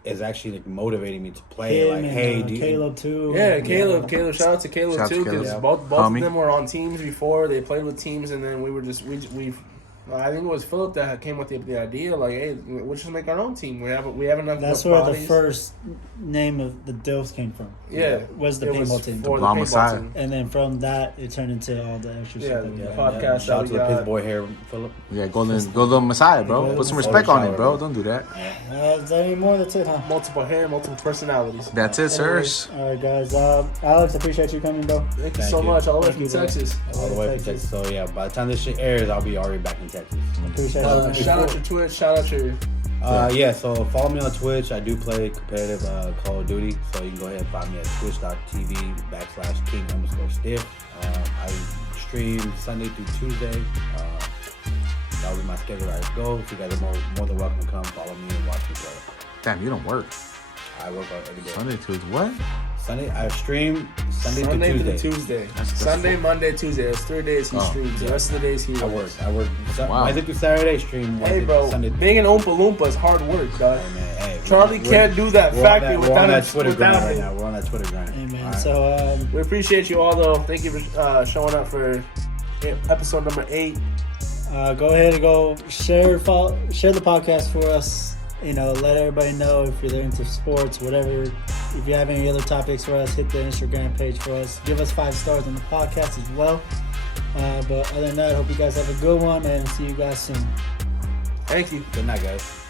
is actually like motivating me to play. Him Like, and, hey, do you, Caleb too. Yeah, Caleb. Shout out to Caleb Shout out to too, Caleb. because Yeah. both Homie. of them were on teams before. They played with teams, and then we were just we. I think it was Philip that came with the idea. Like, hey, we'll just make our own team. We have enough. That's enough where bodies. the first name of the Dills came from. Yeah, Was the it paintball team. for the Bomb paintball Messiah. team. And then from that, it turned into all the extra Yeah, stuff. that we yeah. got. Podcast shout out that to we the got. piss boy here, Philip. Yeah, Golden Messiah, bro. Golden Put some Messiah. respect on it, Shower, bro. bro. Don't do that. Is there any more? That's it, huh? Multiple hair, multiple personalities. That's it, sirs. All right, guys. Alex, I appreciate you coming, bro. Thank you Thank so you. much. All the way Thank from you, bro. Texas. All the way from Texas. So yeah, by the time this shit airs, I'll be already back in Texas. Appreciate it. Shout out your Twitch. Shout out your. Yeah, so follow me on Twitch. I do play competitive Call of Duty, so you can go ahead and find me at twitch.tv/king_stiff. I stream Sunday through Tuesday. That'll be my schedule as I go. So you guys are more than welcome to come follow me and watch me play. Damn, you don't work. I work out every day. Sunday, Tuesday. What? Sunday, I stream Sunday Sunday through to Tuesday. Tuesday. Sunday, Monday, Tuesday. That's 3 days he Oh, streams. The rest of the days he I works. work. Wow. Wednesday through Saturday, stream Wednesday Hey, bro. through Sunday. Being an Oompa Loompa is hard work, dog. Hey, man, hey, Charlie can't do that we're factory on without that him. Twitter grind Without right him. now. We're on that Twitter grind. Amen. All right. So, We appreciate you all, though. Thank you for showing up for episode number 8. go ahead and go share the podcast for us. You know, let everybody know if you're into sports, whatever. If you have any other topics for us, hit the Instagram page for us. Give us 5 stars on the podcast as well. But other than that, I hope you guys have a good one, and see you guys soon. Thank you. Good night, guys.